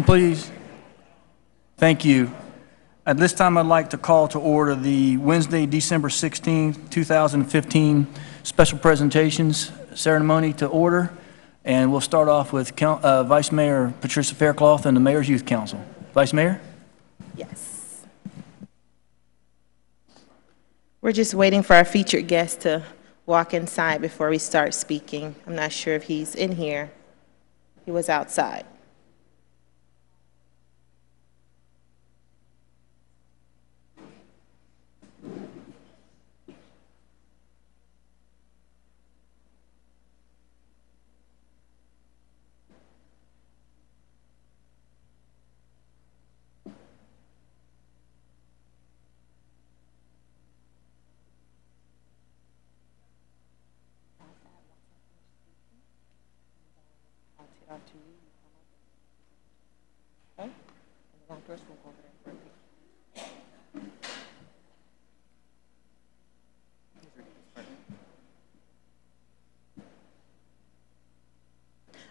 Please. Thank you. At this time, I'd like to call to order the Wednesday, December 16th, 2015 special presentations ceremony to order. And we'll start off with Vice Mayor Patricia Faircloth and the Mayor's Youth Council. Vice Mayor? Yes. We're just waiting for our featured guest to walk inside before we start speaking. I'm not sure if he's in here. He was outside.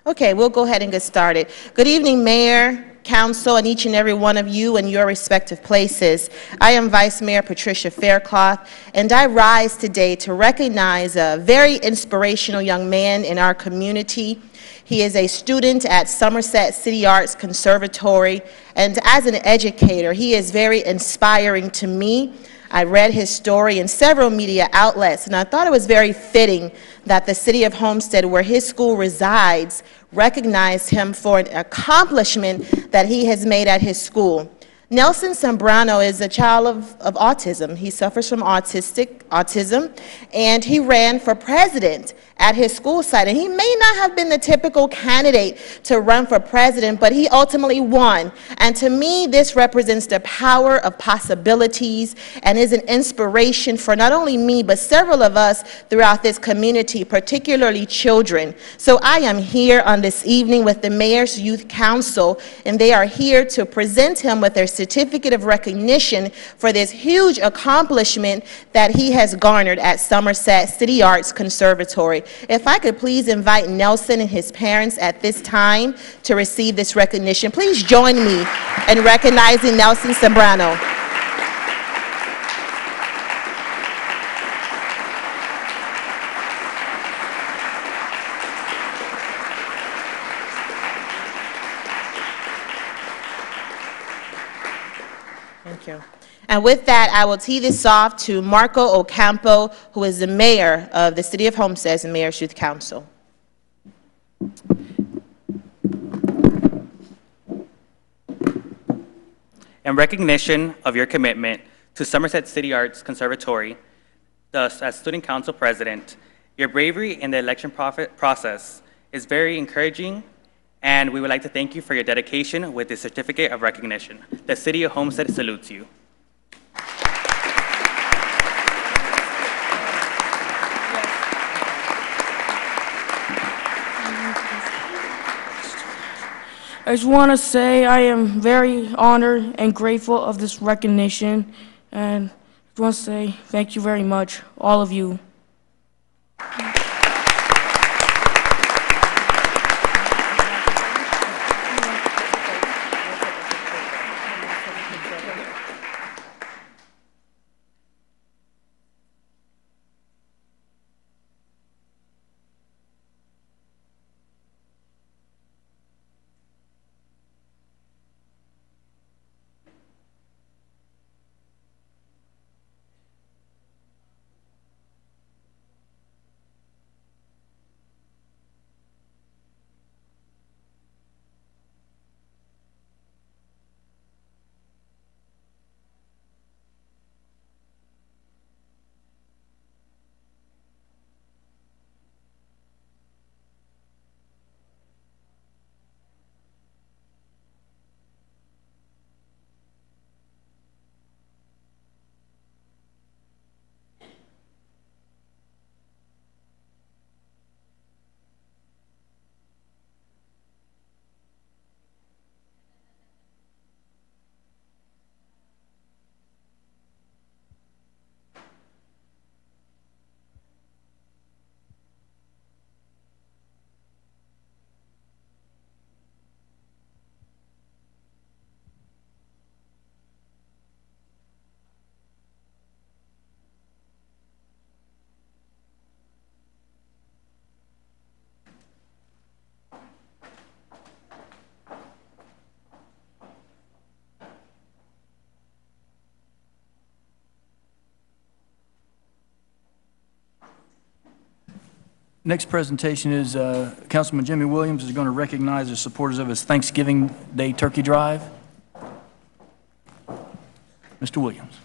Okay, we'll go ahead and get started. Good evening, Mayor, Council, and each and every one of you in your respective places. I am Vice Mayor Patricia Faircloth, and I rise today to recognize a very inspirational young man in our community. He is a student at Somerset City Arts Conservatory, and as an educator, he is very inspiring to me. I read his story in several media outlets, and I thought it was very fitting that the city of Homestead, where his school resides, recognized him for an accomplishment that he has made at his school. Nelson Zambrano is a child of autism. He suffers from autism, and he ran for president at his school site. And he may not have been the typical candidate to run for president, but he ultimately won. And to me, this represents the power of possibilities and is an inspiration for not only me, but several of us throughout this community, particularly children. So I am here on this evening with the Mayor's Youth Council, and they are here to present him with their certificate of recognition for this huge accomplishment that he has garnered at Somerset City Arts Conservatory. If I could please invite Nelson and his parents at this time to receive this recognition. Please join me in recognizing Nelson Zambrano. Thank you. And with that, I will tee this off to Marco Ocampo, who is the mayor of the City of Homestead and Mayor's Youth Council. In recognition of your commitment to Somerset City Arts Conservatory, thus as Student Council President, your bravery in the election process is very encouraging, and we would like to thank you for your dedication with this certificate of recognition. The City of Homestead salutes you. I just want to say I am very honored and grateful of this recognition, and I just want to say thank you very much, all of you. Next presentation is Councilman Jimmy Williams is going to recognize the supporters of his Thanksgiving Day Turkey Drive. Mr. Williams.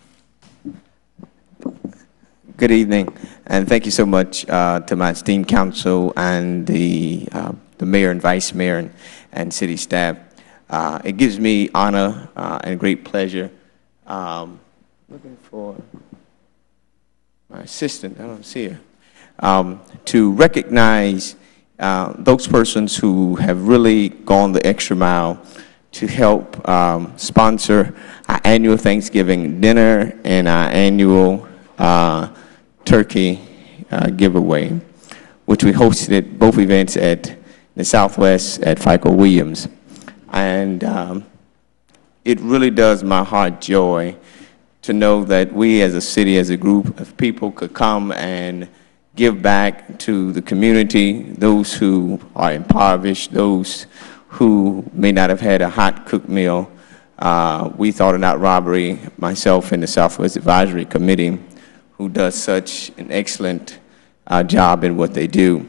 Good evening, and thank you so much to my esteemed council and the mayor and vice mayor and city staff. It gives me honor and great pleasure. Looking for my assistant, I don't see her, to recognize those persons who have really gone the extra mile to help sponsor our annual Thanksgiving dinner and our annual turkey giveaway, which we hosted both events at the Southwest at FICO Williams. And it really does my heart joy to know that we as a city, as a group of people could come and give back to the community, those who are impoverished, those who may not have had a hot cooked meal. We thought it not robbery, myself and the Southwest Advisory Committee, who does such an excellent job in what they do.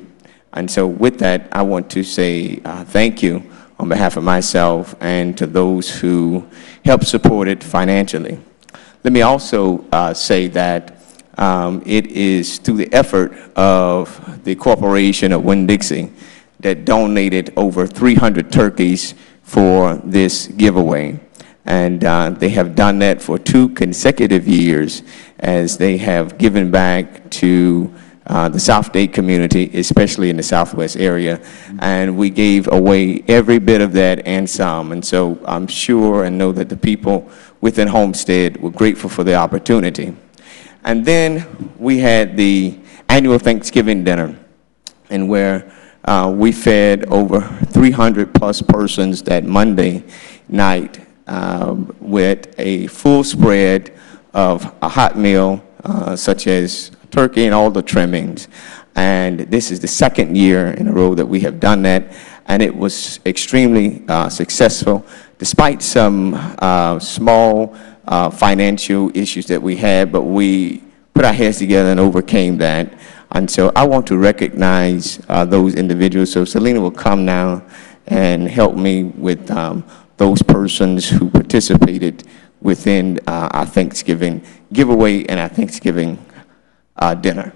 And so with that, I want to say thank you on behalf of myself and to those who help support it financially. Let me also say that it is through the effort of the corporation of Winn-Dixie that donated over 300 turkeys for this giveaway. And they have done that for 2 consecutive years as they have given back to the South Dade community, especially in the Southwest area. And we gave away every bit of that and some. And so I'm sure and know that the people within Homestead were grateful for the opportunity. And then we had the annual Thanksgiving dinner, and where we fed over 300 plus persons that Monday night with a full spread of a hot meal, such as turkey and all the trimmings. And this is the 2nd year in a row that we have done that, and it was extremely successful, despite some small financial issues that we had, but we put our heads together and overcame that. And so I want to recognize those individuals. So Selena will come now and help me with those persons who participated within our Thanksgiving giveaway and our Thanksgiving dinner.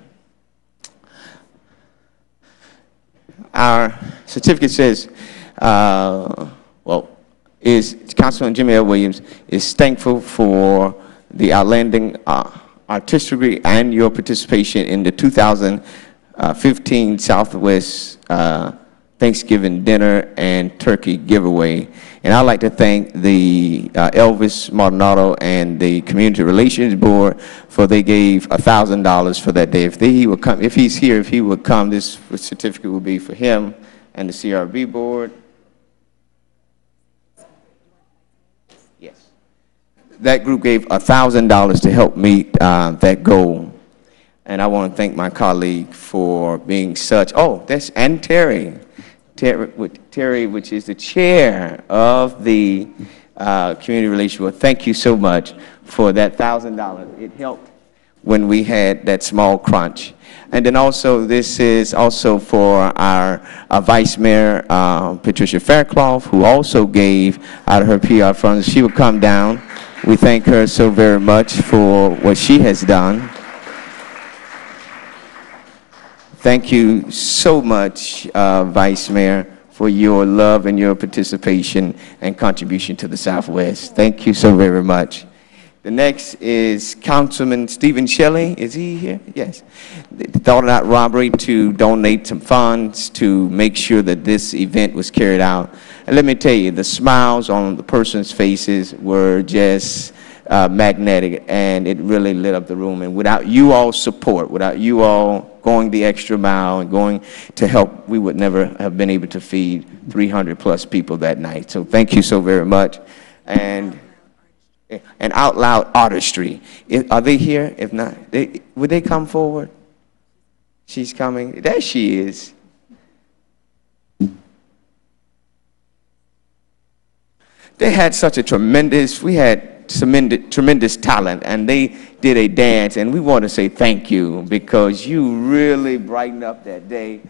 Our certificate says, Councilman Jimmy L. Williams is thankful for the outstanding artistry and your participation in the 2015 Southwest Thanksgiving dinner and turkey giveaway. And I'd like to thank the Elvis Maldonado and the Community Relations Board for they gave $1,000 for that day. If he would come, if he's here, if he would come, this certificate would be for him and the CRB board. Yes. That group gave $1,000 to help meet that goal. And I want to thank my colleague for being such, and Terry, which is the chair of the Community Relations Board. Thank you so much for that $1,000. It helped when we had that small crunch. And then also, this is also for our Vice Mayor, Patricia Faircloth, who also gave out of her PR funds. She will come down. We thank her so very much for what she has done. Thank you so much, Vice Mayor, for your love and your participation and contribution to the Southwest. Thank you so very much. The next is Councilman Stephen Shelley. Is he here? Yes. Thought it not robbery to donate some funds to make sure that this event was carried out. And let me tell you, the smiles on the person's faces were just magnetic, and it really lit up the room. And without you all's support, without you all going the extra mile and going to help, we would never have been able to feed 300 plus people that night. So thank you so very much. And Out Loud Artistry. Are they here? If not, would they come forward? She's coming. There she is. They had such a tremendous, we had tremendous talent, and they did a dance, and we want to say thank you because you really brightened up that day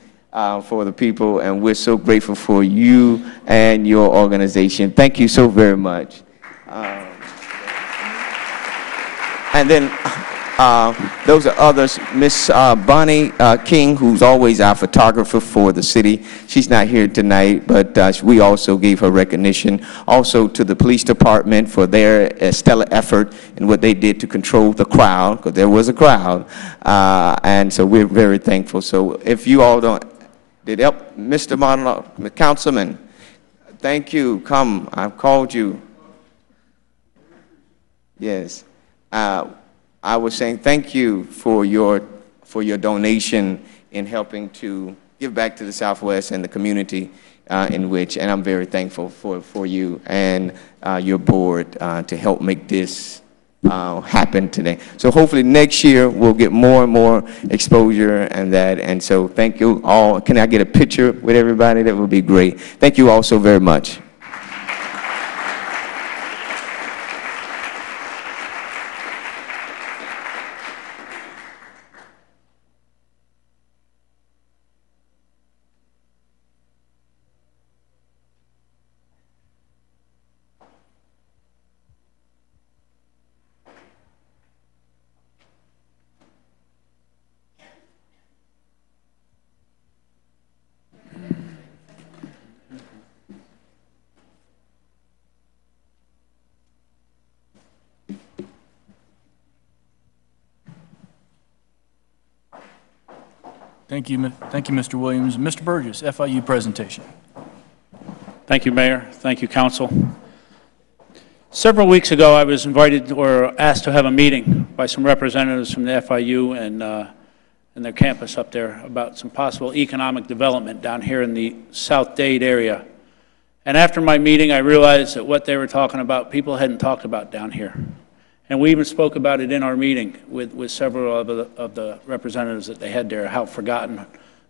for the people, and we're so grateful for you and your organization. Thank you so very much. And then those are others. Miss Bonnie King, who's always our photographer for the city. She's not here tonight, but we also gave her recognition. Also to the police department for their stellar effort and what they did to control the crowd, because there was a crowd. And so we're very thankful. So if you all don't, Mr. Monologue, Councilman, thank you. Come, I've called you. Yes. I was saying thank you for your donation in helping to give back to the Southwest and the community in which, and I'm very thankful for you and your board to help make this happen today. So hopefully next year we'll get more and more exposure and that, and so thank you all. Can I get a picture with everybody? That would be great. Thank you all so very much. Thank you, Mr. Williams. Mr. Burgess, FIU presentation. Thank you, Mayor. Thank you, Council. Several weeks ago, I was invited or asked to have a meeting by some representatives from the FIU and their campus up there about some possible economic development down here in the South Dade area. And after my meeting, I realized that what they were talking about, people hadn't talked about down here. And we even spoke about it in our meeting with several of the representatives that they had there, how forgotten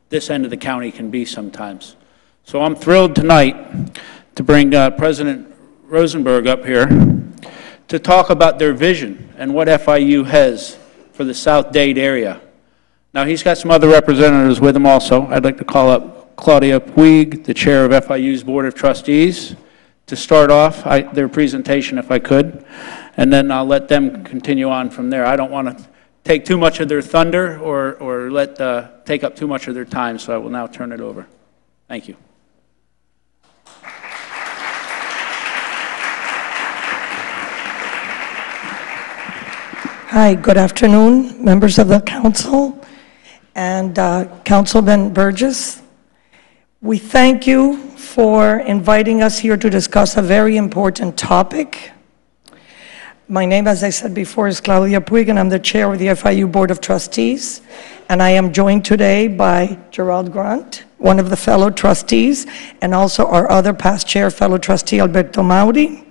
this end of the county can be sometimes. So I'm thrilled tonight to bring President Rosenberg up here to talk about their vision and what FIU has for the South Dade area. Now, he's got some other representatives with him also. I'd like to call up Claudia Puig, the chair of FIU's Board of Trustees, to start off their presentation, if I could. And then I'll let them continue on from there. I don't want to take too much of their thunder or take up too much of their time, so I will now turn it over. Thank you. Hi, good afternoon, members of the council and Councilman Burgess. We thank you for inviting us here to discuss a very important topic. My name, as I said before, is Claudia Puig, and I'm the chair of the FIU Board of Trustees. And I am joined today by Gerald Grant, one of the fellow trustees, and also our other past chair, fellow trustee Alberto Mauri.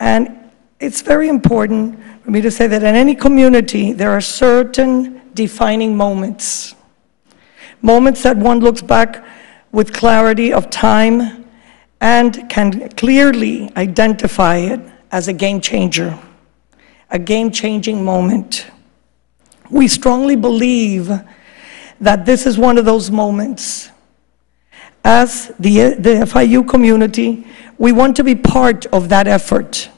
And it's very important for me to say that in any community, there are certain defining moments. Moments that one looks back with clarity of time and can clearly identify it as a game changer, a game-changing moment. We strongly believe that this is one of those moments. As the FIU community, we want to be part of that effort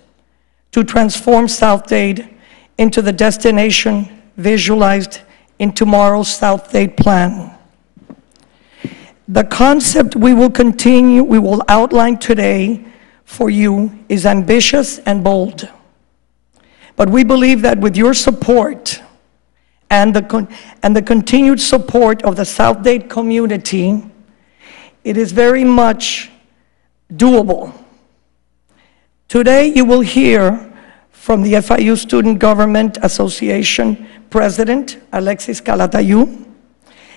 to transform South Dade into the destination visualized in tomorrow's South Dade plan. The concept we will outline today for you is ambitious and bold. But we believe that with your support and the continued support of the South Dade community, it is very much doable. Today you will hear from the FIU Student Government Association President, Alexis Calatayud.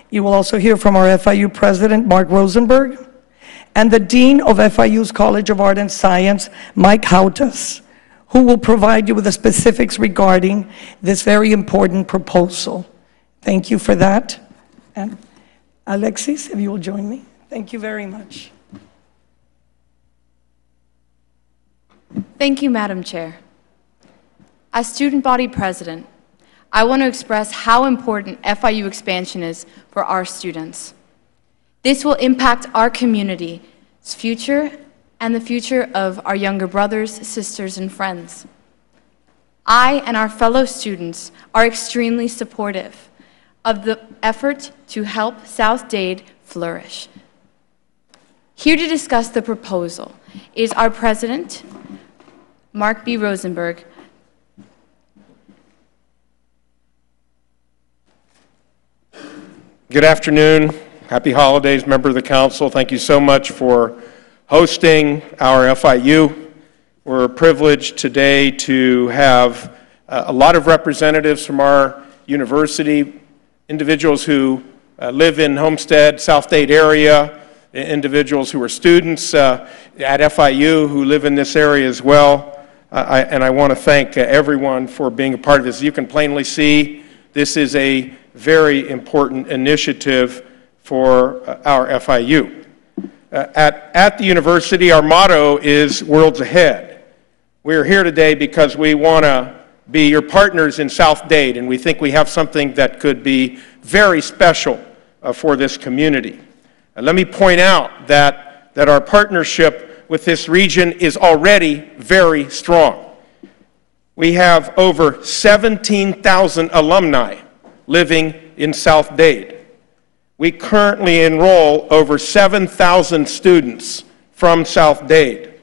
You will also hear from our FIU President, Mark Rosenberg, and the Dean of FIU's College of Art and Science, Mike Hautas, who will provide you with the specifics regarding this very important proposal. Thank you for that. And Alexis, if you will join me. Thank you very much. Thank you, Madam Chair. As student body president, I want to express how important FIU expansion is for our students. This will impact our community's future and the future of our younger brothers, sisters, and friends. I and our fellow students are extremely supportive of the effort to help South Dade flourish. Here to discuss the proposal is our president, Mark B. Rosenberg. Good afternoon. Happy holidays, member of the council. Thank you so much for hosting our FIU. We're privileged today to have a lot of representatives from our university, individuals who live in Homestead, South Dade area, individuals who are students at FIU who live in this area as well. And I want to thank everyone for being a part of this. As you can plainly see, this is a very important initiative for our FIU. At the university, our motto is Worlds Ahead. We are here today because we want to be your partners in South Dade, and we think we have something that could be very special for this community. Let me point out that our partnership with this region is already very strong. We have over 17,000 alumni living in South Dade. We currently enroll over 7,000 students from South Dade.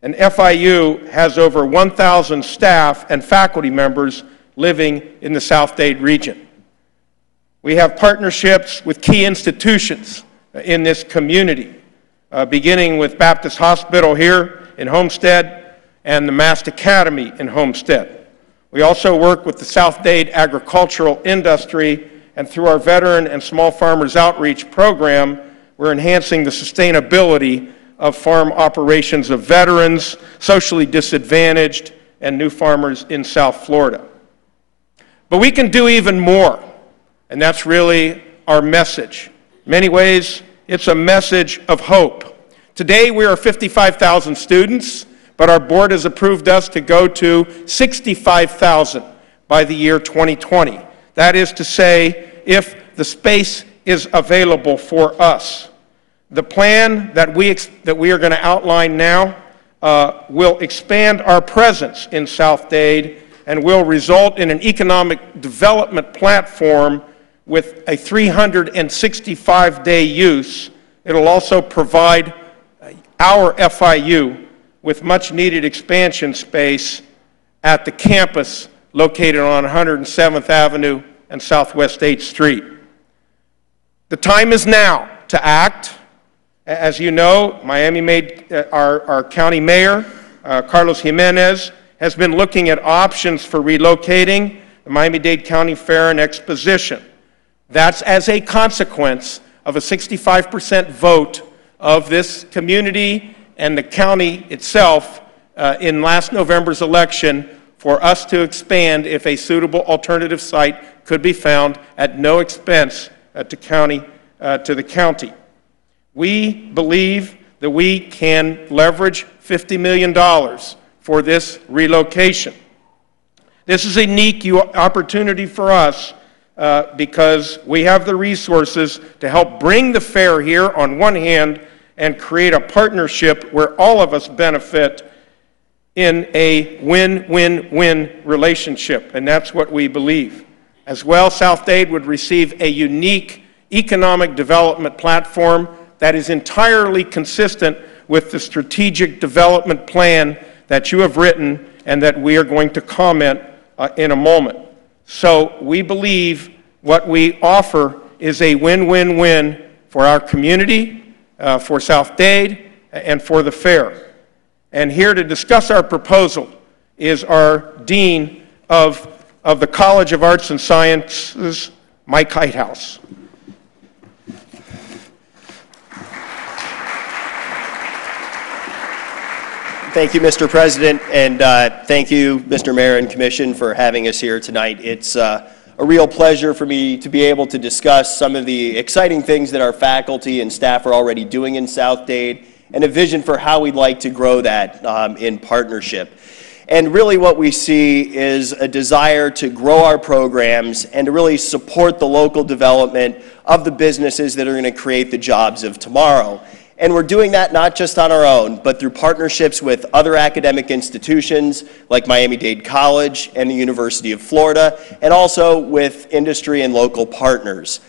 And FIU has over 1,000 staff and faculty members living in the South Dade region. We have partnerships with key institutions in this community, beginning with Baptist Hospital here in Homestead and the Mast Academy in Homestead. We also work with the South Dade agricultural industry, and through our Veteran and Small Farmers Outreach program, we're enhancing the sustainability of farm operations of veterans, socially disadvantaged, and new farmers in South Florida. But we can do even more, and that's really our message. In many ways, it's a message of hope. Today, we are 55,000 students, but our board has approved us to go to 65,000 by the year 2020. That is to say, if the space is available for us. The plan that we are going to outline now will expand our presence in South Dade and will result in an economic development platform with a 365-day use. It'll also provide our FIU with much-needed expansion space at the campus located on 107th Avenue and Southwest 8th Street. The time is now to act. As you know, our county mayor, Carlos Jimenez, has been looking at options for relocating the Miami-Dade County Fair and Exposition. That's as a consequence of a 65% vote of this community and the county itself in last November's election for us to expand if a suitable alternative site could be found at no expense to the county. We believe that we can leverage $50 million for this relocation. This is a unique opportunity for us because we have the resources to help bring the fair here on one hand and create a partnership where all of us benefit in a win-win-win relationship, and that's what we believe. As well, South Dade would receive a unique economic development platform that is entirely consistent with the strategic development plan that you have written and that we are going to comment in a moment. So we believe what we offer is a win-win-win for our community, for South Dade, and for the fair. And here to discuss our proposal is our Dean of the College of Arts and Sciences, Mike Heithaus. Thank you, Mr. President, and thank you, Mr. Mayor and Commission, for having us here tonight. It's a real pleasure for me to be able to discuss some of the exciting things that our faculty and staff are already doing in South Dade and a vision for how we'd like to grow that in partnership. And really what we see is a desire to grow our programs and to really support the local development of the businesses that are going to create the jobs of tomorrow. And we're doing that not just on our own, but through partnerships with other academic institutions like Miami-Dade College and the University of Florida, and also with industry and local partners.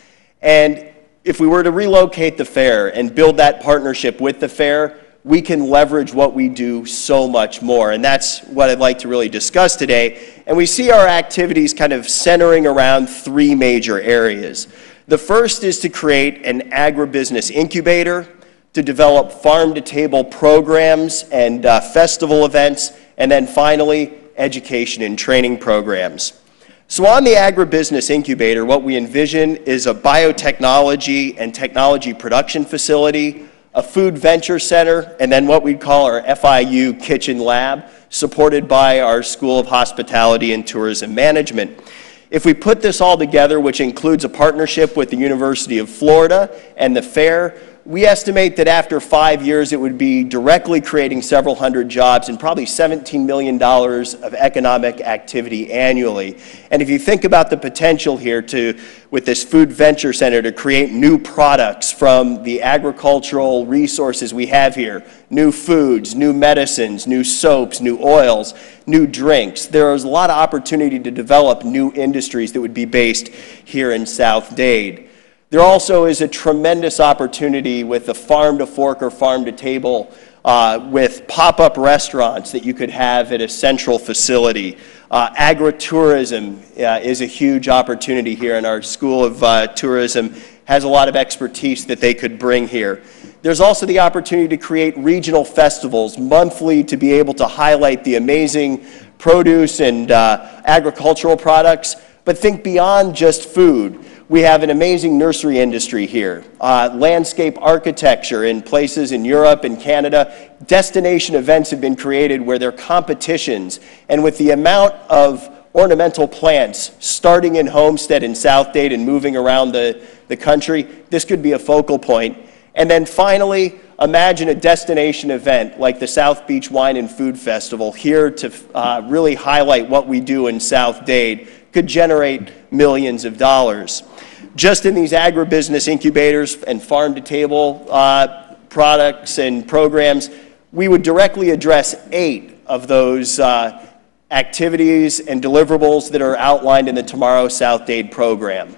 And if we were to relocate the fair and build that partnership with the fair, we can leverage what we do so much more. And that's what I'd like to really discuss today. And we see our activities kind of centering around three major areas. The first is to create an agribusiness incubator, to develop farm-to-table programs and festival events, and then finally, education and training programs. So on the agribusiness incubator, what we envision is a biotechnology and technology production facility, a food venture center, and then what we call our FIU kitchen lab, supported by our School of Hospitality and Tourism Management. If we put this all together, which includes a partnership with the University of Florida and the fair, we estimate that after 5 years, it would be directly creating several hundred jobs and probably $17 million of economic activity annually. And if you think about the potential here with this food venture center to create new products from the agricultural resources we have here, new foods, new medicines, new soaps, new oils, new drinks, there is a lot of opportunity to develop new industries that would be based here in South Dade. There also is a tremendous opportunity with the farm-to-fork or farm-to-table with pop-up restaurants that you could have at a central facility. Agritourism is a huge opportunity here, and our School of Tourism has a lot of expertise that they could bring here. There's also the opportunity to create regional festivals monthly to be able to highlight the amazing produce and agricultural products, but think beyond just food. We have an amazing nursery industry here, landscape architecture in places in Europe and Canada. Destination events have been created where there are competitions, and with the amount of ornamental plants starting in Homestead in South Dade and moving around the country, this could be a focal point. And then finally, imagine a destination event like the South Beach Wine and Food Festival here to really highlight what we do in South Dade, could generate millions of dollars. Just in these agribusiness incubators and farm-to-table products and programs, we would directly address 8 of those activities and deliverables that are outlined in the Tomorrow South Dade program.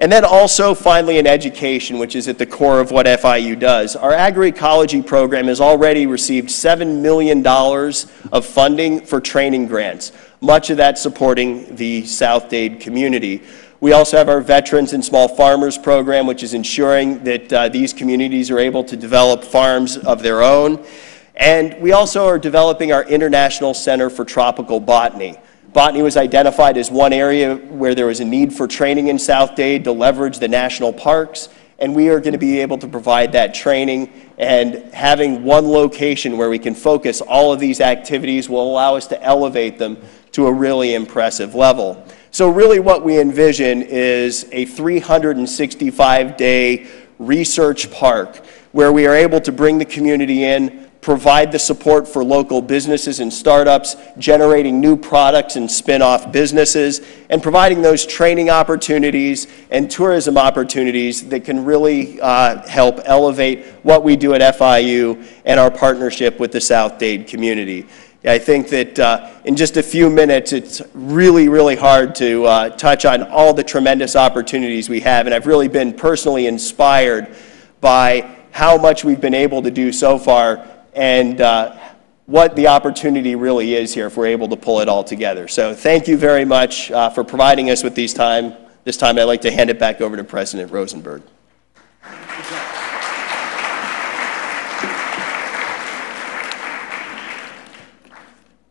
And then also, finally, in education, which is at the core of what FIU does. Our agroecology program has already received $7 million of funding for training grants, much of that supporting the South Dade community. We also have our Veterans and Small Farmers program, which is ensuring that these communities are able to develop farms of their own. And we also are developing our International Center for Tropical Botany. Botany was identified as one area where there was a need for training in South Dade to leverage the national parks, and we are going to be able to provide that training, and having one location where we can focus all of these activities will allow us to elevate them to a really impressive level. So really what we envision is a 365-day research park where we are able to bring the community in, provide the support for local businesses and startups, generating new products and spin-off businesses, and providing those training opportunities and tourism opportunities that can really help elevate what we do at FIU and our partnership with the South Dade community. I think that in just a few minutes, it's really, really hard to touch on all the tremendous opportunities we have, and I've really been personally inspired by how much we've been able to do so far and what the opportunity really is here if we're able to pull it all together. So thank you very much for providing us with this time. I'd like to hand it back over to President Rosenberg.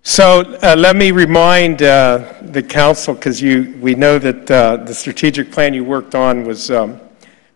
So let me remind the council, because we know that the strategic plan you worked on was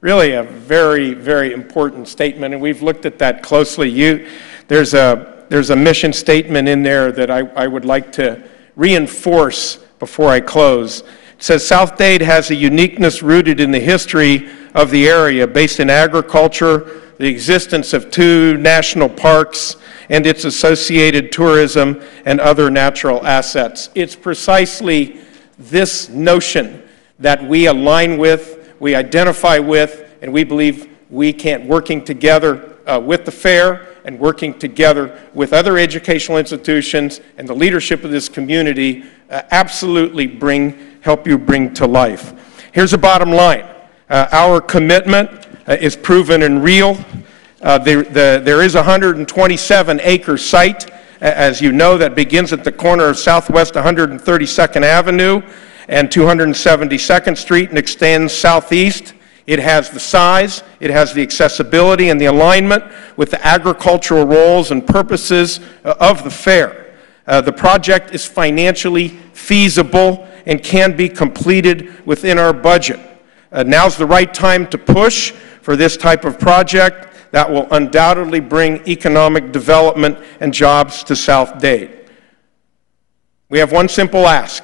really a very, very important statement, and we've looked at that closely. There's a mission statement in there that I would like to reinforce before I close. It says, South Dade has a uniqueness rooted in the history of the area based in agriculture, the existence of 2 national parks, and its associated tourism and other natural assets. It's precisely this notion that we align with, we identify with, and we believe we can, working together with the fair and working together with other educational institutions and the leadership of this community, absolutely help you bring to life. Here's the bottom line. Our commitment is proven and real. There is a 127-acre site, as you know, that begins at the corner of Southwest 132nd Avenue and 272nd Street and extends southeast. It has the size, it has the accessibility and the alignment with the agricultural roles and purposes of the fair. The project is financially feasible and can be completed within our budget. Now's the right time to push for this type of project that will undoubtedly bring economic development and jobs to South Dade. We have one simple ask,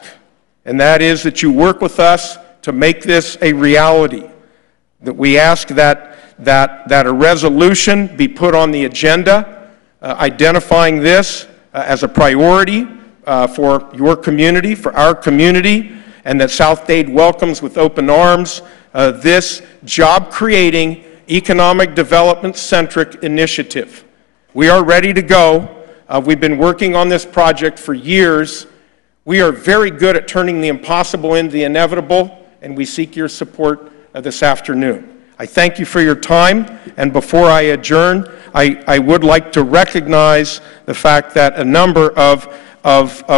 and that is that you work with us to make this a reality. That we ask that a resolution be put on the agenda, identifying this as a priority for your community, for our community, and that South Dade welcomes with open arms this job-creating, economic development-centric initiative. We are ready to go. We've been working on this project for years. We are very good at turning the impossible into the inevitable, and we seek your support this afternoon. I thank you for your time, and before I adjourn, I would like to recognize the fact that a number of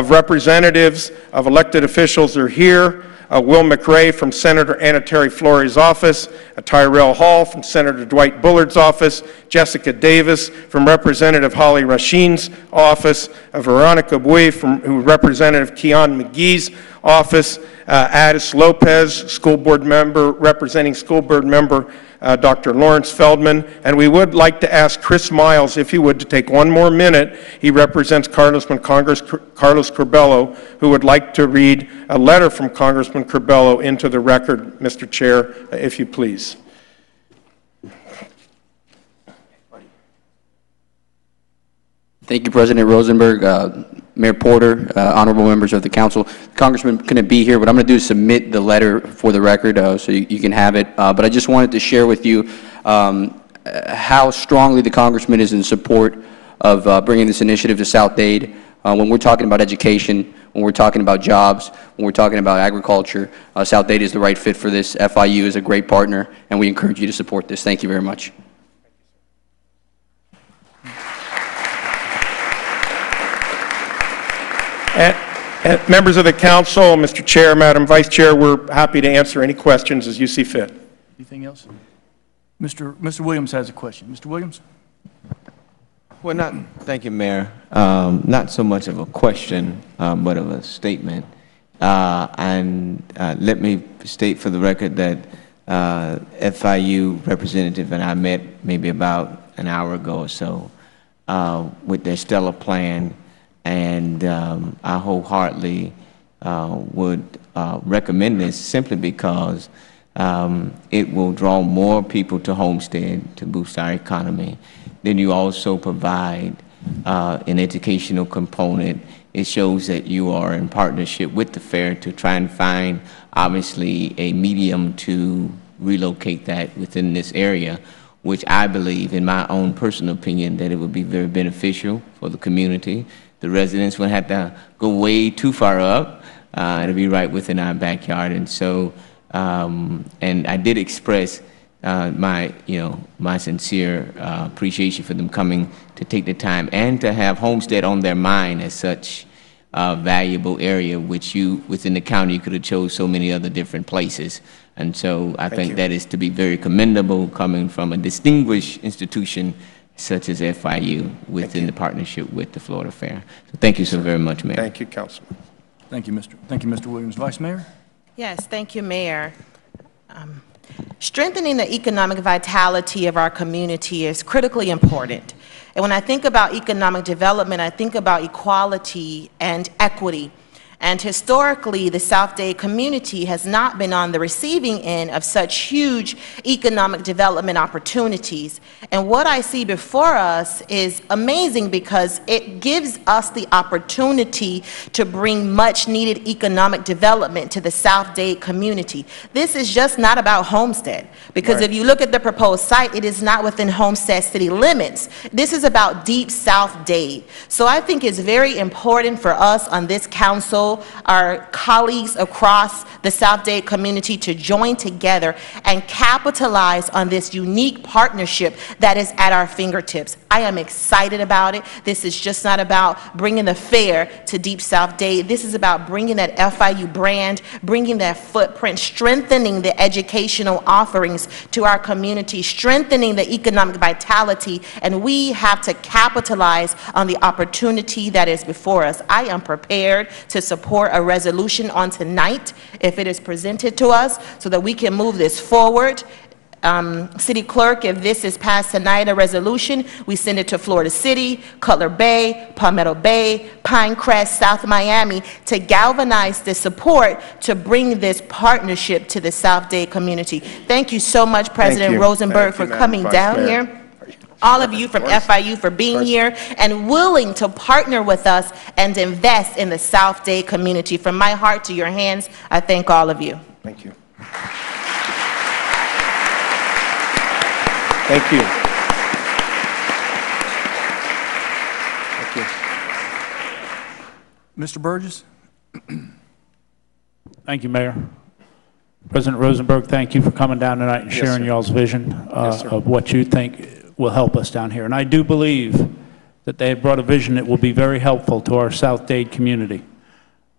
representatives, of elected officials are here. Will McRae from Senator Anna Terry Flores' office, Tyrell Hall from Senator Dwight Bullard's office, Jessica Davis from Representative Holly Rasheen's office, Veronica Bui from Representative Keon McGee's office, Addis Lopez, school board member, representing school board member Dr. Lawrence Feldman, and we would like to ask Chris Miles, if he would, to take one more minute. He represents Congressman Carlos Curbelo, who would like to read a letter from Congressman Curbelo into the record, Mr. Chair, if you please. Thank you, President Rosenberg, Mayor Porter, honorable members of the council. Congressman couldn't be here, but I'm going to do is submit the letter for the record so you can have it. But I just wanted to share with you how strongly the Congressman is in support of bringing this initiative to South Dade. When we're talking about education, when we're talking about jobs, when we're talking about agriculture, South Dade is the right fit for this. FIU is a great partner, and we encourage you to support this. Thank you very much. And members of the council, Mr. Chair, Madam Vice Chair, we're happy to answer any questions as you see fit. Anything else? Mr. Williams has a question. Mr. Williams? Well, thank you, Mayor. Not so much of a question, but of a statement. Let me state for the record that FIU representative and I met maybe about an hour ago or so with their stellar plan. And I wholeheartedly would recommend this simply because it will draw more people to Homestead to boost our economy. Then you also provide an educational component. It shows that you are in partnership with the fair to try and find, obviously, a medium to relocate that within this area, which I believe, in my own personal opinion, that it would be very beneficial for the community. The residents wouldn't have to go way too far up. It'll be right within our backyard. And so, and I did express my sincere appreciation for them coming to take the time and to have Homestead on their mind as such a valuable area, which within the county, you could have chose so many other different places. And so I think that is to be very commendable coming from a distinguished institution such as FIU within the partnership with the Florida Fair. So thank you so very much, Mayor. Thank you, Councilman. Thank you, Mr. Williams. Vice Mayor? Yes, thank you, Mayor. Strengthening the economic vitality of our community is critically important. And when I think about economic development, I think about equality and equity. And historically, the South Dade community has not been on the receiving end of such huge economic development opportunities. And what I see before us is amazing because it gives us the opportunity to bring much needed economic development to the South Dade community. This is just not about Homestead, because if you look at the proposed site, it is not within Homestead city limits. This is about Deep South Dade. So I think it's very important for us on this council, our colleagues across the South Dade community, to join together and capitalize on this unique partnership that is at our fingertips. I am excited about it. This is just not about bringing the fair to Deep South Dade. This is about bringing that FIU brand, bringing that footprint, strengthening the educational offerings to our community, strengthening the economic vitality, and we have to capitalize on the opportunity that is before us. I am prepared to support a resolution on tonight if it is presented to us so that we can move this forward. City Clerk, if this is passed tonight, a resolution, we send it to Florida City, Cutler Bay, Palmetto Bay, Pinecrest, South Miami, to galvanize the support to bring this partnership to the South Dade community. Thank you so much, President Rosenberg, for coming down here. All of you from FIU for being here and willing to partner with us and invest in the South Dade community. From my heart to your hands, I thank all of you. Thank you. Thank you. Thank you. Mr. Burgess? Thank you, Mayor. President Rosenberg, thank you for coming down tonight and sharing y'all's vision of what you think will help us down here. And I do believe that they have brought a vision that will be very helpful to our South Dade community.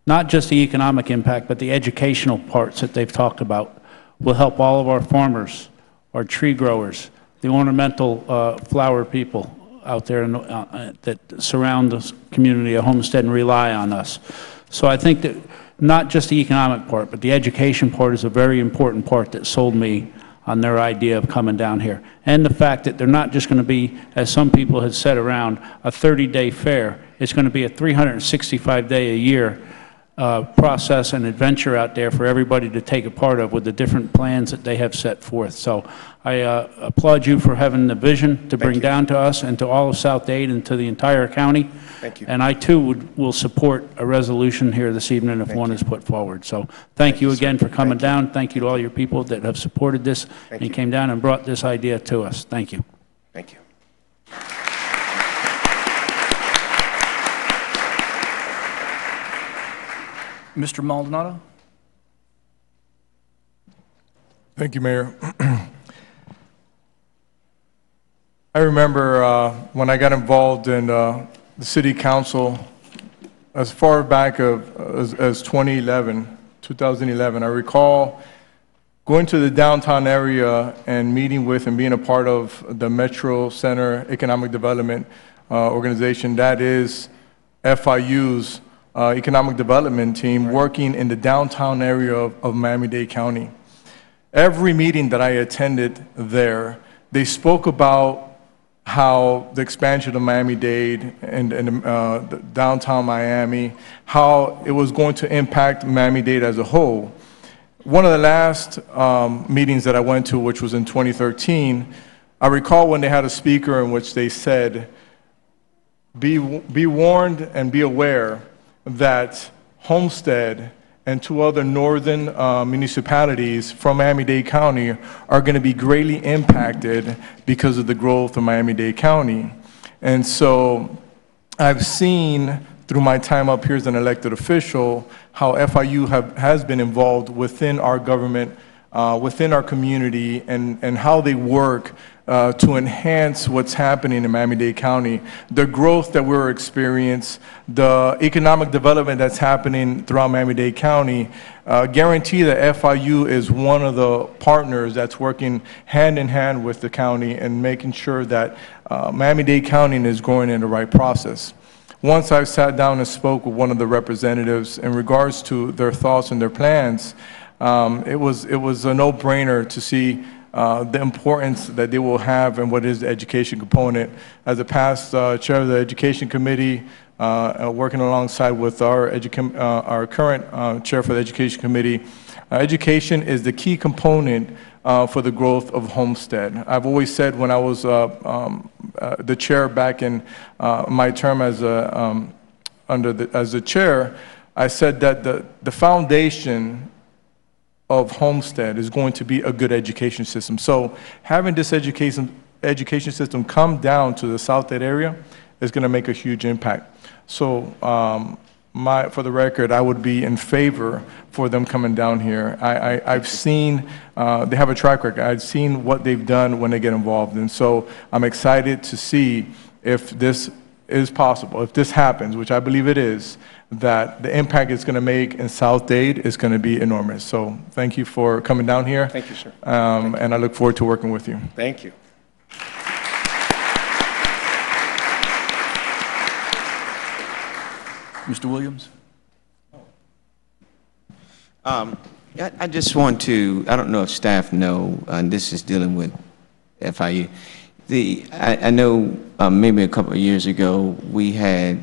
Not just the economic impact, but the educational parts that they've talked about will help all of our farmers, our tree growers, the ornamental flower people out there that surround the community of Homestead and rely on us. So I think that not just the economic part, but the education part is a very important part that sold me on their idea of coming down here. And the fact that they're not just going to be, as some people have said around, a 30-day fair. It's going to be a 365-day-a-year process and adventure out there for everybody to take a part of with the different plans that they have set forth. So I applaud you for having the vision to bring down to us and to all of South Dade and to the entire county. Thank you. And I too will support a resolution here this evening if one is put forward. So thank you again for coming down. Thank you to all your people that have supported this and came down and brought this idea to us. Thank you. Thank you. Mr. Maldonado? Thank you, Mayor. I remember when I got involved in the City Council as far back as 2011, I recall going to the downtown area and meeting with and being a part of the Metro Center Economic Development Organization, that is FIU's economic development team working in the downtown area of Miami-Dade County. Every meeting that I attended there, they spoke about how the expansion of Miami-Dade and the downtown Miami, how it was going to impact Miami-Dade as a whole. One of the last meetings that I went to, which was in 2013, I recall when they had a speaker in which they said, be warned and be aware that Homestead and two other northern municipalities from Miami-Dade County are going to be greatly impacted because of the growth of Miami-Dade County. And so I've seen through my time up here as an elected official how FIU has been involved within our government, within our community, and how they work to enhance what's happening in Miami-Dade County, the growth that we're experiencing, the economic development that's happening throughout Miami-Dade County. Guarantee that FIU is one of the partners that's working hand in hand with the county and making sure that Miami-Dade County is going in the right process. Once I sat down and spoke with one of the representatives in regards to their thoughts and their plans, it was a no-brainer to see the importance that they will have and what is the education component. As a past chair of the Education Committee working alongside with our current chair for the Education Committee. Education is the key component for the growth of Homestead. I've always said when I was the chair back in my term as the chair, I said that the foundation of Homestead is going to be a good education system. So having this education system come down to the South End area is going to make a huge impact. So for the record, I would be in favor for them coming down here. I've seen, they have a track record. I've seen what they've done when they get involved. And so I'm excited to see if this is possible, if this happens, which I believe it is, that the impact it's going to make in South Dade is going to be enormous. So thank you for coming down here. Thank you, sir. And I look forward to working with you. Thank you. Mr. Williams? I just want to, I don't know if staff know, and this is dealing with FIU. I know maybe a couple of years ago we had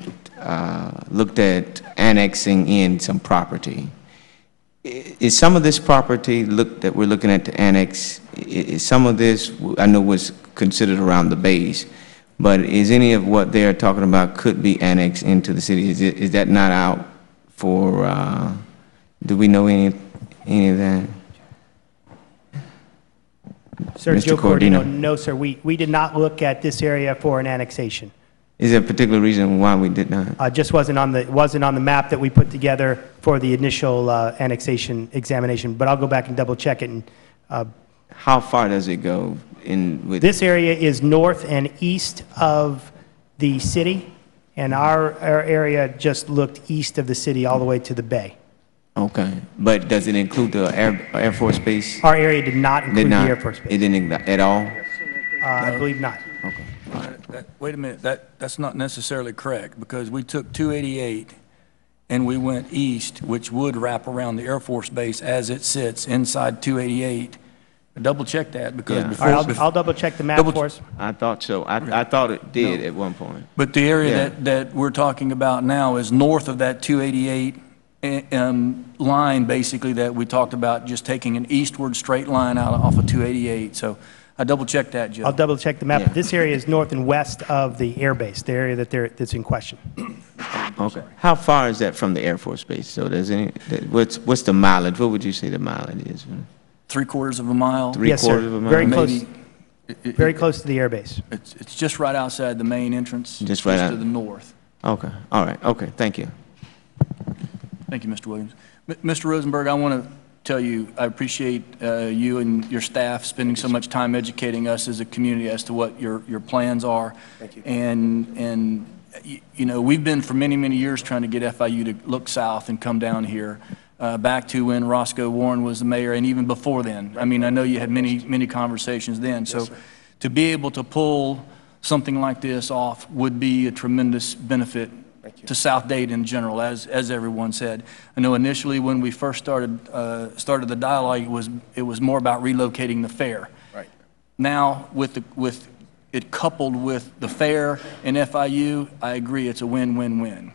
looked at annexing in some property. Is some of this property that we're looking at to annex, is some of this, I know was considered around the base, but is any of what they're talking about could be annexed into the city? Is that not out for, do we know any of that? Sir, Mr. Joe Cordino, Cordino. no, sir. We did not look at this area for an annexation. Is there a particular reason why we did not? Just wasn't on the map that we put together for the initial annexation examination. But I'll go back and double check it. And, how far does it go with this area is north and east of the city, and our area just looked east of the city all the way to the bay. Okay, but does it include the Air Force Base? Our area did not include the Air Force Base. It didn't at all? I believe not. Okay. Wait a minute, that's not necessarily correct, because we took 288 and we went east, which would wrap around the Air Force Base as it sits inside 288. Double check that, because before... All right, I'll double check the map for us. I thought so. I thought it did at one point. But the area that we're talking about now is north of that 288 line, basically, that we talked about, just taking an eastward straight line out off of 288. So I double checked that, Joe. I'll double check the map. Yeah. This area is north and west of the air base, the area that's in question. Okay. How far is that from the Air Force Base? So what's the mileage? What would you say the mileage is? 3/4 of a mile. Yes, sir. Of a mile? Very close. Very close to the air base. It's just right outside the main entrance. Just right out to the north. Okay. All right. Okay. Thank you. Thank you, Mr. Williams. Mr. Rosenberg, I want to tell you I appreciate you and your staff spending so much time educating us as a community as to what your plans are. Thank you. And you know, we've been for many, many years trying to get FIU to look south and come down here. Back to when Roscoe Warren was the mayor, and even before then. I mean, I know you had many, many conversations then. So to be able to pull something like this off would be a tremendous benefit to South Dade in general, as everyone said. I know initially when we first started the dialogue, it was more about relocating the fair. Right. Now, with it coupled with the fair and FIU, I agree it's a win-win-win.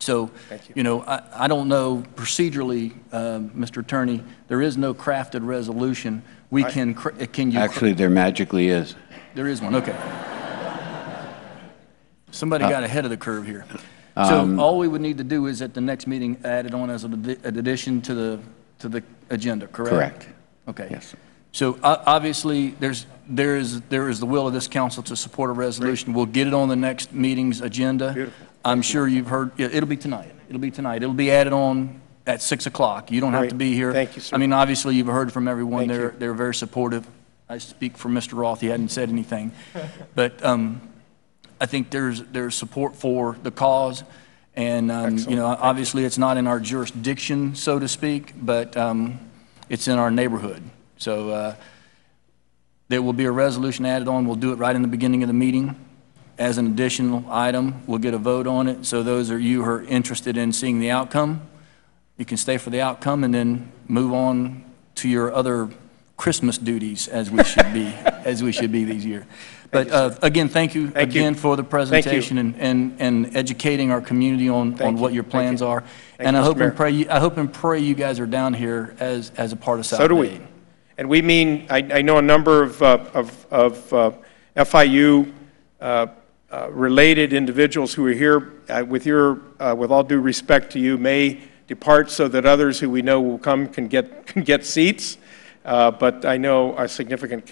So, you know, I don't know procedurally, Mr. Attorney, there is no crafted resolution. We can you... Actually, there magically is. There is one, okay. Somebody got ahead of the curve here. So all we would need to do is at the next meeting add it on as an addition to the agenda, correct? Correct. Okay. Yes. So obviously there is the will of this council to support a resolution. Great. We'll get it on the next meeting's agenda. Beautiful. I'm sure you've heard, it'll be tonight. It'll be tonight. It'll be added on at 6 o'clock. You don't have to be here. Thank you, sir. I mean, obviously, you've heard from everyone. They're very supportive. I speak for Mr. Roth. He hadn't said anything. But I think there's support for the cause. And, you know, obviously, it's not in our jurisdiction, so to speak, but it's in our neighborhood. So there will be a resolution added on. We'll do it right in the beginning of the meeting. As an additional item, we'll get a vote on it. So those of you who are interested in seeing the outcome, you can stay for the outcome and then move on to your other Christmas duties, as we should be. as we should be these years. But again, thank you again for the presentation and educating our community on what your plans are. And I hope and pray you guys are down here as a part of South Bay. So do we. And we mean, I know a number of FIU related individuals who are here with all due respect to you, may depart so that others who we know will come can get seats. But I know a significant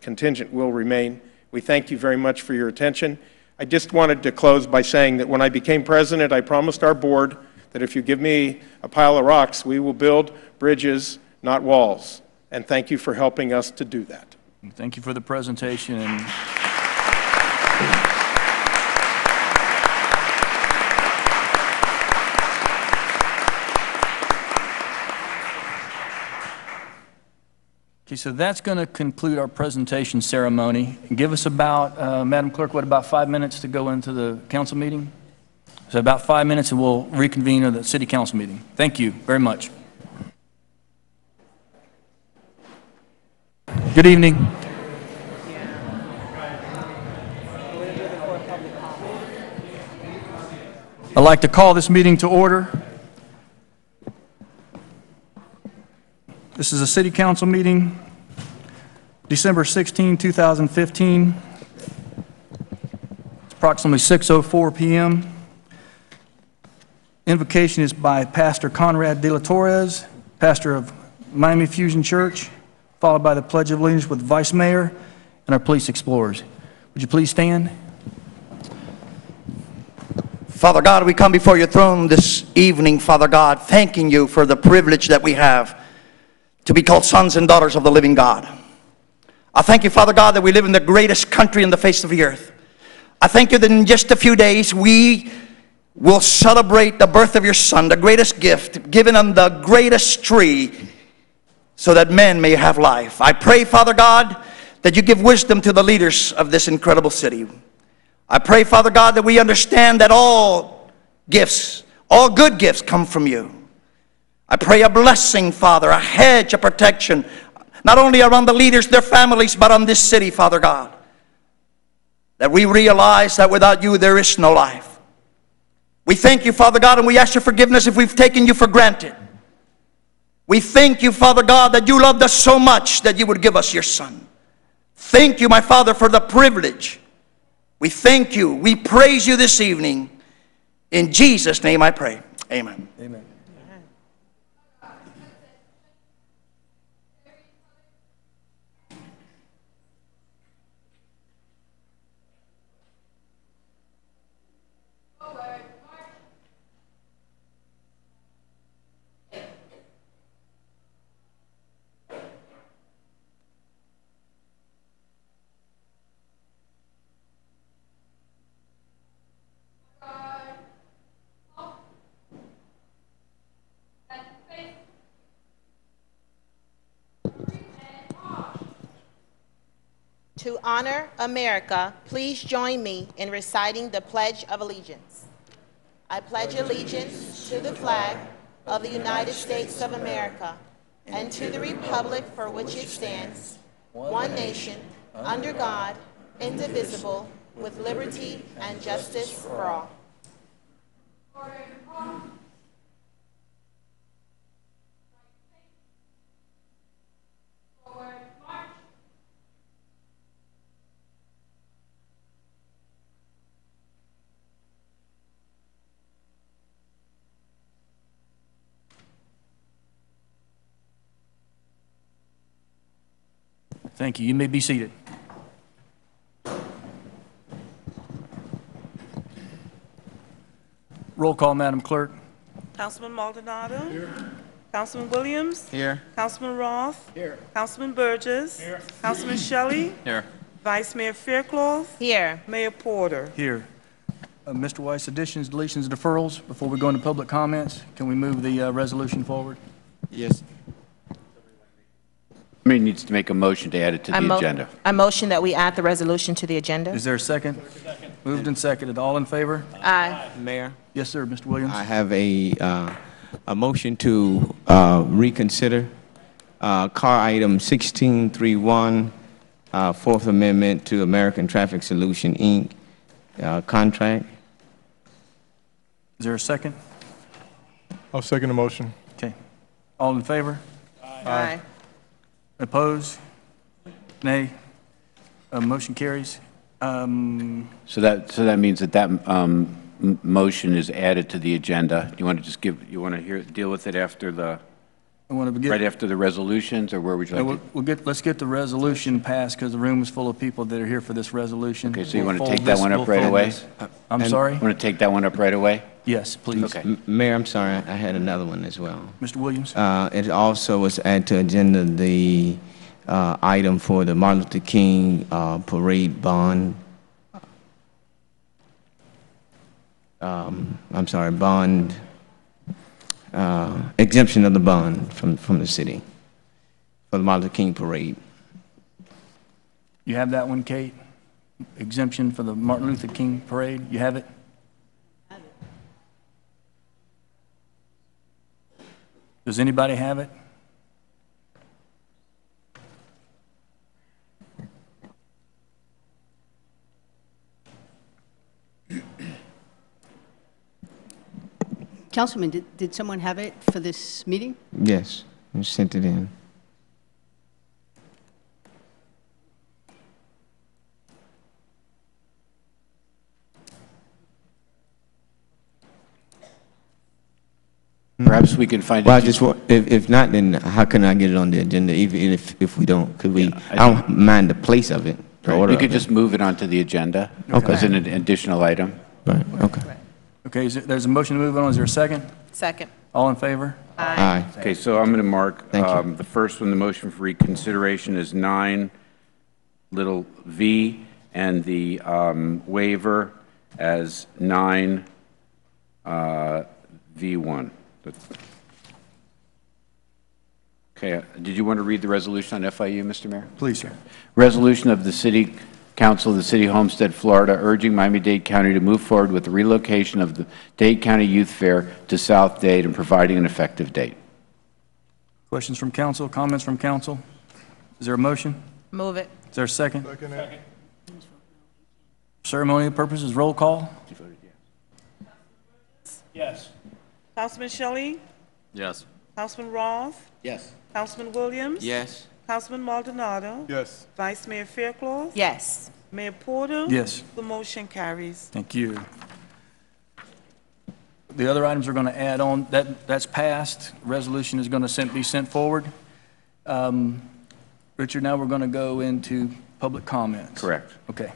contingent will remain. We thank you very much for your attention. I just wanted to close by saying that when I became president, I promised our board that if you give me a pile of rocks, we will build bridges, not walls. And thank you for helping us to do that. Thank you for the presentation. And okay, so that's going to conclude our presentation ceremony. Give us about, Madam Clerk, about 5 minutes to go into the council meeting? So about 5 minutes and we'll reconvene at the city council meeting. Thank you very much. Good evening. I'd like to call this meeting to order. This is a city council meeting, December 16, 2015. It's approximately 6:04 p.m. Invocation is by Pastor Conrad De La Torres, pastor of Miami Fusion Church, followed by the Pledge of Allegiance with Vice Mayor and our police explorers. Would you please stand? Father God, we come before your throne this evening, Father God, thanking you for the privilege that we have to be called sons and daughters of the living God. I thank you, Father God, that we live in the greatest country on the face of the earth. I thank you that in just a few days we will celebrate the birth of your Son, the greatest gift given on the greatest tree, so that men may have life. I pray, Father God, that you give wisdom to the leaders of this incredible city. I pray, Father God, that we understand that all gifts, all good gifts come from you. I pray a blessing, Father, a hedge, a protection, not only around the leaders, their families, but on this city, Father God. That we realize that without you there is no life. We thank you, Father God, and we ask your forgiveness if we've taken you for granted. We thank you, Father God, that you loved us so much that you would give us your Son. Thank you, my Father, for the privilege. We thank you. We praise you this evening. In Jesus' name I pray. Amen. Amen. To honor America, please join me in reciting the Pledge of Allegiance. I pledge allegiance to the flag of the United States of America and to the republic for which it stands, one nation, under God, indivisible, with liberty and justice for all. Thank you. You may be seated. Roll call, Madam Clerk. Councilman Maldonado. Here. Councilman Williams. Here. Councilman Roth. Here. Councilman Burgess. Here. Councilman Shelley. Here. Vice Mayor Faircloth. Here. Mayor Porter. Here. Mr. Weiss, additions, deletions, deferrals. Before we go into public comments, can we move the resolution forward? Yes. Somebody needs to make a motion to add it to the agenda. I motion that we add the resolution to the agenda. Is there a second? Moved and seconded. All in favor? Aye. Mayor? Yes, sir, Mr. Williams. I have a motion to reconsider car item 1631, Fourth Amendment to American Traffic Solution, Inc. Contract. Is there a second? I'll second the motion. Okay. All in favor? Aye. Opposed? Nay? Motion carries. So that means that motion is added to the agenda. Do you want to just deal with it after right after the resolutions, or where would you like to? Let's get the resolution passed, because the room is full of people that are here for this resolution. Okay, so you want to take that one up right away? I'm sorry? You want to take that one up right away? Yes, please. Okay. Mayor, I'm sorry, I had another one as well. Mr. Williams? It also was added to agenda the item for the Martin Luther King parade bond. I'm sorry, bond, exemption of the bond from the city for the Martin Luther King parade. You have that one, Kate? Exemption for the Martin Luther King parade? You have it? Does anybody have it? Councilman, did someone have it for this meeting? Yes, you sent it in. Perhaps we can find Well, it. if not, then how can I get it on the agenda, even if we don't? Could we? I don't mind the place of it, the order We could of it. just move it onto the agenda Okay. as an additional item. Right, okay. Okay, there's a motion to move on. Is there a second? Second. All in favor? Aye. Okay, so I'm going to mark Thank you. the first one, the motion for reconsideration is 9 little v, and the waiver as 9 v1. Okay, did you want to read the resolution on FIU, Mr. Mayor? Please, sir. Resolution of the City Council of the City of Homestead, Florida, urging Miami-Dade County to move forward with the relocation of the Dade County Youth Fair to South Dade and providing an effective date. Questions from council, comments from council? Is there a motion? Move it. Is there a second? Ceremonial purposes, roll call? Yes. Councilman Shelley? Yes. Councilman Roth? Yes. Councilman Williams? Yes. Councilman Maldonado? Yes. Vice Mayor Faircloth? Yes. Mayor Porter? Yes. The motion carries. Thank you. The other items are going to add on, that's passed. Resolution is going to be sent forward. Richard, now we're going to go into public comments. Correct. Okay.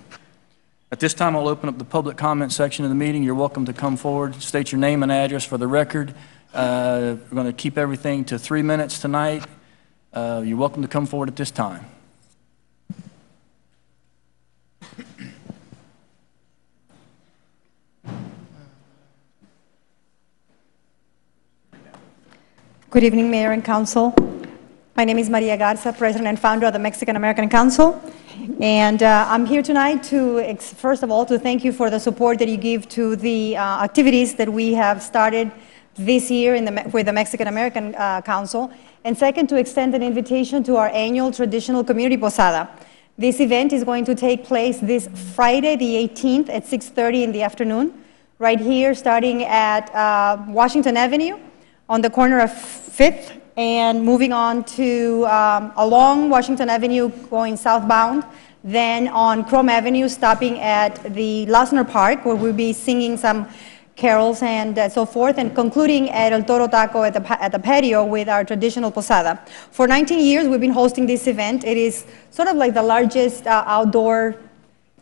At this time, I'll open up the public comment section of the meeting. You're welcome to come forward, state your name and address for the record. We're going to keep everything to 3 minutes tonight. You're welcome to come forward at this time. Good evening, Mayor and Council. My name is Maria Garza, President and founder of the Mexican American Council. And I'm here tonight to, first of all, to thank you for the support that you give to the activities that we have started this year with the Mexican American Council. And second, to extend an invitation to our annual traditional community posada. This event is going to take place this Friday, the 18th at 6:30 in the afternoon, right here, starting at Washington Avenue on the corner of 5th and moving on to along Washington Avenue going southbound, then on Chrome Avenue stopping at the Lassner Park, where we'll be singing some carols and so forth, and concluding at El Toro Taco at the patio with our traditional posada. For 19 years, we've been hosting this event. It is sort of like the largest outdoor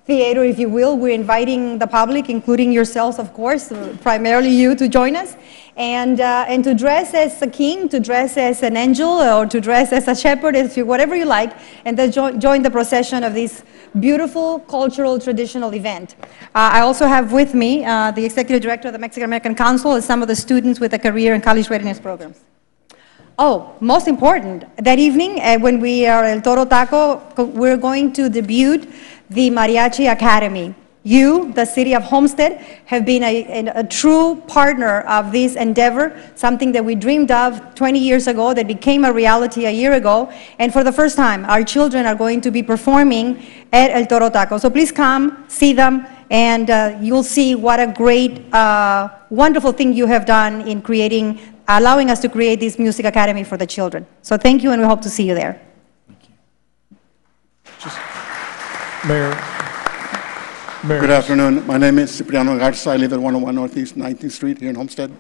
theater, if you will. We're inviting the public, including yourselves, of course, primarily you, to join us, and to dress as a king, to dress as an angel, or to dress as a shepherd, whatever you like, and then join the procession of this beautiful cultural traditional event. I also have with me the Executive Director of the Mexican American Council and some of the students with the career and college readiness programs. Oh, most important, that evening when we are at El Toro Taco, we're going to debut the Mariachi Academy. You, the city of Homestead, have been a true partner of this endeavor, something that we dreamed of 20 years ago that became a reality a year ago. And for the first time, our children are going to be performing at El Toro Taco. So please come, see them, and you'll see what a great, wonderful thing you have done in allowing us to create this music academy for the children. So thank you, and we hope to see you there. Mayor. Good afternoon. My name is Cipriano Garza. I live at 101 Northeast 19th Street here in Homestead.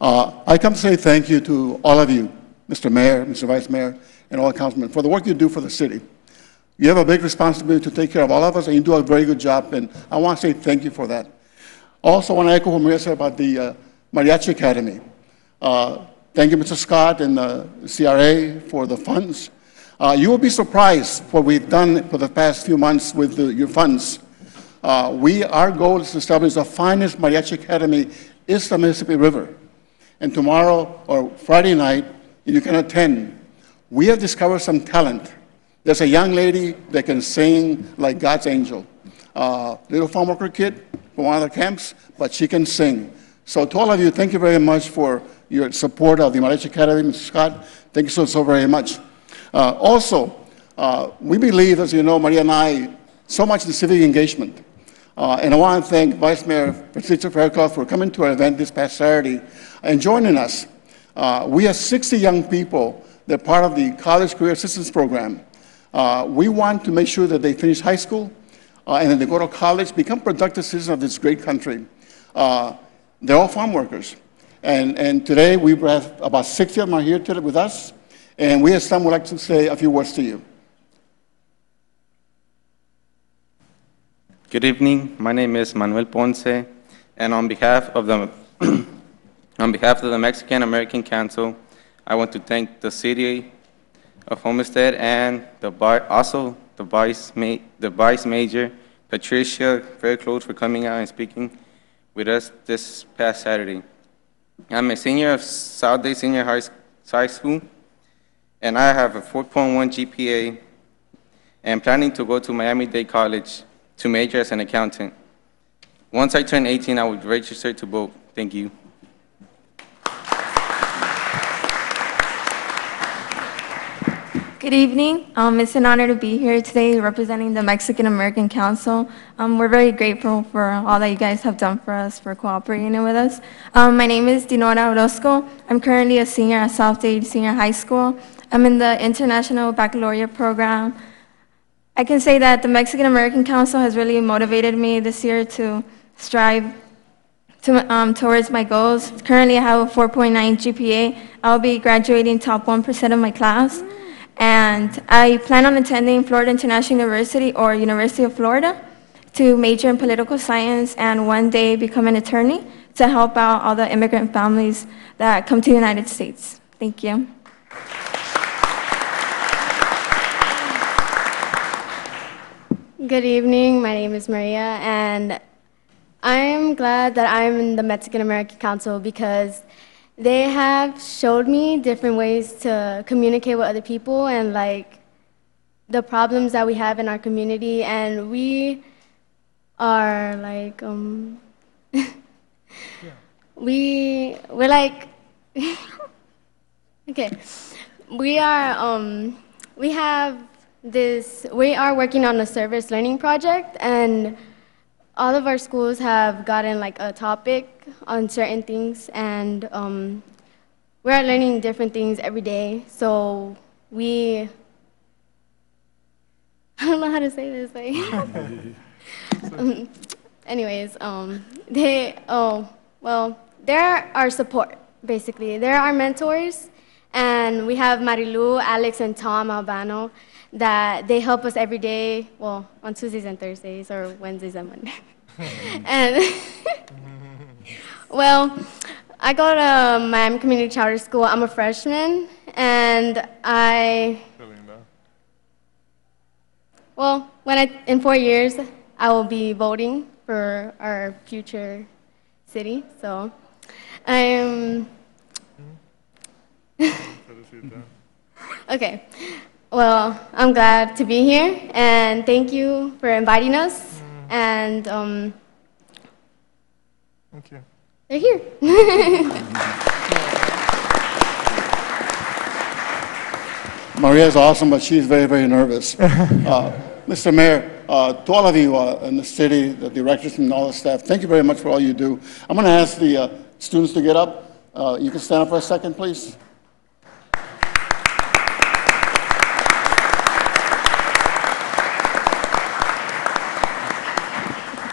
I come to say thank you to all of you, Mr. Mayor, Mr. Vice Mayor, and all the councilmen, for the work you do for the city. You have a big responsibility to take care of all of us, and you do a very good job, and I want to say thank you for that. Also, I want to echo what Maria said about the Mariachi Academy. Thank you, Mr. Scott and the CRA for the funds. You will be surprised what we've done for the past few months with your funds. Our goal is to establish the finest mariachi academy east of the Mississippi River. And tomorrow or Friday night, you can attend. We have discovered some talent. There's a young lady that can sing like God's angel. Little farm worker kid from one of the camps, but she can sing. So to all of you, thank you very much for your support of the Mariachi Academy. Mr. Scott, thank you so very much. Also, we believe, as you know, Maria and I, so much in civic engagement. And I want to thank Vice Mayor Patricia Faircloth for coming to our event this past Saturday and joining us. We have 60 young people that are part of the College Career Assistance Program. We want to make sure that they finish high school and then they go to college, become productive citizens of this great country. They're all farm workers. And today we have about 60 of them are here today with us. And we have some would like to say a few words to you. Good evening. My name is Manuel Ponce, and on behalf of the Mexican American Council, I want to thank the city of Homestead and also the vice major, Patricia Faircloth, for coming out and speaking with us this past Saturday. I'm a senior of Southday Senior High School, and I have a 4.1 GPA and planning to go to Miami-Dade College to major as an accountant. Once I turn 18, I will register to vote. Thank you. Good evening. It's an honor to be here today representing the Mexican American Council. We're very grateful for all that you guys have done for us, for cooperating with us. My name is Dinora Orozco. I'm currently a senior at Southday Senior High School. I'm in the International Baccalaureate program. I can say that the Mexican American Council has really motivated me this year to strive towards my goals. Currently, I have a 4.9 GPA. I'll be graduating top 1% of my class. And I plan on attending Florida International University or University of Florida to major in political science and one day become an attorney to help out all the immigrant families that come to the United States. Thank you. Good evening. My name is Maria, and I'm glad that I'm in the Mexican American Council because they have showed me different ways to communicate with other people and like the problems that we have in our community, and we are like we're like okay, we are working on a service learning project, and all of our schools have gotten like a topic on certain things, and we're learning different things every day. So I don't know how to say this. Like, anyways, they're our support basically. They're our mentors, and we have Marilu, Alex, and Tom Albano that they help us every day, well, on Tuesdays and Thursdays, or Wednesdays and Mondays. And, well, I go to Miami Community Charter School. I'm a freshman, and in 4 years, I will be voting for our future city, so I'm, okay. Well, I'm glad to be here, and thank you for inviting us. and Thank you. they're here. Maria is awesome, but she's very, very nervous. Mr. Mayor, to all of you in the city, the directors and all the staff, thank you very much for all you do. I'm going to ask the students to get up. You can stand up for a second, please.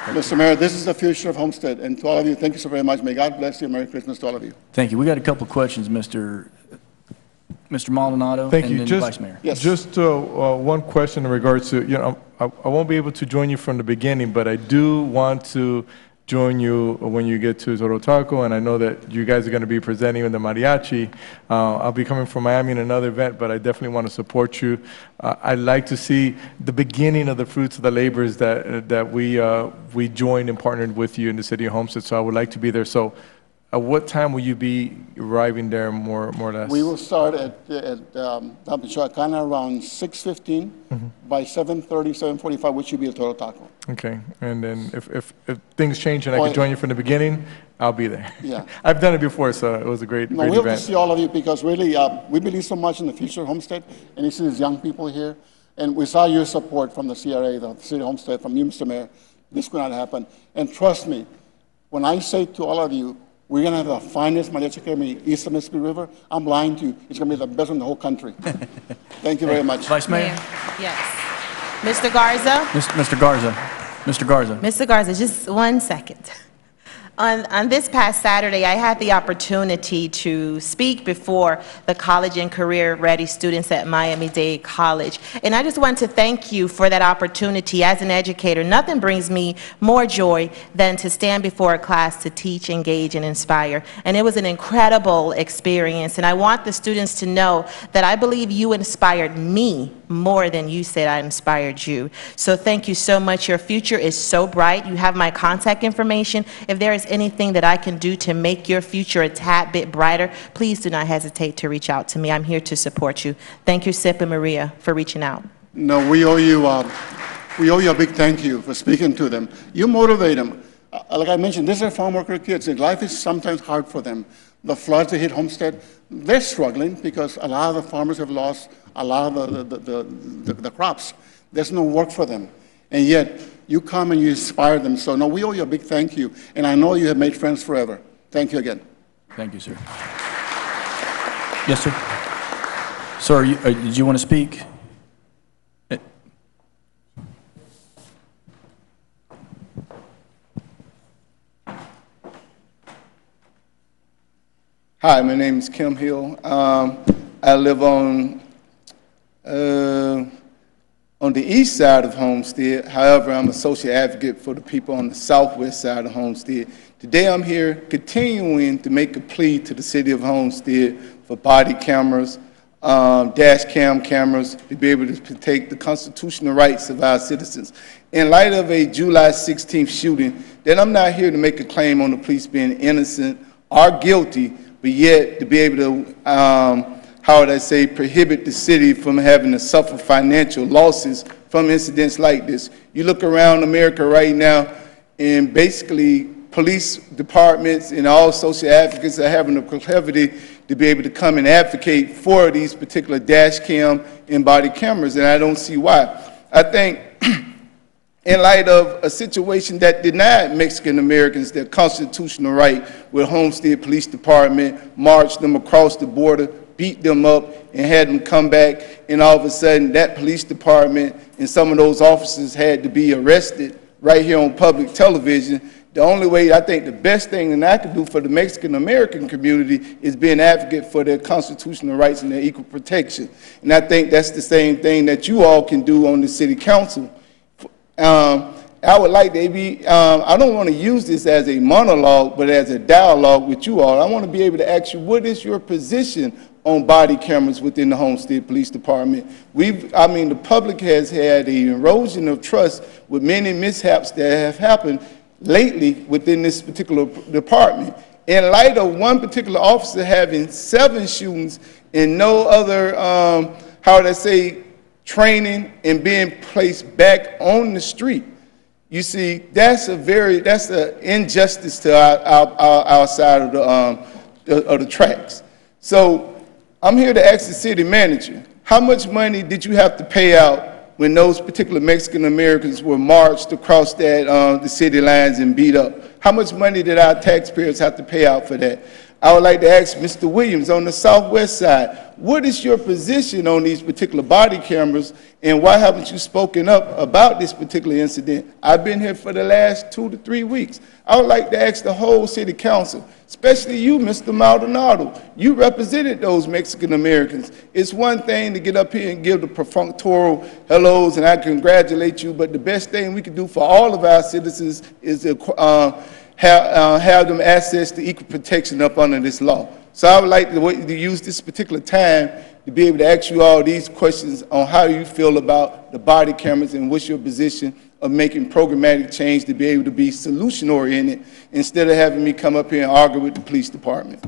Mr. Mayor, this is the future of Homestead, and to all of you, thank you so very much. May God bless you. Merry Christmas to all of you. Thank you. We got a couple of questions, Mr. Maldonado, Thank and you. then Just, Vice Mayor. just one question in regards to, I won't be able to join you from the beginning, but I do want to join you when you get to Torotaco, and I know that you guys are going to be presenting in the mariachi. I'll be coming from Miami in another event, but I definitely want to support you. I'd like to see the beginning of the fruits of the labors that we joined and partnered with you in the city of Homestead, so I would like to be there. So at what time will you be arriving there, more or less? We will start at kind of around 6:15. By 7:30, 7:45, which should be a total taco. Okay, and then if things change and I can join you from the beginning, I'll be there. Yeah. I've done it before, so it was a great No, we hope to event. see all of you because really we believe so much in the future of Homestead, and you see these young people here, and we saw your support from the CRA, the City of Homestead, from you, Mr. Mayor. This could not happen, and trust me, when I say to all of you, we're going to have the finest mariachi academy east of Mississippi River, I'm lying to you. It's going to be the best one in the whole country. Thank you very much. Vice Mayor? Yes. Mr. Garza? Mr. Garza. Mr. Garza. Mr. Garza, just 1 second. On this past Saturday, I had the opportunity to speak before the college and career-ready students at Miami-Dade College. And I just want to thank you for that opportunity. As an educator, nothing brings me more joy than to stand before a class to teach, engage, and inspire. And it was an incredible experience. And I want the students to know that I believe you inspired me more than you said I inspired you. So thank you so much. Your future is so bright. You have my contact information. If there is anything that I can do to make your future a tad bit brighter, please do not hesitate to reach out to me. I'm here to support you. Thank you, Sip and Maria, for reaching out. No, we owe you a big thank you for speaking to them. You motivate them. Like I mentioned, these are farm worker kids, and life is sometimes hard for them. The floods that hit Homestead, they're struggling because a lot of the farmers have lost a lot of the crops. There's no work for them. And yet, you come and you inspire them. So, no, we owe you a big thank you. And I know you have made friends forever. Thank you again. Thank you, sir. Yes, sir. Sir, did you want to speak? Hi, my name is Kim Hill. I live on the east side of Homestead. However, I'm a social advocate for the people on the southwest side of Homestead. Today I'm here continuing to make a plea to the city of Homestead for body cameras, dash cam cameras, to be able to protect the constitutional rights of our citizens. In light of a July 16th shooting, that I'm not here to make a claim on the police being innocent or guilty, but yet to be able to how would I say, prohibit the city from having to suffer financial losses from incidents like this. You look around America right now, and basically police departments and all social advocates are having the proclivity to be able to come and advocate for these particular dash cam and body cameras, and I don't see why. I think in light of a situation that denied Mexican Americans their constitutional right, with Homestead Police Department marched them across the border, beat them up, and had them come back, and all of a sudden that police department and some of those officers had to be arrested right here on public television. The only way, I think the best thing that I could do for the Mexican American community is be an advocate for their constitutional rights and their equal protection. And I think that's the same thing that you all can do on the city council. I would like to be, I don't want to use this as a monologue, but as a dialogue with you all. I want to be able to ask you, what is your position on body cameras within the Homestead Police Department? The public has had an erosion of trust with many mishaps that have happened lately within this particular department. In light of one particular officer having 7 shootings and no other, how would I say, training and being placed back on the street, You see, that's an injustice to our side of the tracks. So I'm here to ask the city manager, how much money did you have to pay out when those particular Mexican Americans were marched across the city lines and beat up? How much money did our taxpayers have to pay out for that? I would like to ask Mr. Williams on the southwest side, what is your position on these particular body cameras, and why haven't you spoken up about this particular incident? I've been here for the last 2 to 3 weeks. I would like to ask the whole city council, especially you, Mr. Maldonado. You represented those Mexican Americans. It's one thing to get up here and give the perfunctory hellos, and I congratulate you, but the best thing we can do for all of our citizens is to have them access to equal protection up under this law. So I would like to use this particular time to be able to ask you all these questions on how you feel about the body cameras and what's your position of making programmatic change to be able to be solution-oriented instead of having me come up here and argue with the police department.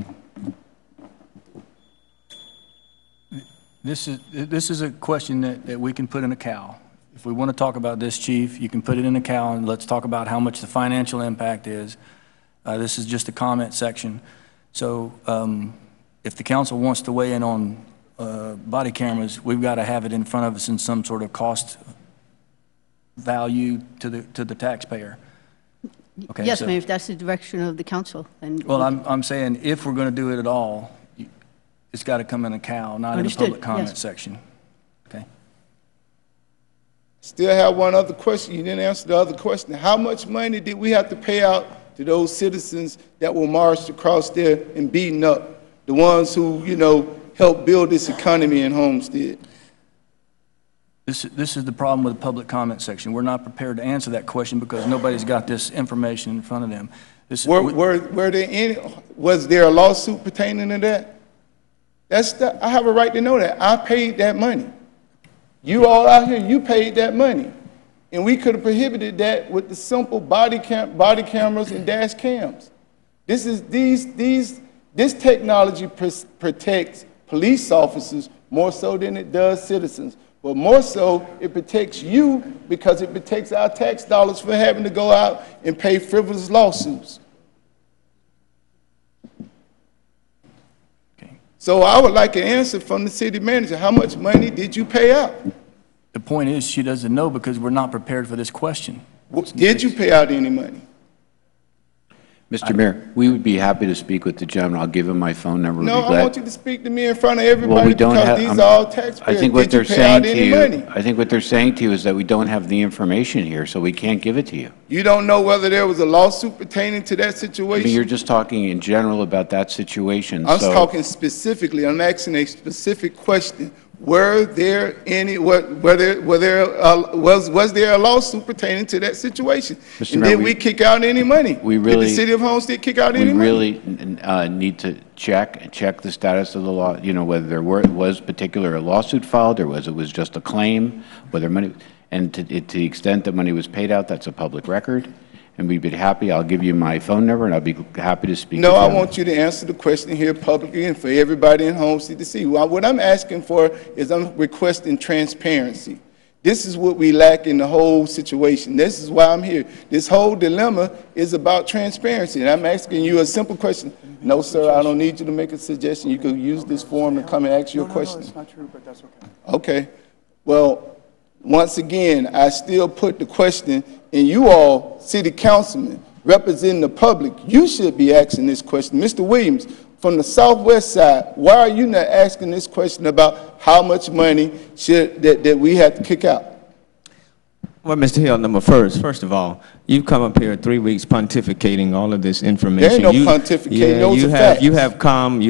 This is a question that we can put in a cow. If we want to talk about this, Chief, you can put it in a cow and let's talk about how much the financial impact is. This is just a comment section. So if the council wants to weigh in on body cameras, we've got to have it in front of us in some sort of cost value to the taxpayer. Okay, Yes, so, Mayor, if that's the direction of the council, then. well, I'm saying if we're going to do it at all, it's got to come in a cow, not Understood, in the public comment yes. section. Okay. Still have one other question. You didn't answer the other question. How much money did we have to pay out to those citizens that were marched across there and beaten up? The ones who, helped build this economy in Homestead? This is the problem with the public comment section. We're not prepared to answer that question because nobody's got this information in front of them. Was there a lawsuit pertaining to that? I have a right to know that. I paid that money. You all out here, you paid that money. And we could have prohibited that with the simple body cameras and dash cams. This technology protects police officers more so than it does citizens. But more so, it protects you because it protects our tax dollars for having to go out and pay frivolous lawsuits. Okay. So I would like an answer from the city manager. How much money did you pay out? The point is she doesn't know because we're not prepared for this question. Did you pay out any money? Mr. Mayor, we would be happy to speak with the gentleman. I'll give him my phone number. No, I want you to speak to me in front of everybody Well, we don't because have, these are all taxpayers. I think what Did you they're pay out saying to any you, money? I think what they're saying to you is that we don't have the information here, so we can't give it to you. You don't know whether there was a lawsuit pertaining to that I situation? mean, you're just talking in general about that situation. I'm so talking specifically. I'm asking a specific question. Was there a lawsuit pertaining to that situation? Mr. And Mayor, did we kick out any money? Did the really- city of Homestead kick out any We money? really need to check the status of the law, whether there was particular a lawsuit filed or it was just a claim, whether money, and to the extent that money was paid out, that's a public record. And we'd be happy, I'll give you my phone number and I'll be happy to speak No, with you. I want you to answer the question here publicly and for everybody in Homestead to see. What I'm asking for is I'm requesting transparency. This is what we lack in the whole situation. This is why I'm here. This whole dilemma is about transparency. And I'm asking you a simple question. No, sir, I don't need you to make a suggestion. You can use this forum to come and ask you a question. No, it's not true, but that's okay. Okay. Well, once again, I still put the question, and you all, city councilmen, representing the public, you should be asking this question. Mr. Williams, from the southwest side, why are you not asking this question about how much money that we have to kick out? Well, Mr. Hill, first of all, you've come up here 3 weeks pontificating all of this information. There ain't no pontificating, those are facts. You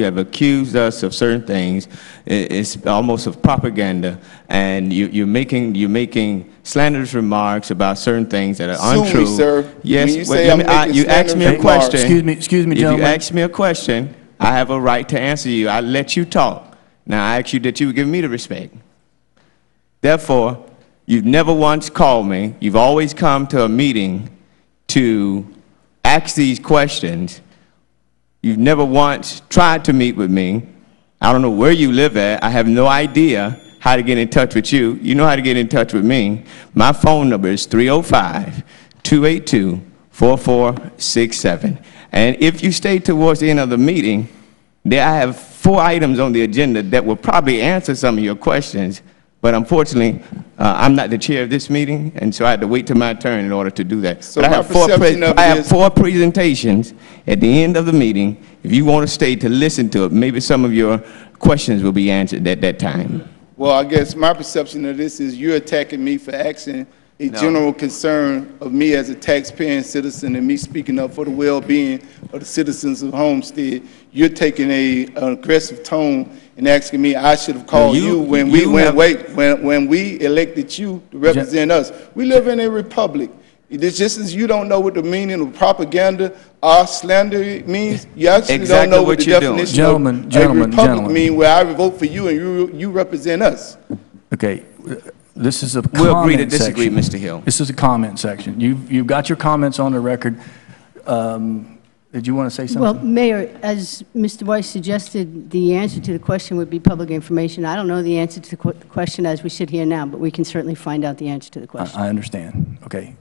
have accused us of certain things. It's almost of propaganda, and you're making slanderous remarks about certain things that are untrue. Sue me, sir. Yes, When you say I'm making you asked me a slanderous remarks. question. Excuse me, If gentlemen. you ask me a question, I have a right to answer you. I let you talk. Now, I ask you that you would give me the respect. Therefore, you've never once called me. You've always come to a meeting to ask these questions. You've never once tried to meet with me. I don't know where you live at. I have no idea how to get in touch with you. You know how to get in touch with me. My phone number is 305 282-4467. And if you stay towards the end of the meeting, there I have 4 items on the agenda that will probably answer some of your questions. But unfortunately, I'm not the chair of this meeting, and so I had to wait till my turn in order to do that. So but my perception of it I have is- 4 presentations at the end of the meeting. If you want to stay to listen to it, maybe some of your questions will be answered at that time. Well, I guess my perception of this is you're attacking me for asking a general concern of me as a taxpaying citizen and me speaking up for the well-being of the citizens of Homestead. You're taking an aggressive tone and asking me I should have called when we elected you to represent us. We live in a republic. It's just as you don't know what the meaning of propaganda or slander means, you actually Exactly don't know what what the you're doing. definition Gentlemen, of gentlemen, a republic gentlemen. means, where I vote for you and you represent us. Okay, this is a We'll agree to comment disagree, section. Mr. Hill. This is a comment section. You've got your comments on the record. Did you want to say something? Well, Mayor, as Mr. Weiss suggested, the answer to the question would be public information. I don't know the answer to the question as we sit here now, but we can certainly find out the answer to the question. I understand. Okay.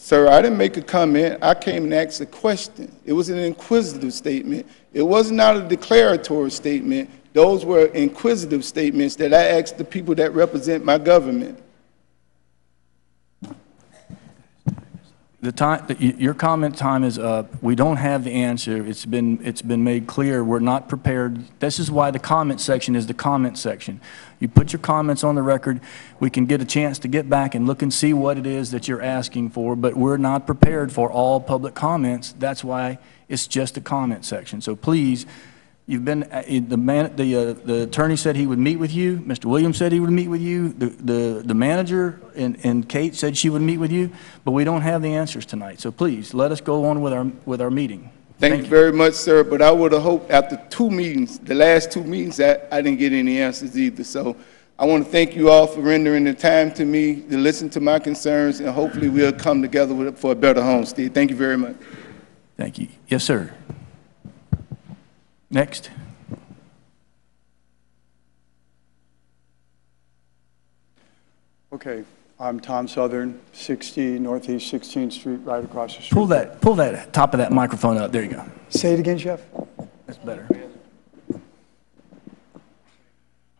Sir, I didn't make a comment. I came and asked a question. It was an inquisitive statement. It was not a declaratory statement. Those were inquisitive statements that I asked the people that represent my government. Your comment time is up. We don't have the answer. It's been made clear. We're not prepared. This is why the comment section is the comment section. You put your comments on the record. We can get a chance to get back and look and see what it is that you're asking for, but we're not prepared for all public comments. That's why it's just a comment section. So please, you've been, the attorney said he would meet with you. Mr. Williams said he would meet with you. The manager and Kate said she would meet with you, but we don't have the answers tonight. So please, let us go on with our meeting. Thank you very much, sir, but I would have hoped after 2 meetings, the last 2 meetings, that I didn't get any answers either. So I want to thank you all for rendering the time to me to listen to my concerns, and hopefully we'll come together for a better homestead. Thank you very much. Thank you. Yes, sir. Next. Okay, I'm Tom Southern, 60 Northeast 16th Street, right across the street. Pull that top of that microphone up. There you go. Say it again, Jeff. That's better.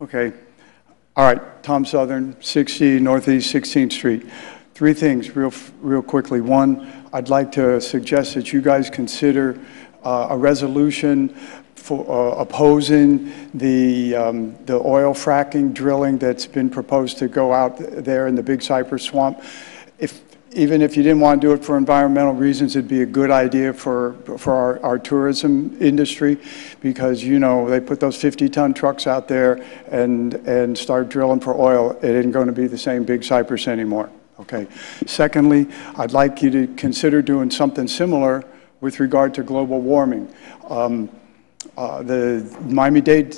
Okay. All right, Tom Southern, 60 Northeast 16th Street. 3 things real quickly. One, I'd like to suggest that you guys consider a resolution for opposing the oil fracking drilling that's been proposed to go out there in the Big Cypress Swamp. Even if you didn't want to do it for environmental reasons, it'd be a good idea for our tourism industry, because, you know, they put those 50-ton trucks out there and start drilling for oil. It isn't going to be the same Big Cypress anymore. Okay. Secondly, I'd like you to consider doing something similar with regard to global warming. The Miami-Dade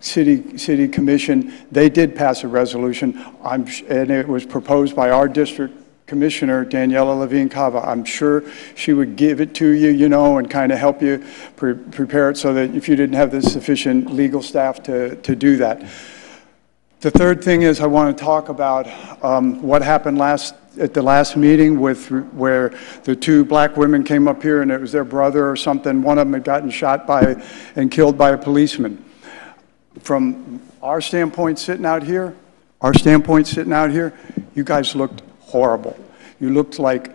City Commission, they did pass a resolution, and it was proposed by our district commissioner, Daniela Levine Cava. I'm sure she would give it to you, you know, and kind of help you prepare it so that if you didn't have the sufficient legal staff to do that. The third thing is I want to talk about what happened at the last meeting where the 2 black women came up here and it was their brother or something. One of them had gotten shot and killed by a policeman. From our standpoint sitting out here, you guys looked horrible. You looked like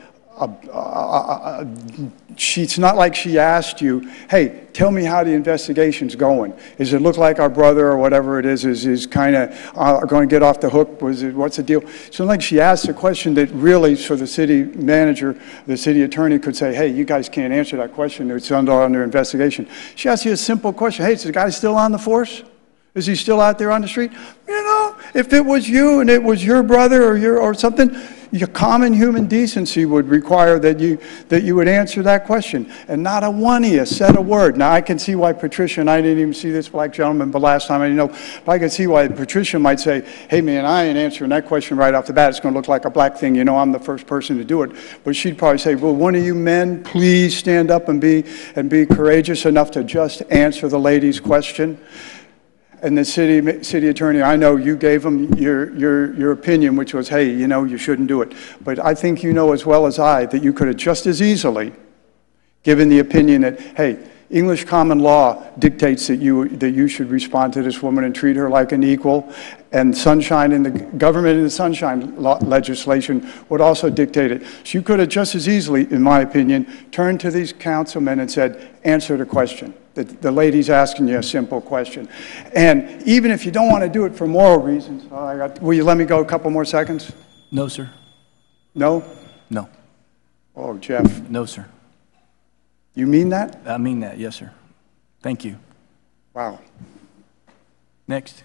it's not like she asked you, hey, tell me how the investigation's going. Does it look like our brother or whatever it is kind of going to get off the hook? What's the deal? It's not like she asked a question that really, so the city manager, the city attorney could say, hey, you guys can't answer that question. It's under investigation. She asked you a simple question. Hey, is the guy still on the force? Is he still out there on the street? You know, if it was you and it was your brother or something, your common human decency would require that you would answer that question. And not a one of you said a word. Now, I can see why Patricia, and I didn't even see this black gentleman, but last time I didn't know, but I can see why Patricia might say, hey, man, I ain't answering that question right off the bat. It's going to look like a black thing. You know, I'm the first person to do it. But she'd probably say, well, one of you men, please stand up and be courageous enough to just answer the lady's question. And the city attorney, I know you gave him your opinion, which was, hey, you know, you shouldn't do it. But I think you know as well as I that you could have just as easily given the opinion that, hey, English common law dictates that you should respond to this woman and treat her like an equal. And sunshine in the government and the sunshine legislation would also dictate it. So you could have just as easily, in my opinion, turned to these councilmen and said, answer the question. The lady's asking you a simple question. And even if you don't want to do it for moral reasons, will you let me go a couple more seconds? No, sir. No? No. Oh, Jeff. No, sir. You mean that? I mean that, yes, sir. Thank you. Wow. Next.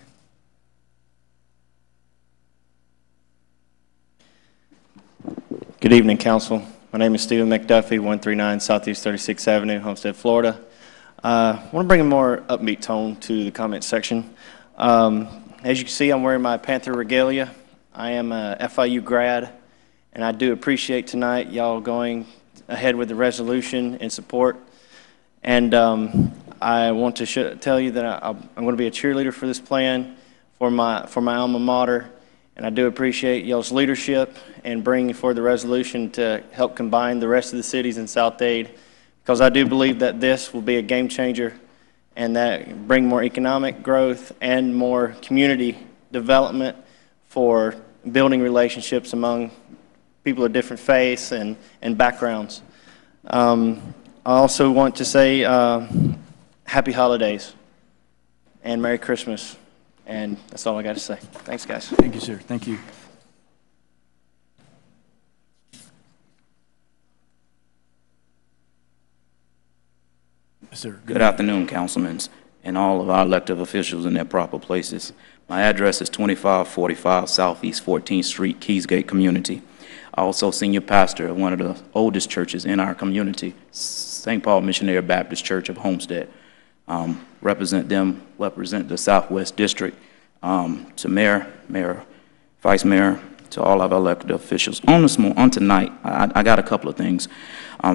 Good evening, Council. My name is Stephen McDuffie, 139 Southeast 36th Avenue, Homestead, Florida. I want to bring a more upbeat tone to the comment section. As you can see, I'm wearing my Panther regalia. I am a FIU grad, and I do appreciate tonight y'all going ahead with the resolution in support. And I want to tell you that I'm going to be a cheerleader for this plan for my alma mater, and I do appreciate y'all's leadership in bringing forward the resolution to help combine the rest of the cities in South Dade, because I do believe that this will be a game changer and that bring more economic growth and more community development for building relationships among people of different faiths and backgrounds. I also want to say happy holidays and Merry Christmas, and that's all I got to say. Thanks, guys. Thank you, sir. Thank you. Yes, sir. Good afternoon, councilmen, and all of our elected officials in their proper places. My address is 2545 Southeast 14th Street, Keysgate community. Also senior pastor of one of the oldest churches in our community, St. Paul Missionary Baptist Church of Homestead. Represent the Southwest District, to Mayor, Vice Mayor, to all of our elected officials. On tonight, I got a couple of things.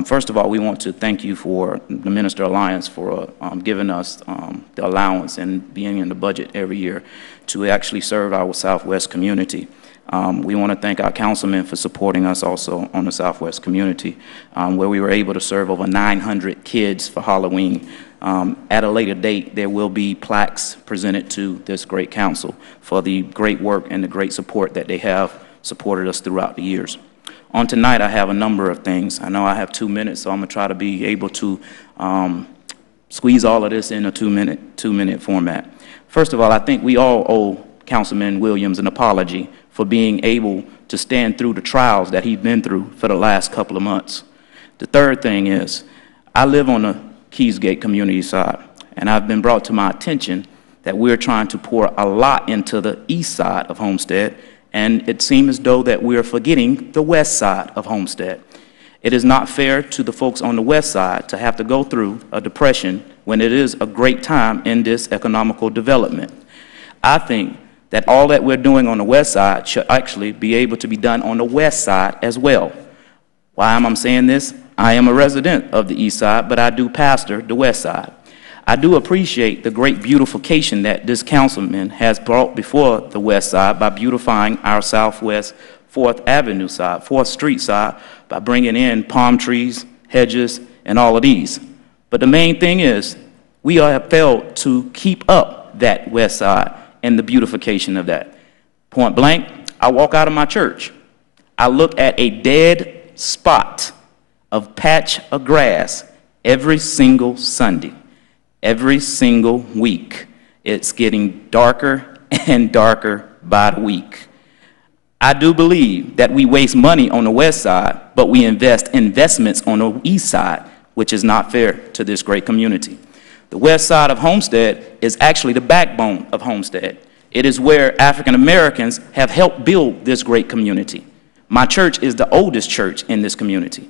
First of all, we want to thank you for the Minister Alliance for giving us the allowance and being in the budget every year to actually serve our Southwest community. We want to thank our councilmen for supporting us also on the Southwest community, where we were able to serve over 900 kids for Halloween. At a later date, there will be plaques presented to this great council for the great work and the great support that they have supported us throughout the years. On tonight, I have a number of things. I know I have 2 minutes, so I'm going to try to be able to squeeze all of this in a two-minute format. First of all, I think we all owe Councilman Williams an apology for being able to stand through the trials that he's been through for the last couple of months. The third thing is, I live on the Keysgate community side, and I've been brought to my attention that we're trying to pour a lot into the east side of Homestead, and it seems as though that we're forgetting the west side of Homestead. It is not fair to the folks on the west side to have to go through a depression when it is a great time in this economical development. I think that all that we're doing on the west side should actually be able to be done on the west side as well. Why am I saying this? I am a resident of the east side, but I do pastor the west side. I do appreciate the great beautification that this councilman has brought before the west side by beautifying our southwest 4th Avenue side, 4th Street side, by bringing in palm trees, hedges, and all of these. But the main thing is, we have failed to keep up that west side and the beautification of that. Point blank, I walk out of my church. I look at a dead spot of patch of grass every single Sunday, every single week. It's getting darker and darker by the week. I do believe that we waste money on the west side, but we invest investments on the east side, which is not fair to this great community. The west side of Homestead is actually the backbone of Homestead. It is where African Americans have helped build this great community. My church is the oldest church in this community.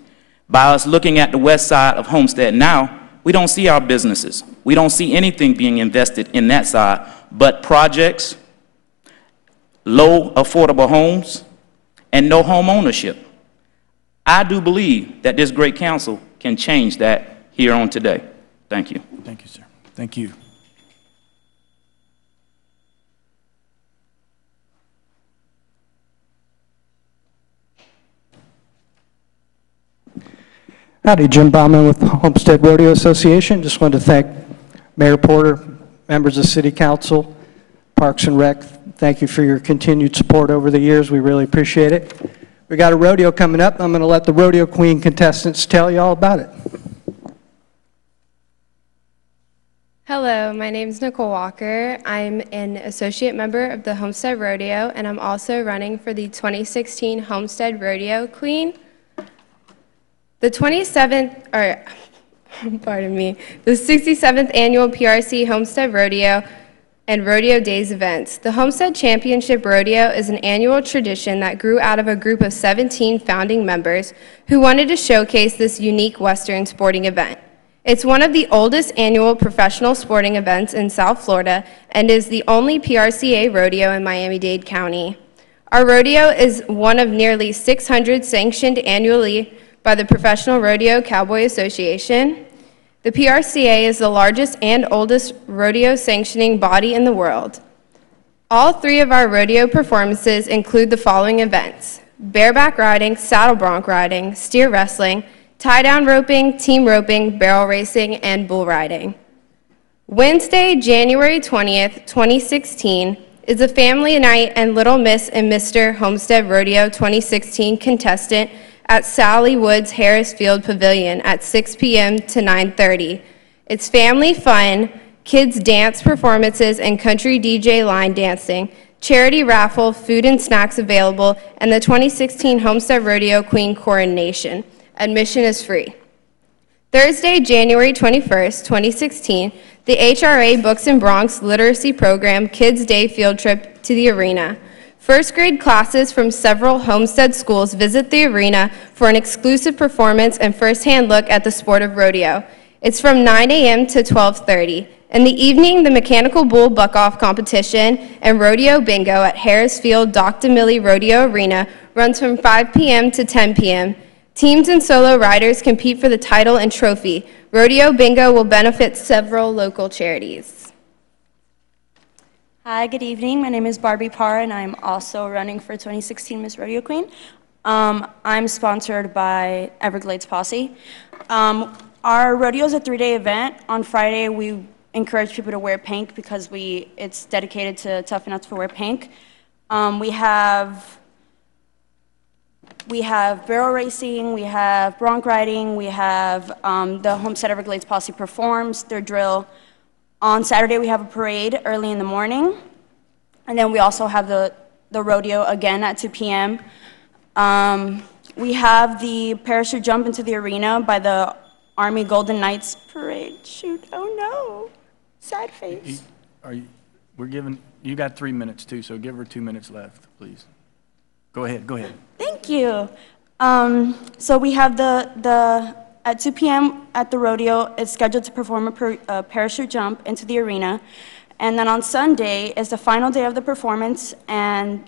By us looking at the west side of Homestead now, we don't see our businesses. We don't see anything being invested in that side but projects, low affordable homes, and no home ownership. I do believe that this great council can change that here on today. Thank you. Thank you, sir. Thank you. Howdy, Jim Bauman with the Homestead Rodeo Association. Just wanted to thank Mayor Porter, members of City Council, Parks and Rec. Thank you for your continued support over the years. We really appreciate it. We got a rodeo coming up. I'm going to let the Rodeo Queen contestants tell you all about it. Hello, my name is Nicole Walker. I'm an associate member of the Homestead Rodeo, and I'm also running for the 2016 Homestead Rodeo Queen. The 67th annual PRC Homestead Rodeo and Rodeo Days events. The Homestead Championship Rodeo is an annual tradition that grew out of a group of 17 founding members who wanted to showcase this unique Western sporting event. It's one of the oldest annual professional sporting events in South Florida and is the only PRCA rodeo in Miami-Dade County. Our rodeo is one of nearly 600 sanctioned annually by the Professional Rodeo Cowboy Association. The PRCA is the largest and oldest rodeo sanctioning body in the world. All three of our rodeo performances include the following events: bareback riding, saddle bronc riding, steer wrestling, tie-down roping, team roping, barrel racing, and bull riding. Wednesday, January 20th, 2016, is a family night and Little Miss and Mr. Homestead Rodeo 2016 contestant at Sally Woods Harris Field Pavilion at 6 p.m. to 9:30. It's family fun, kids dance performances, and country DJ line dancing, charity raffle, food and snacks available, and the 2016 Homestead Rodeo Queen coronation. Admission is free. Thursday, January 21st, 2016, the HRA Books and Bronx Literacy Program Kids Day Field Trip to the arena. First grade classes from several Homestead schools visit the arena for an exclusive performance and firsthand look at the sport of rodeo. It's from 9 a.m. to 12:30. In the evening, the Mechanical Bull Buck-Off competition and Rodeo Bingo at Harris Field Doc DeMille Rodeo Arena runs from 5 p.m. to 10 p.m. Teams and solo riders compete for the title and trophy. Rodeo Bingo will benefit several local charities. Hi, good evening. My name is Barbie Parr, and I'm also running for 2016 Miss Rodeo Queen. I'm sponsored by Everglades Posse. Our rodeo is a 3-day event. On Friday, we encourage people to wear pink because it's dedicated to Tough Enough to Wear Pink. We have barrel racing, we have bronc riding, we have the Homestead Everglades Posse performs their drill. On Saturday, we have a parade early in the morning. And then we also have the rodeo again at 2 p.m. We have the parachute jump into the arena by the Army Golden Knights parade. Shoot, oh no, sad face. You got 3 minutes too, so give her 2 minutes left, please. Go ahead. Thank you. So we have at 2 p.m. at the rodeo, it's scheduled to perform a parachute jump into the arena. And then on Sunday is the final day of the performance, and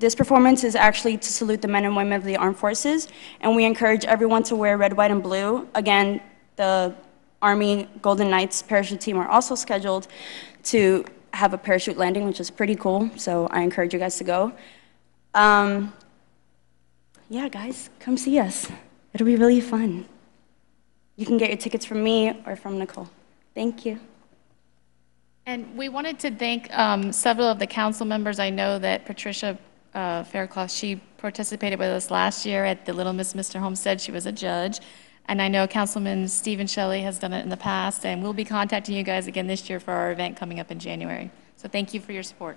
this performance is actually to salute the men and women of the armed forces, and we encourage everyone to wear red, white, and blue. Again, the Army Golden Knights parachute team are also scheduled to have a parachute landing, which is pretty cool, so I encourage you guys to go. Yeah, guys, come see us. It'll be really fun. You can get your tickets from me or from Nicole. Thank you. And we wanted to thank several of the council members. I know that Patricia Faircloth, she participated with us last year at the Little Miss Mr. Homestead. She was a judge. And I know Councilman Stephen Shelley has done it in the past, and we'll be contacting you guys again this year for our event coming up in January. So thank you for your support.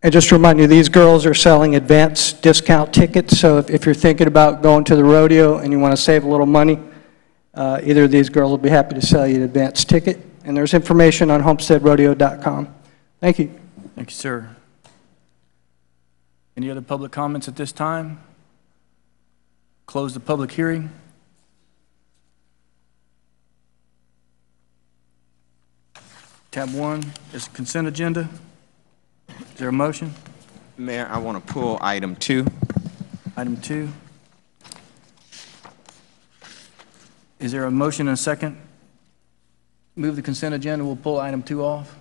And just to remind you, these girls are selling advance discount tickets, so if you're thinking about going to the rodeo and you want to save a little money, either of these girls will be happy to sell you an advance ticket. And there's information on homesteadrodeo.com. Thank you. Thank you, sir. Any other public comments at this time? Close the public hearing. Tab 1 is consent agenda. Is there a motion? Mayor, I want to pull item 2. Item 2. Is there a motion and a second? Move the consent agenda. We'll pull item 2 off.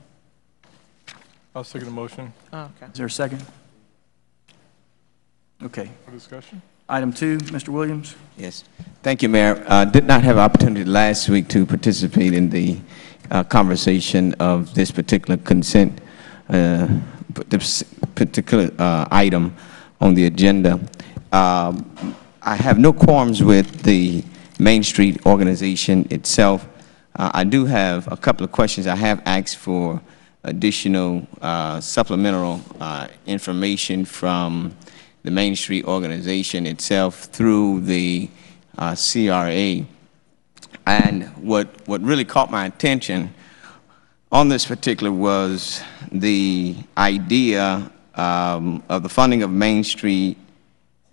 I'll second the motion. Oh, okay. Is there a second? Okay. For discussion? Item 2, Mr. Williams. Yes. Thank you, Mayor. Did not have opportunity last week to participate in the conversation of this particular consent, this particular item on the agenda. I have no qualms with the Main Street organization itself. I do have a couple of questions. I have asked for additional supplemental information from the Main Street organization itself through the CRA. And what really caught my attention on this particular was the idea of the funding of Main Street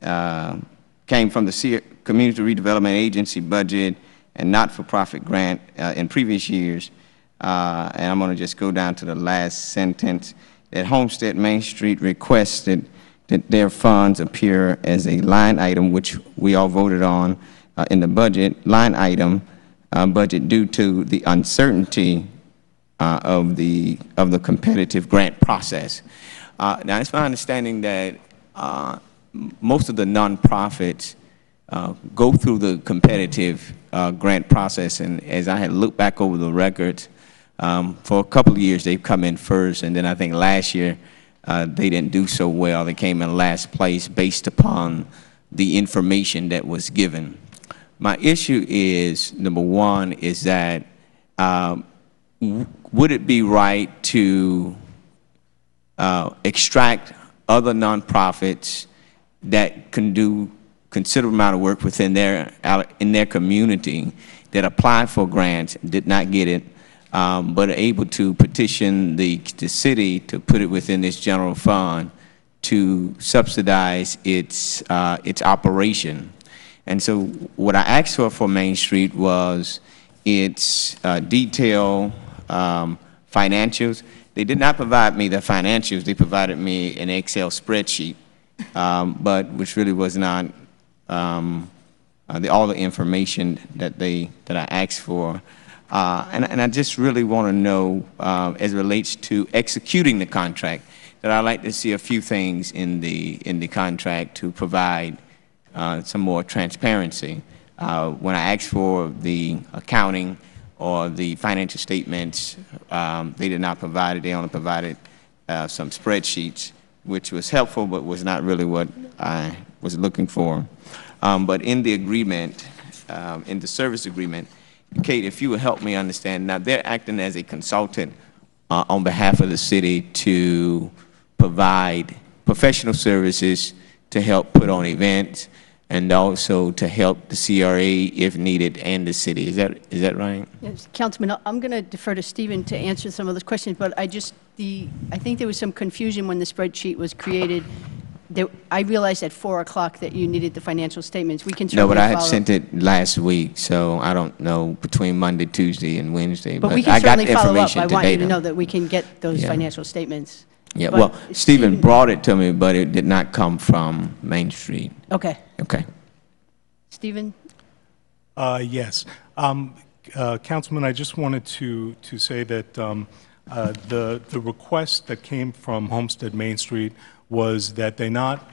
came from the Community Redevelopment Agency budget and not-for-profit grant in previous years. And I'm going to just go down to the last sentence, that Homestead Main Street requested that their funds appear as a line item, which we all voted on in the budget, line item budget due to the uncertainty of the competitive grant process. Now, it's my understanding that most of the nonprofits go through the competitive grant process, and as I had looked back over the records, for a couple of years they've come in first, and then I think last year they didn't do so well. They came in last place based upon the information that was given. My issue is, number one, is that would it be right to extract other nonprofits that can do considerable amount of work within in their community that apply for grants, did not get it, but are able to petition the city to put it within this general fund to subsidize its operation. And so what I asked for Main Street was its detailed financials. They did not provide me the financials. They provided me an Excel spreadsheet, but which really was not all the information that I asked for. And I just really want to know, as it relates to executing the contract, that I'd like to see a few things in the contract to provide some more transparency. When I asked for the accounting or the financial statements, they did not provide it. They only provided some spreadsheets, which was helpful, but was not really what I was looking for. But in the agreement, in the service agreement, Kate, if you would help me understand, now they're acting as a consultant on behalf of the city to provide professional services to help put on events and also to help the CRA if needed and the city. Is that right? Yes, Councilman, I'm going to defer to Stephen to answer some of those questions, but I think there was some confusion when the spreadsheet was created. I realized at 4 o'clock that you needed the financial statements. We can certainly No, but I had follow. sent it last week, so I don't know between Monday, Tuesday, and Wednesday. But we I can got certainly the follow up. information I want you to today, know that we can get those Yeah. financial statements. Yeah, But well, Stephen brought it to me, but it did not come from Main Street. Okay. Okay. Stephen? Yes. Councilman, I just wanted to say that the request that came from Homestead Main Street was that they not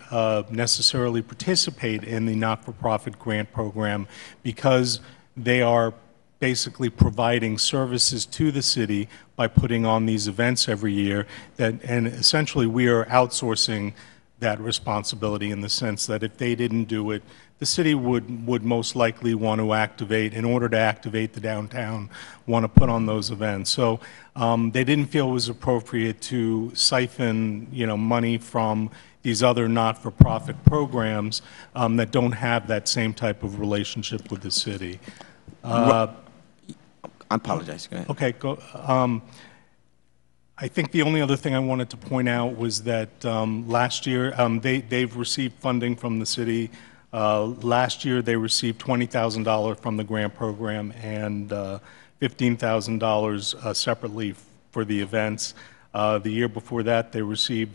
necessarily participate in the not-for-profit grant program because they are basically providing services to the city by putting on these events every year, and essentially we are outsourcing that responsibility in the sense that if they didn't do it, the city would most likely want to activate, in order to activate the downtown, want to put on those events. So they didn't feel it was appropriate to siphon, money from these other not-for-profit programs that don't have that same type of relationship with the city. I apologize. Go ahead. Okay. Go. I think the only other thing I wanted to point out was that last year they've received funding from the city. Last year they received $20,000 from the grant program and $15,000 separately for the events. The year before that they received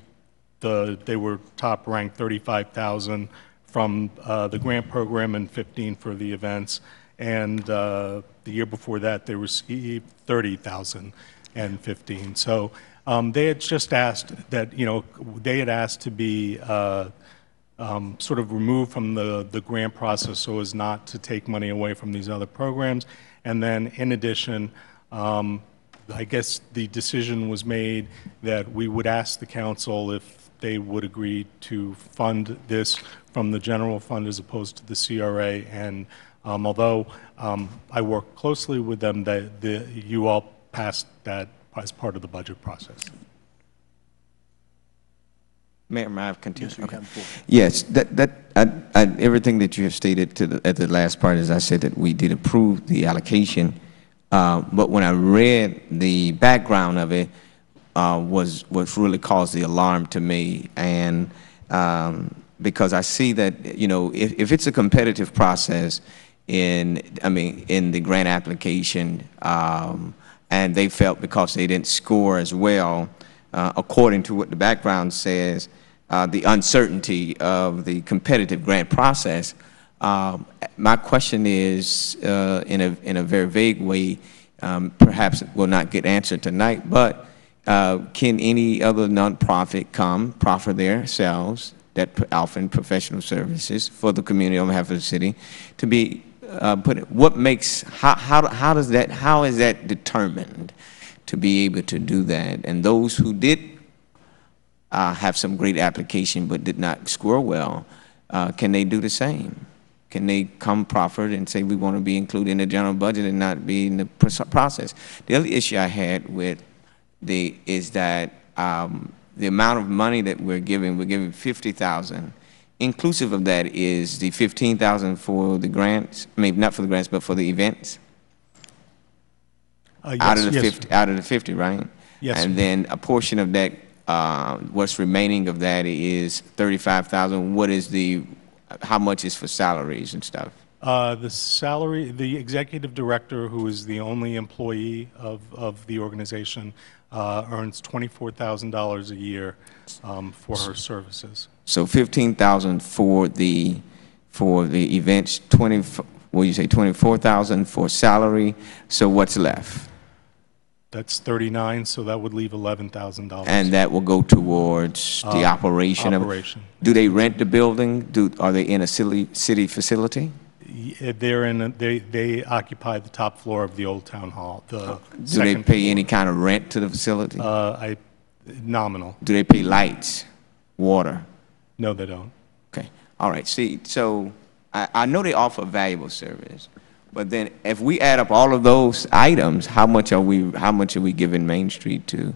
they were top ranked $35,000 from the grant program and $15,000 for the events. And the year before that they received $30,000 and $15,000. So they had just asked that, they had asked to be sort of removed from the grant process so as not to take money away from these other programs. And then in addition, I guess the decision was made that we would ask the council if they would agree to fund this from the general fund as opposed to the CRA. And although I work closely with them, you all passed that as part of the budget process. Mayor, may I continue? Yes, everything that you have stated at the last part is I said that we did approve the allocation, but when I read the background of it, was what really caused the alarm to me, and because I see that if it's a competitive process in the grant application, and they felt because they didn't score as well, according to what the background says, the uncertainty of the competitive grant process. My question is, in a very vague way, perhaps it will not get answered tonight, but can any other nonprofit come, proffer themselves, that offering professional services for the community on behalf of the city, to be what makes, how is that determined to be able to do that? And those who did have some great application but did not score well, can they do the same? Can they come proffered and say we want to be included in the general budget and not be in the process? The other issue I had with is that the amount of money that we're giving $50,000. Inclusive of that is the $15,000 for the grants. I mean, not for the grants, but for the events. Yes, out of the yes. 50, out of the 50, right? Yes. And then a portion of that, what's remaining of that is $35,000. What is how much is for salaries and stuff? The salary, the executive director, who is the only employee of the organization, earns $24,000 a year for her services. So $15,000 for the events. What you say, $24,000 for salary. So what's left? That's 39, so that would leave $11,000. And that will go towards the operation of it. Do they rent the building? Are they in a city facility? They occupy the top floor of the old town hall. Do they pay any kind of rent to the facility? Nominal. Do they pay lights, water? No, they don't. Okay. All right. See, so I know they offer valuable service, but then if we add up all of those items, how much are we giving Main Street to?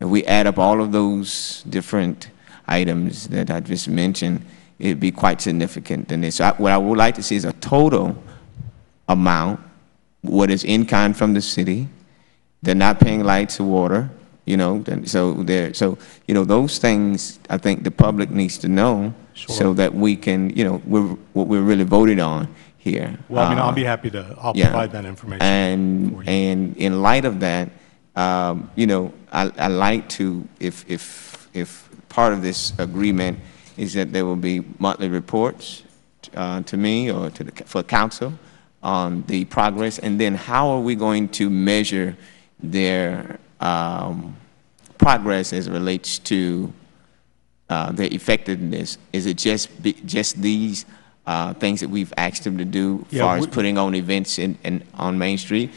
If we add up all of those different items that I just mentioned, it'd be quite significant than this. So what I would like to see is a total amount, what is in kind from the city. They're not paying lights or water, so those things I think the public needs to know. Sure. So that we can, what we're really voted on here. Well, I'll be happy to, I'll provide that information. And in light of that, I like to, if part of this agreement is that there will be monthly reports to me or for council on the progress, and then how are we going to measure their progress as it relates to their effectiveness? Is it just these things that we've asked them to do as far as putting on events on Main Street?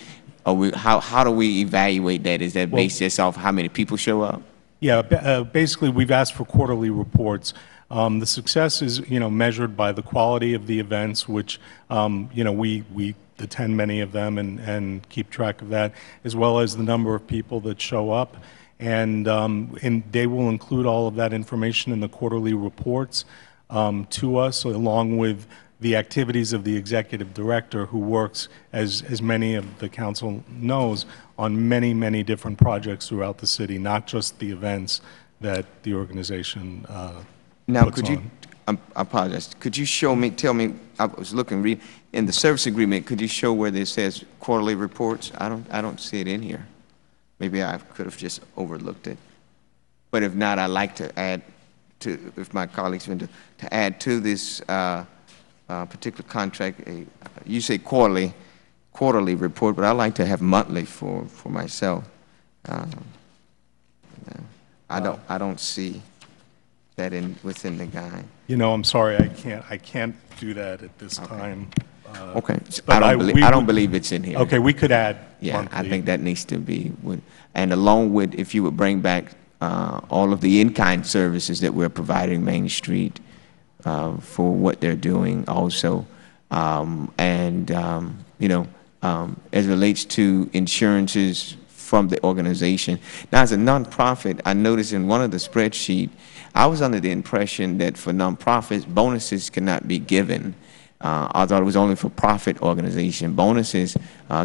Or how do we evaluate that? Is that based just off how many people show up? Yeah, basically we've asked for quarterly reports. The success is, measured by the quality of the events, which, we attend many of them and keep track of that, as well as the number of people that show up. And they will include all of that information in the quarterly reports to us, along with the activities of the executive director, who works, as many of the council knows, on many, many different projects throughout the city, not just the events that the organization now, puts could you, on. I apologize, could you tell me, I was looking, in the service agreement, could you show where this says quarterly reports? I don't see it in here. Maybe I could have just overlooked it. But if not, I'd like to add to, if my colleagues want to add to this particular contract, you say quarterly report, but I'd like to have monthly for myself. I don't see that within the guide. You know, I'm sorry, I can't do that at this time. Okay. But I don't would- believe it's in here. Okay, we could add Yeah, I monthly. think that needs to be, and along with, if you would bring back all of the in-kind services that we're providing Main Street for what they're doing also. As it relates to insurances from the organization. Now, as a nonprofit, I noticed in one of the spreadsheet, I was under the impression that for nonprofits, bonuses cannot be given. I thought it was only for profit organization. Bonuses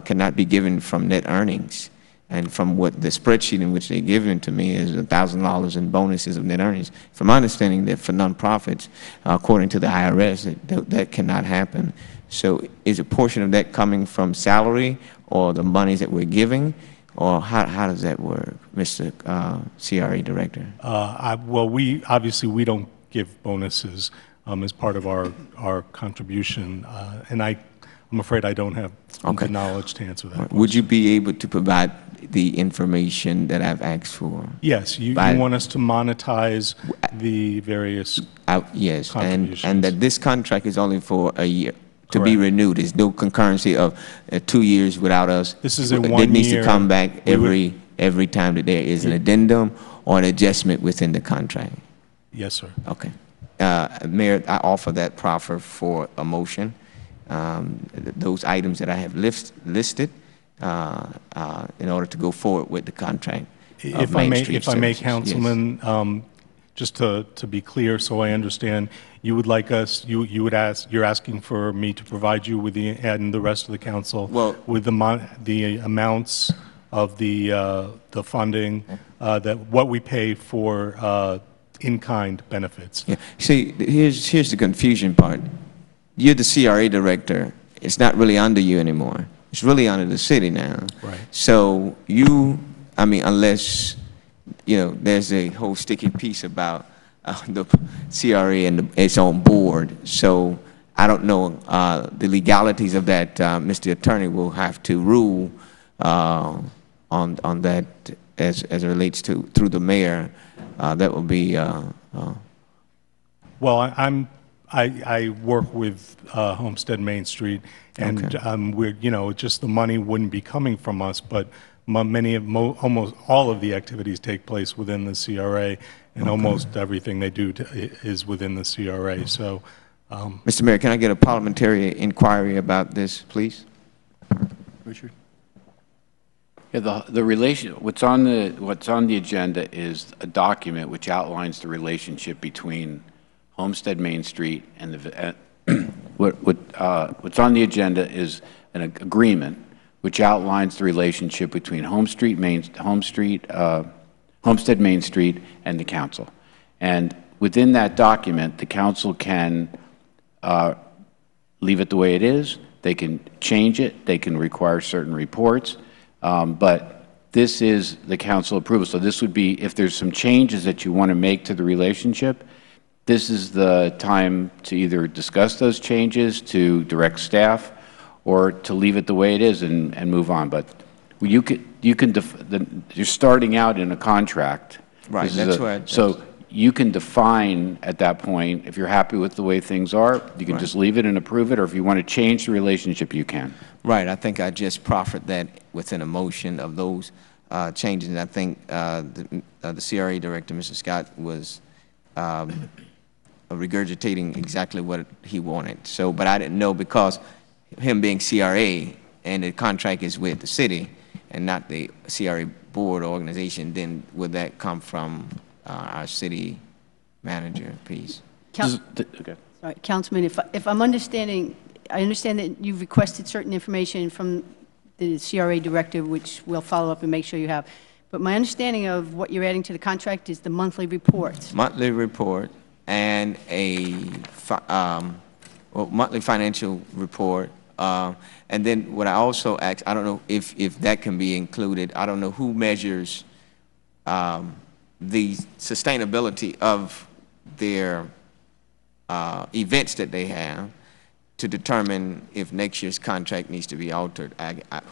cannot be given from net earnings. And from what the spreadsheet in which they're giving to me is $1,000 in bonuses of net earnings. From my understanding that for nonprofits, according to the IRS, that cannot happen. So is a portion of that coming from salary or the monies that we're giving? Or how does that work, Mr. CRA Director? Well, we don't give bonuses as part of our contribution, and I'm afraid I don't have the knowledge to answer that. Would you be able to provide the information that I've asked for? Yes, you want us to monetize the various yes, contributions. and that this contract is only for a year to be renewed. There's no concurrency of 2 years without us. This is a 1 It needs year. to come back every time that there is an addendum or an adjustment within the contract. Yes, sir. Okay. Mayor, I offer that proffer for a motion. Those items that I have listed in order to go forward with the contract. If I may, Councilman, just to be clear, so I understand, you would like us, you're asking for me to provide you with and the rest of the council with the amounts of the funding that what we pay for in-kind benefits. Yeah. See, here's the confusion part. You're the CRA director. It's not really under you anymore. It's really under the city now. Right. So unless, there's a whole sticky piece about the CRA and its own board. So I don't know the legalities of that. Mr. Attorney will have to rule on that as it relates to through the mayor. That will be. Well, I work with Homestead Main Street, and we're just the money wouldn't be coming from us, but almost all of the activities take place within the CRA, and almost everything they do is within the CRA. So, Mr. Mayor, can I get a parliamentary inquiry about this, please? Richard. Yeah, the relation. What's on the agenda is a document which outlines the relationship between Homestead Main Street and what's on the agenda is an agreement which outlines the relationship between Homestead Main Street and the council. And within that document, the council can leave it the way it is. They can change it. They can require certain reports. But this is the council approval. So this would be, if there's some changes that you want to make to the relationship, this is the time to either discuss those changes, to direct staff, or to leave it the way it is and move on. But you're starting out in a contract. Right, that's right. So you can define at that point, if you're happy with the way things are, you can just leave it and approve it, or if you want to change the relationship, you can. Right, I think I just proffered that within a motion of those changes, and I think the CRA director, Mr. Scott, was regurgitating exactly what he wanted. So, but I didn't know, because him being CRA and the contract is with the city and not the CRA board or organization, then would that come from our city manager, please? Okay. Sorry, Councilman, if I'm understanding, I understand that you've requested certain information from the CRA director, which we'll follow up and make sure you have. But my understanding of what you're adding to the contract is the monthly reports. Monthly report and a monthly financial report. And then what I also asked, I don't know if that can be included. I don't know who measures the sustainability of their events that they have to determine if next year's contract needs to be altered.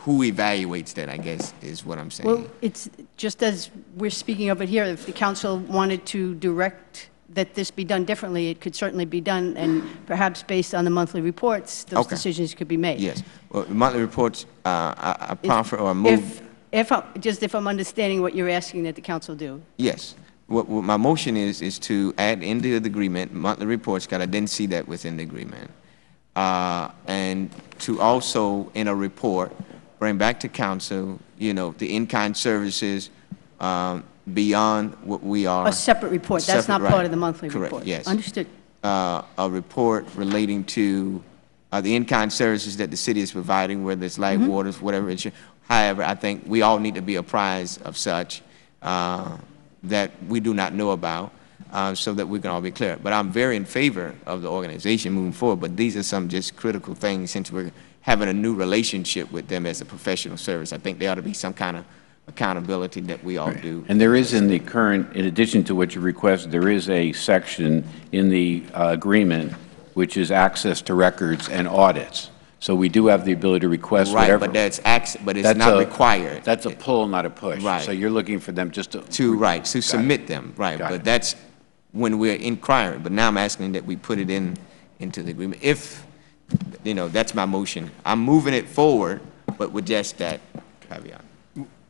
Who evaluates that, I guess, is what I'm saying. Well, it's just as we're speaking of it here, if the council wanted to direct that this be done differently, it could certainly be done, and perhaps based on the monthly reports, those Okay. decisions could be made. Yes. Well, the monthly reports, I proffer or move. If I'm understanding what you're asking that the council do. Yes. What my motion is to add into the agreement, monthly reports, because I didn't see that within the agreement. And to also, in a report, bring back to council, you know, the in-kind services beyond what we are. A separate report. That's not part of the monthly Correct, report. yes. Understood. A report relating to the in-kind services that the city is providing, whether it's light, waters, whatever it should. However, I think we all need to be apprised of such that we do not know about, so that we can all be clear. But I'm very in favor of the organization moving forward, but these are some just critical things since we're having a new relationship with them as a professional service. I think there ought to be some kind of accountability that we all do. And there is in the current, in addition to what you request, there is a section in the agreement which is access to records and audits. So we do have the ability to request Right, whatever. but that's but it's not required. That's a pull, not a push. Right. So you're looking for them just to to submit them, right? But that's when we're inquiring. But now I'm asking that we put it into the agreement. If, you know, that's my motion. I'm moving it forward, but with just that caveat.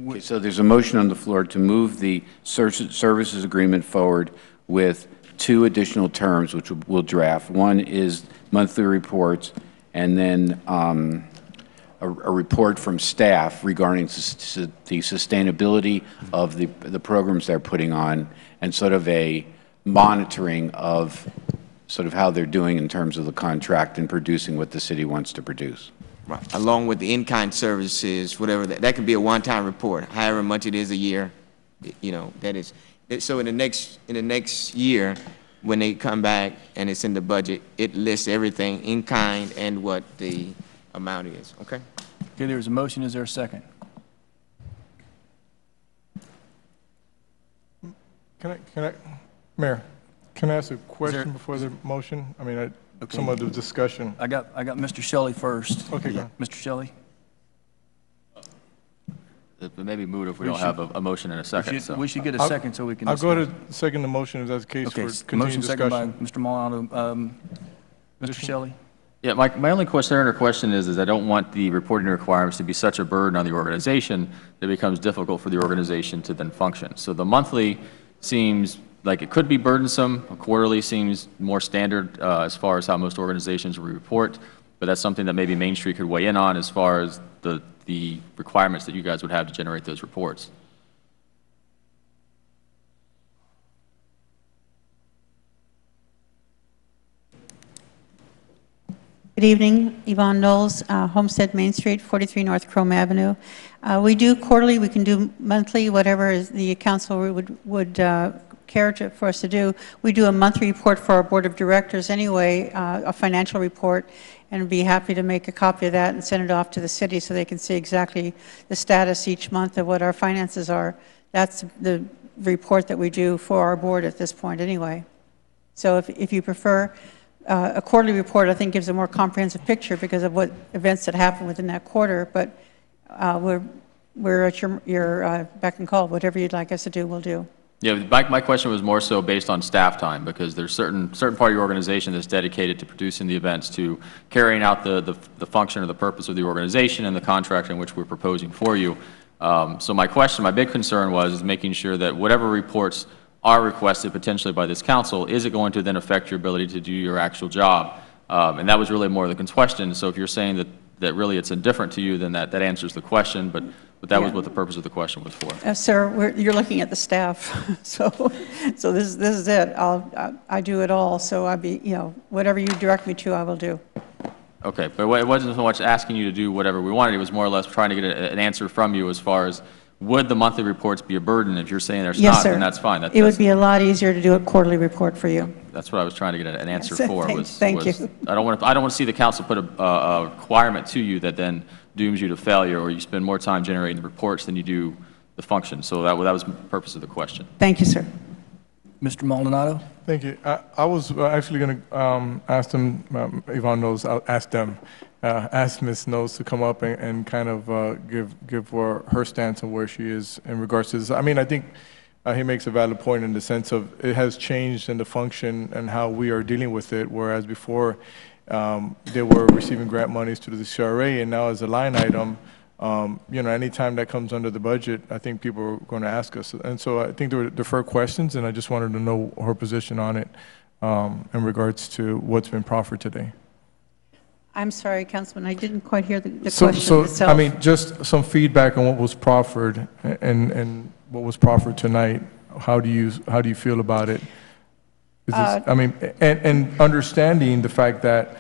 Okay, so there's a motion on the floor to move the services agreement forward with 2 additional terms, which we'll draft. One is monthly reports, and then a report from staff regarding the sustainability of the programs they're putting on, and sort of a monitoring of sort of how they're doing in terms of the contract and producing what the city wants to produce. Right. Along with the in-kind services, whatever, that can be a one-time report, however much it is a year, you know, that is. So in the next year, when they come back and it's in the budget, it lists everything in kind and what the amount is, okay? Okay, there's a motion. Is there a second? Can I, Mayor, can I ask a question before the motion? I mean, some of the discussion. I got Mr. Shelley first. Okay, go. Mr. Shelley? Maybe move it if we don't have a motion in a second. We should get a second so we can I'll discuss. go to second the motion if that's the case Okay, for continued motion second by discussion. Mr. Milano. Mr. Shelley? Yeah, my only concern or question is I don't want the reporting requirements to be such a burden on the organization that it becomes difficult for the organization to then function. So the monthly seems like it could be burdensome. A quarterly seems more standard as far as how most organizations report, but that's something that maybe Main Street could weigh in on as far as the requirements that you guys would have to generate those reports. Good evening, Yvonne Knowles, Homestead Main Street, 43 North Chrome Avenue. We do quarterly, we can do monthly, whatever the council would care for us to do. We do a monthly report for our board of directors anyway, a financial report, and be happy to make a copy of that and send it off to the city so they can see exactly the status each month of what our finances are. That's the report that we do for our board at this point anyway. So if you prefer, a quarterly report, I think, gives a more comprehensive picture because of what events that happen within that quarter, but we're at your beck and call. Whatever you'd like us to do, we'll do. Yeah, my question was more so based on staff time, because there's certain part of your organization that's dedicated to producing the events, to carrying out the function or the purpose of the organization and the contract in which we're proposing for you. So my big concern was making sure that whatever reports are requested potentially by this council, is it going to then affect your ability to do your actual job? And that was really more of the question. So if you're saying that really it's indifferent to you, then that answers the question, but that was what the purpose of the question was for. Sir, you're looking at the staff, so this is it. I do it all, so whatever you direct me to, I will do. Okay, but it wasn't so much asking you to do whatever we wanted. It was more or less trying to get an answer from you as far as, would the monthly reports be a burden? If you're saying there's Yes, not, sir. then that's fine. It would be a lot easier to do a quarterly report for you. That's what I was trying to get an answer Yes, for. thank you. I don't want to see the council put a requirement to you that then dooms you to failure, or you spend more time generating the reports than you do the function. So that was the purpose of the question. Thank you, sir. Mr. Maldonado? Thank you. I was actually going to ask them, Yvonne knows, I'll ask them, ask Ms. Knowles to come up and kind of give her stance on where she is in regards to this. I mean, I think he makes a valid point in the sense of it has changed in the function and how we are dealing with it, whereas before they were receiving grant monies through the CRA, and now as a line item, anytime that comes under the budget, I think people are going to ask us. And so I think there were deferred questions, and I just wanted to know her position on it in regards to what's been proffered today. I'm sorry, Councilman, I didn't quite hear the question itself. I mean, just some feedback on what was proffered and what was proffered tonight. How do you feel about it? I mean, and understanding the fact that,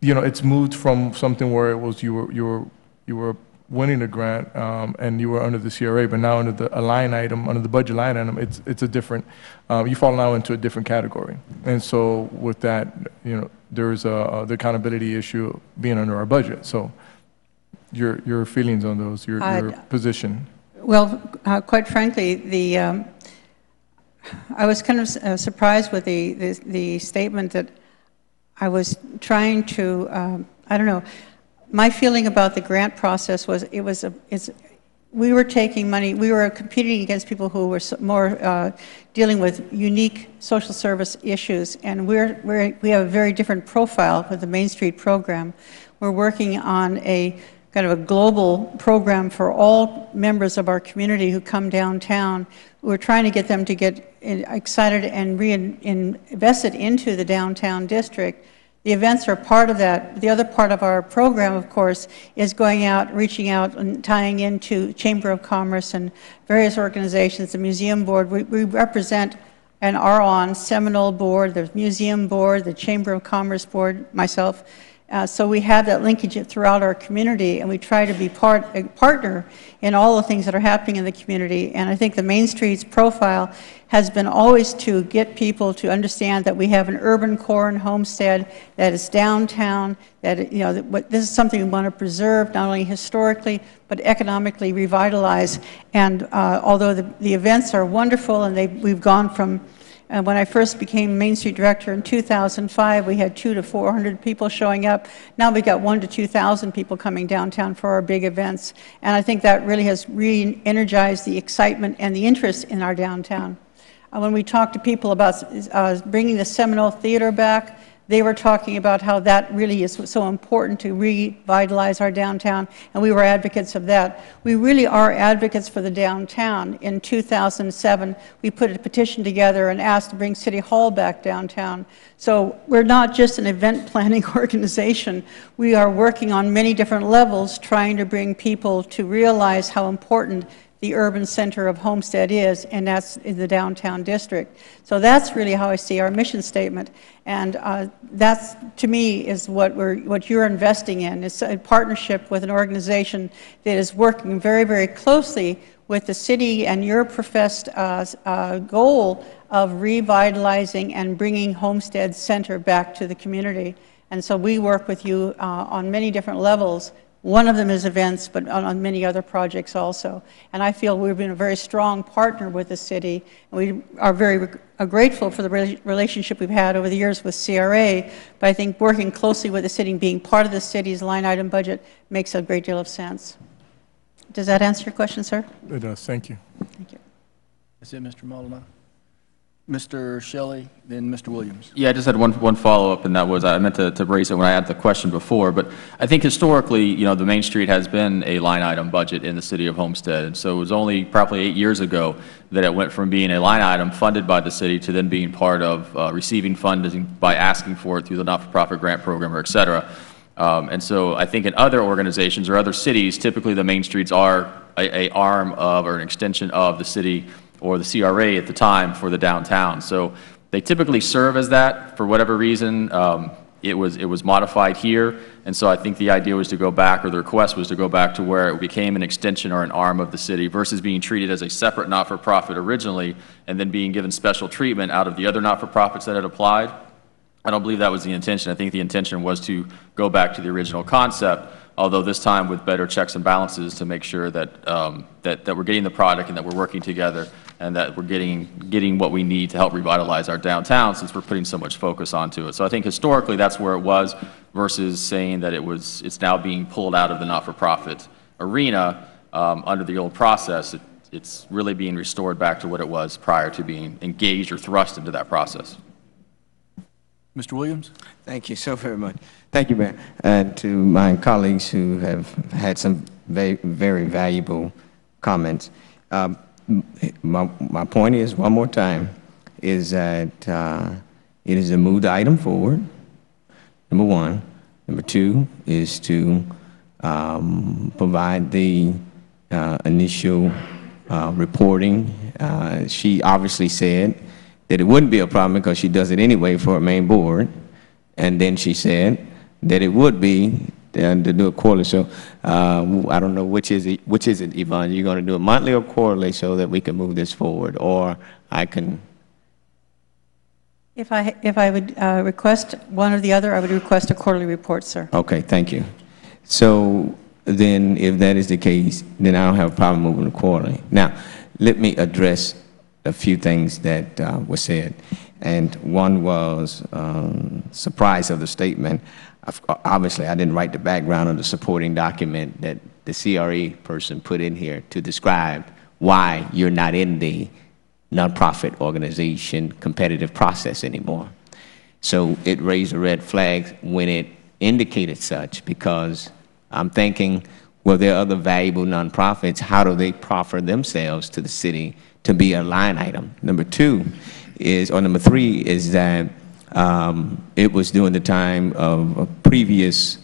it's moved from something where it was you were winning a grant and you were under the CRA, but now under a line item, under the budget line item, it's a different. You fall now into a different category, and so with that, there's the accountability issue being under our budget. So, your feelings on those, your position. Well, quite frankly, I was kind of surprised with the statement that I was trying to. I don't know. My feeling about the grant process was we were taking money. We were competing against people who were more dealing with unique social service issues, and we have a very different profile with the Main Street program. We're working on a kind of a global program for all members of our community who come downtown. We're trying to get them to get excited and invested into the downtown district. The events are part of that. The other part of our program, of course, is going out, reaching out, and tying into Chamber of Commerce and various organizations, the Museum Board. We represent and are on Seminole Board, the Museum Board, the Chamber of Commerce Board, myself. So we have that linkage throughout our community, and we try to be a partner in all the things that are happening in the community. And I think the Main Street's profile has been always to get people to understand that we have an urban core in Homestead, that is downtown, that this is something we want to preserve, not only historically, but economically revitalize. And although the events are wonderful, and we've gone from when I first became Main Street Director in 2005, we had 200 to 400 people showing up. Now we've got 1,000 to 2,000 people coming downtown for our big events. And I think that really has re-energized the excitement and the interest in our downtown. When we talked to people about bringing the Seminole Theater back, they were talking about how that really is so important to revitalize our downtown, and we were advocates of that. We really are advocates for the downtown. In 2007, we put a petition together and asked to bring City Hall back downtown. So we're not just an event planning organization. We are working on many different levels, trying to bring people to realize how important the urban center of Homestead is, and that's in the downtown district. So that's really how I see our mission statement, and that's, to me, is what you're investing in. It's a partnership with an organization that is working very, very closely with the city and your professed goal of revitalizing and bringing Homestead Center back to the community. And so we work with you on many different levels. One of them is events, but on many other projects also. And I feel we've been a very strong partner with the city, and we are very grateful for the relationship we've had over the years with CRA, but I think working closely with the city and being part of the city's line item budget makes a great deal of sense. Does that answer your question, sir? It does. Thank you. Thank you. That's it, Mr. Maldonado. Mr. Shelley, then Mr. Williams. Yeah, I just had one follow-up, and that was, I meant to raise it when I had the question before, but I think historically, the Main Street has been a line item budget in the city of Homestead, and so it was only probably 8 years ago that it went from being a line item funded by the city to then being part of receiving funding by asking for it through the not-for-profit grant program, or et cetera. And so I think in other organizations or other cities, typically the Main Streets are a arm of or an extension of the city or the CRA at the time for the downtown. So they typically serve as that. For whatever reason, it was modified here, and so I think the idea was to go back, or the request was to go back to where it became an extension or an arm of the city versus being treated as a separate not-for-profit originally and then being given special treatment out of the other not-for-profits that had applied. I don't believe that was the intention. I think the intention was to go back to the original concept, although this time with better checks and balances to make sure that that we're getting the product and that we're working together and that we're getting what we need to help revitalize our downtown, since we're putting so much focus onto it. So I think historically that's where it was, versus saying that it's now being pulled out of the not-for-profit arena under the old process. it's really being restored back to what it was prior to being engaged or thrust into that process. Mr. Williams? Thank you so very much. Thank you, Mayor. And to my colleagues who have had some very valuable comments. My point is, one more time, is that it is to move the item forward, number one. Number two is to provide the initial reporting. She obviously said that it wouldn't be a problem because she does it anyway for her main board. And then she said that it would be to do it quarterly. So I don't know which is it, Yvonne? You're going to do it monthly or quarterly so that we can move this forward, or I can. If I would request one or the other, I would request a quarterly report, sir. Okay, thank you. So then, if that is the case, then I don't have a problem moving to quarterly. Now, let me address a few things that were said. And one was surprise of the statement. Obviously, I didn't write the background of the supporting document that the CRE person put in here to describe why you're not in the nonprofit organization competitive process anymore. So it raised a red flag when it indicated such, because I'm thinking, well, there are other valuable nonprofits. How do they proffer themselves to the city to be a line item? Number two is, or number three is that it was during the time of a previous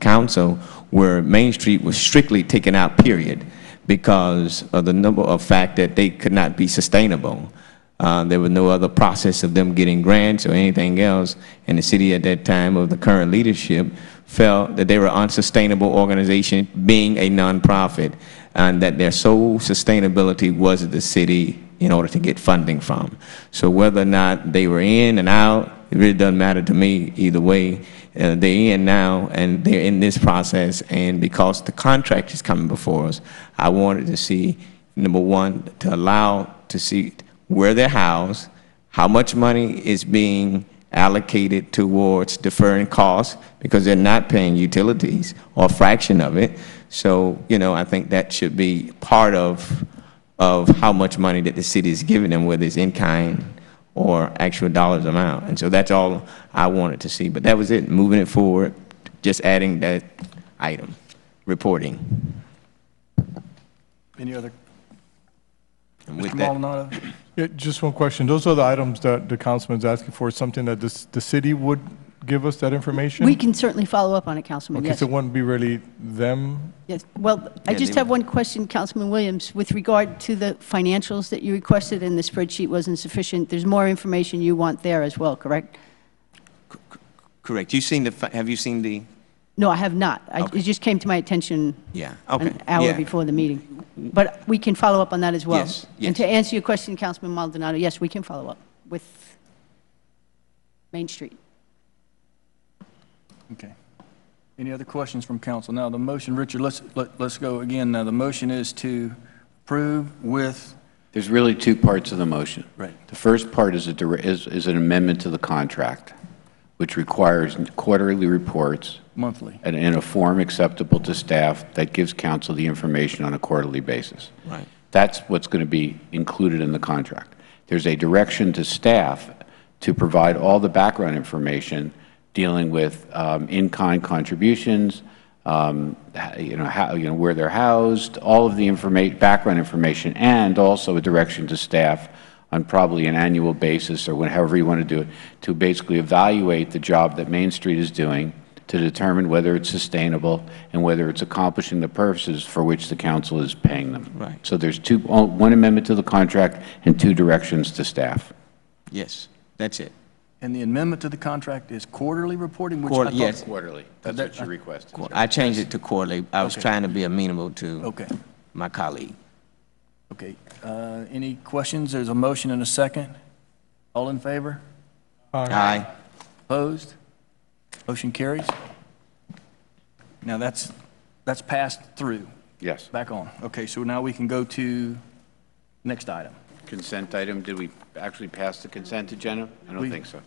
council where Main Street was strictly taken out, period, because of the number of fact that they could not be sustainable. There was no other process of them getting grants or anything else, and the city at that time of the current leadership felt that they were an unsustainable organization being a nonprofit, and that their sole sustainability was the city in order to get funding from. So whether or not they were in and out, it really doesn't matter to me either way. They're in now, and they're in this process, and because the contract is coming before us, I wanted to see, number one, to allow to see where they're housed, how much money is being allocated towards deferring costs, because they're not paying utilities or a fraction of it. So, you know, I think that should be part of how much money that the city is giving them, whether it's in kind or actual dollars amount. And so that's all I wanted to see. But that was it, moving it forward, just adding that item, reporting. Any other? And with Mr. that, Maldonado? Yeah, just one question. Those are the items that the councilman's asking for, something that the city would give us that information? We can certainly follow up on it, Councilman, Okay, yes. so it wouldn't be really them? Yes, well, I just have one question, Councilman Williams. With regard to the financials that you requested and the spreadsheet wasn't sufficient, there's more information you want there as well, correct? correct. Have you seen the? No, I have not. Okay. It just came to my attention Yeah, okay. an hour Yeah. before the meeting. But we can follow up on that as well. Yes, And to answer your question, Councilman Maldonado, yes, we can follow up with Main Street. Okay. Any other questions from council? Now, the motion, Richard, let's go again. Now, the motion is to approve with. There's really two parts of the motion. Right. The first part is an amendment to the contract, which requires quarterly reports. Monthly. And in a form acceptable to staff that gives council the information on a quarterly basis. Right. That's what's going to be included in the contract. There's a direction to staff to provide all the background information dealing with in-kind contributions, where they're housed, all of the background information, and also a direction to staff on probably an annual basis or however you want to do it, to basically evaluate the job that Main Street is doing to determine whether it's sustainable and whether it's accomplishing the purposes for which the council is paying them. Right. So there's one amendment to the contract and two directions to staff. Yes, that's it. And the amendment to the contract is quarterly reporting? Which Quarter- I thought- yes. Quarterly. That's what you requested. I changed it to quarterly. I was Okay. trying to be amenable to Okay. my colleague. Okay. Any questions? There's a motion and a second. All in favor? Aye. Opposed? Motion carries. Now that's passed through. Yes. Back on. Okay, so now we can go to next item. Consent item, did we actually pass the consent agenda? I don't think so.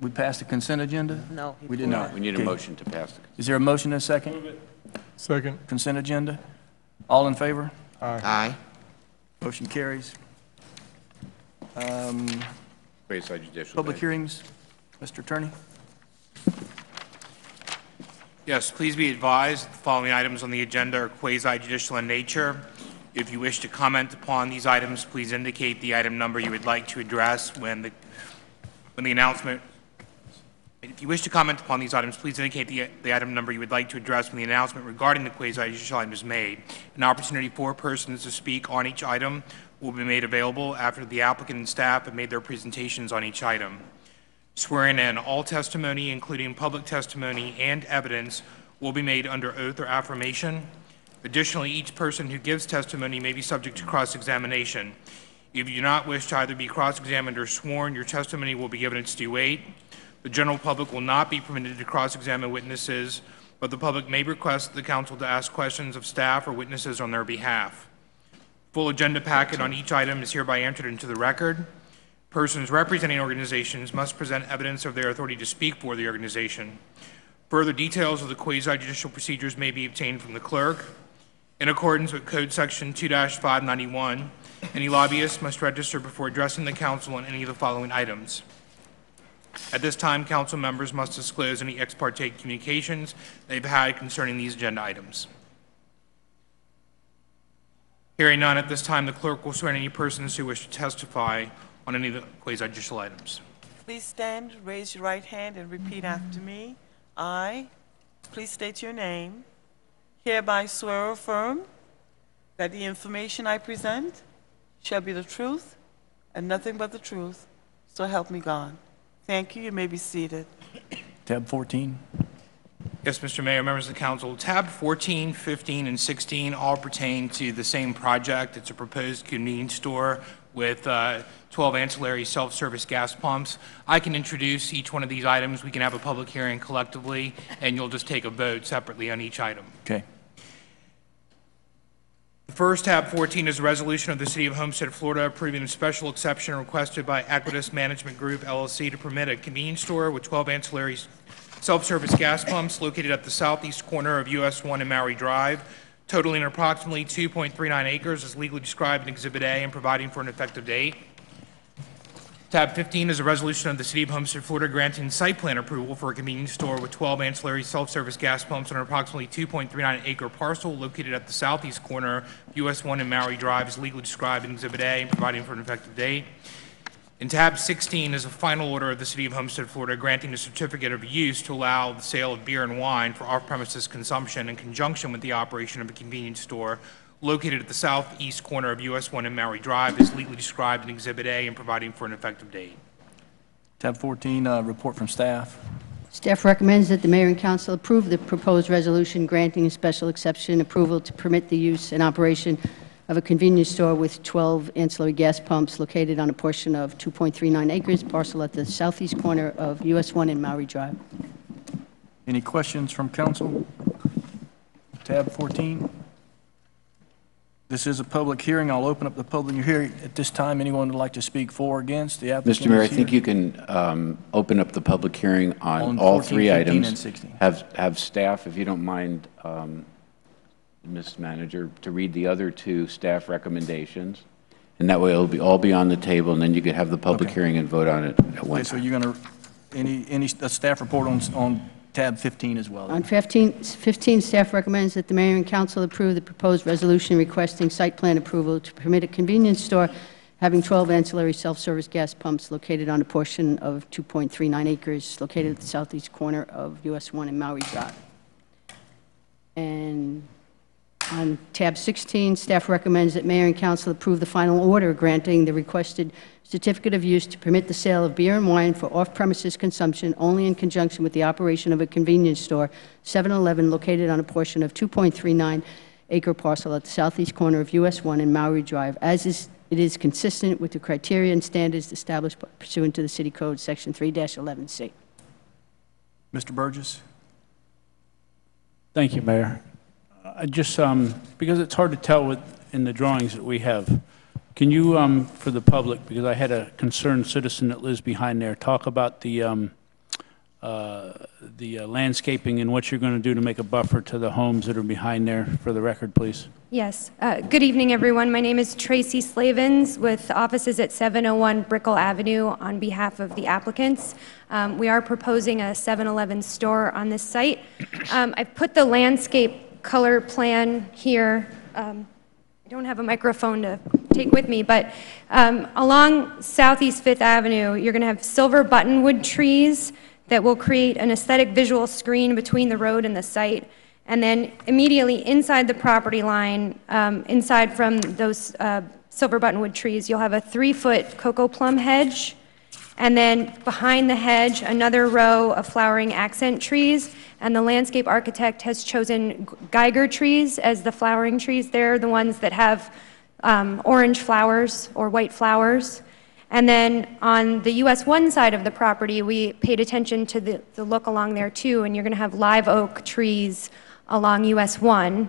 We passed the consent agenda? No. We did not. We need a Okay. motion to pass the. Is there a motion and a second? Second. Consent agenda? All in favor? Aye. Motion carries. Quasi-judicial. Public hearings, Mr. Attorney. Yes, please be advised, the following items on the agenda are quasi-judicial in nature. If you wish to comment upon these items, please indicate the item number you would like to address when the announcement. If you wish to comment upon these items, please indicate the item number you would like to address when the announcement regarding the quasi-judicial item is made. An opportunity for persons to speak on each item will be made available after the applicant and staff have made their presentations on each item. Swearing in, all testimony, including public testimony and evidence, will be made under oath or affirmation. Additionally, each person who gives testimony may be subject to cross-examination. If you do not wish to either be cross-examined or sworn, your testimony will be given its due weight. The general public will not be permitted to cross-examine witnesses, but the public may request the council to ask questions of staff or witnesses on their behalf. Full agenda packet on each item is hereby entered into the record. Persons representing organizations must present evidence of their authority to speak for the organization. Further details of the quasi-judicial procedures may be obtained from the clerk. In accordance with Code Section 2-591, any lobbyist must register before addressing the council on any of the following items. At this time, council members must disclose any ex parte communications they've had concerning these agenda items. Hearing none, at this time, the clerk will swear in any persons who wish to testify on any of the quasi-judicial items. Please stand, raise your right hand, and repeat after me. I, please state your name, hereby swear or affirm that the information I present shall be the truth and nothing but the truth, so help me God. Thank you. You may be seated. Tab 14. Yes, Mr. Mayor, members of the council. Tab 14, 15, and 16 all pertain to the same project. It's a proposed convenience store with 12 ancillary self-service gas pumps. I can introduce each one of these items. We can have a public hearing collectively, and you'll just take a vote separately on each item. Okay. The first, tab 14, is a resolution of the City of Homestead, Florida, approving a special exception requested by Equitas Management Group, LLC, to permit a convenience store with 12 ancillary self-service gas pumps located at the southeast corner of US 1 and Maury Drive, totaling approximately 2.39 acres, as legally described in Exhibit A, and providing for an effective date. Tab 15 is a resolution of the City of Homestead, Florida, granting site plan approval for a convenience store with 12 ancillary self-service gas pumps on an approximately 2.39 acre parcel located at the southeast corner of US 1 and Maury Drive, as legally described in Exhibit A, and providing for an effective date. And tab 16 is a final order of the City of Homestead, Florida, granting a certificate of use to allow the sale of beer and wine for off-premises consumption in conjunction with the operation of a convenience store located at the southeast corner of US 1 and Maury Drive, as legally described in Exhibit A, and providing for an effective date. Tab 14, report from staff. Staff recommends that the mayor and council approve the proposed resolution granting a special exception approval to permit the use and operation of a convenience store with 12 ancillary gas pumps located on a portion of 2.39 acres parcel at the southeast corner of US 1 and Maury Drive. Any questions from council? Tab 14. This is a public hearing. I'll open up the public hearing at this time. Anyone would like to speak for or against the applicant? Mr. Mayor, I think you can open up the public hearing on all 14, three 15, items. and 16. Have staff, if you don't mind, Ms. Manager, to read the other two staff recommendations. And that way it'll all be on the table, and then you could have the public hearing and vote on it at one Okay, so time. you're going to, any staff report on tab 15 as well? On 15, staff recommends that the mayor and council approve the proposed resolution requesting site plan approval to permit a convenience store having 12 ancillary self-service gas pumps located on a portion of 2.39 acres located at the southeast corner of US 1 and Maury Drive. And on tab 16, staff recommends that mayor and council approve the final order granting the requested certificate of use to permit the sale of beer and wine for off-premises consumption only in conjunction with the operation of a convenience store, 7-Eleven, located on a portion of 2.39 acre parcel at the southeast corner of US 1 and Maury Drive, it is consistent with the criteria and standards established pursuant to the City Code, Section 3-11C. Mr. Burgess. Thank you, Mayor. I just, because it's hard to tell in the drawings that we have, can you, for the public, because I had a concerned citizen that lives behind there, talk about the landscaping and what you're going to do to make a buffer to the homes that are behind there, for the record, please? Yes. Good evening, everyone. My name is Tracy Slavens with offices at 701 Brickell Avenue on behalf of the applicants. We are proposing a 7-Eleven store on this site. I've put the landscape color plan here. I don't have a microphone to take with me, but along Southeast 5th Avenue, you're going to have silver buttonwood trees that will create an aesthetic visual screen between the road and the site. And then immediately inside the property line, inside from those silver buttonwood trees, you'll have a 3-foot cocoa plum hedge. And then behind the hedge, another row of flowering accent trees. And the landscape architect has chosen Geiger trees as the flowering trees. They're the ones that have orange flowers or white flowers. And then on the US 1 side of the property, we paid attention to the look along there too, and you're gonna have live oak trees along US 1.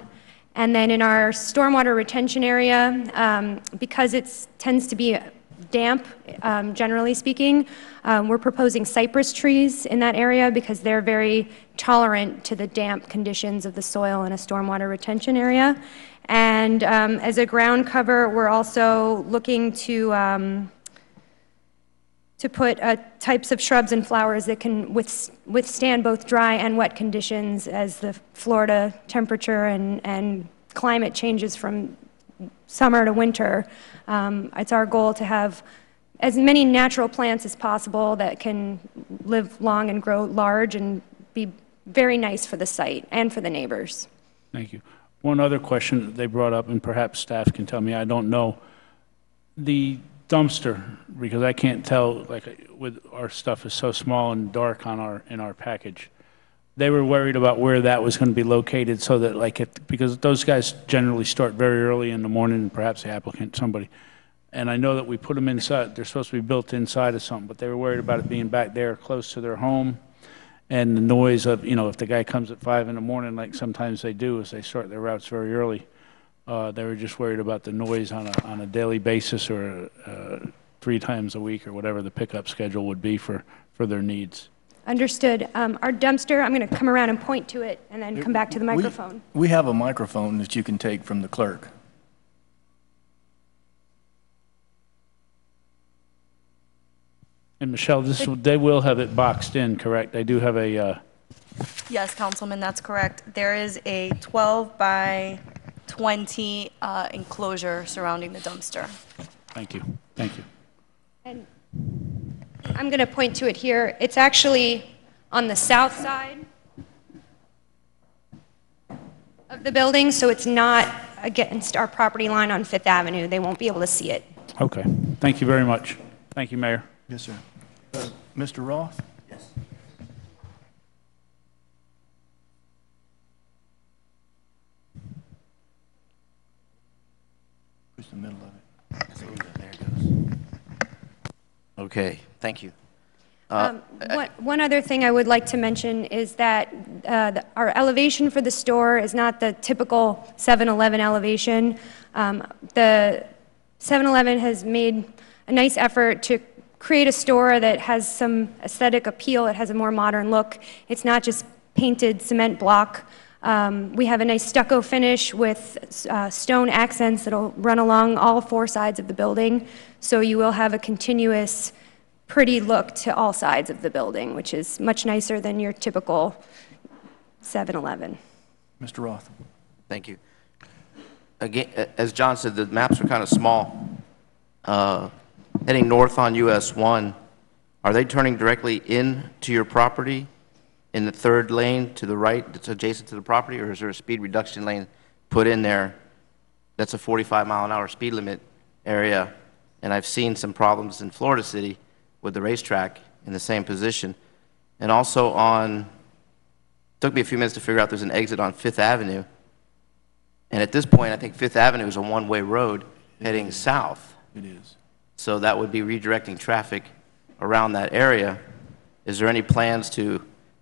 And then in our stormwater retention area, because it tends to be damp, generally speaking, we're proposing cypress trees in that area because they're very tolerant to the damp conditions of the soil in a stormwater retention area. And as a ground cover, we're also looking to put types of shrubs and flowers that can withstand both dry and wet conditions as the Florida temperature and climate changes from summer to winter. It's our goal to have as many natural plants as possible that can live long and grow large and be very nice for the site and for the neighbors. Thank you. One other question that they brought up, and perhaps staff can tell me, I don't know. The dumpster, because I can't tell, like, with our stuff is so small and dark on in our package. They were worried about where that was going to be located, so that, like, because those guys generally start very early in the morning, and perhaps the applicant, somebody. And I know that we put them inside, they're supposed to be built inside of something, but they were worried about it being back there close to their home, and the noise of, you know, if the guy comes at 5 in the morning, like sometimes they do, as they start their routes very early. They were just worried about the noise on a daily basis, or 3 times a week, or whatever the pickup schedule would be for their needs. Understood. Our dumpster, I'm going to come around and point to it and then come back to the microphone. We have a microphone that you can take from the clerk. And Michelle, they will have it boxed in, correct? They do have a... Yes, Councilman, that's correct. There is a 12 by 20 enclosure surrounding the dumpster. Thank you. Thank you. And I'm going to point to it here. It's actually on the south side of the building, so it's not against our property line on 5th Avenue. They won't be able to see it. Okay. Thank you very much. Thank you, Mayor. Yes, sir. Mr. Roth? Yes. Push the middle of it. There it goes. Okay, thank you. One other thing I would like to mention is that our elevation for the store is not the typical 7-Eleven elevation. The 7-Eleven has made a nice effort to create a store that has some aesthetic appeal. It has a more modern look. It's not just painted cement block. We have a nice stucco finish with stone accents that'll run along all 4 sides of the building. So you will have a continuous, pretty look to all sides of the building, which is much nicer than your typical 7-Eleven. Mr. Roth? Thank you. Again, as John said, the maps are kind of small. Heading north on US 1, are they turning directly into your property in the 3rd lane to the right that's adjacent to the property, or is there a speed reduction lane put in there that's a 45-mile-an-hour speed limit area? And I've seen some problems in Florida City with the racetrack in the same position. And also it took me a few minutes to figure out there's an exit on 5th Avenue. And at this point, I think 5th Avenue is a one-way road heading south. It is. So that would be redirecting traffic around that area. Is there any plans to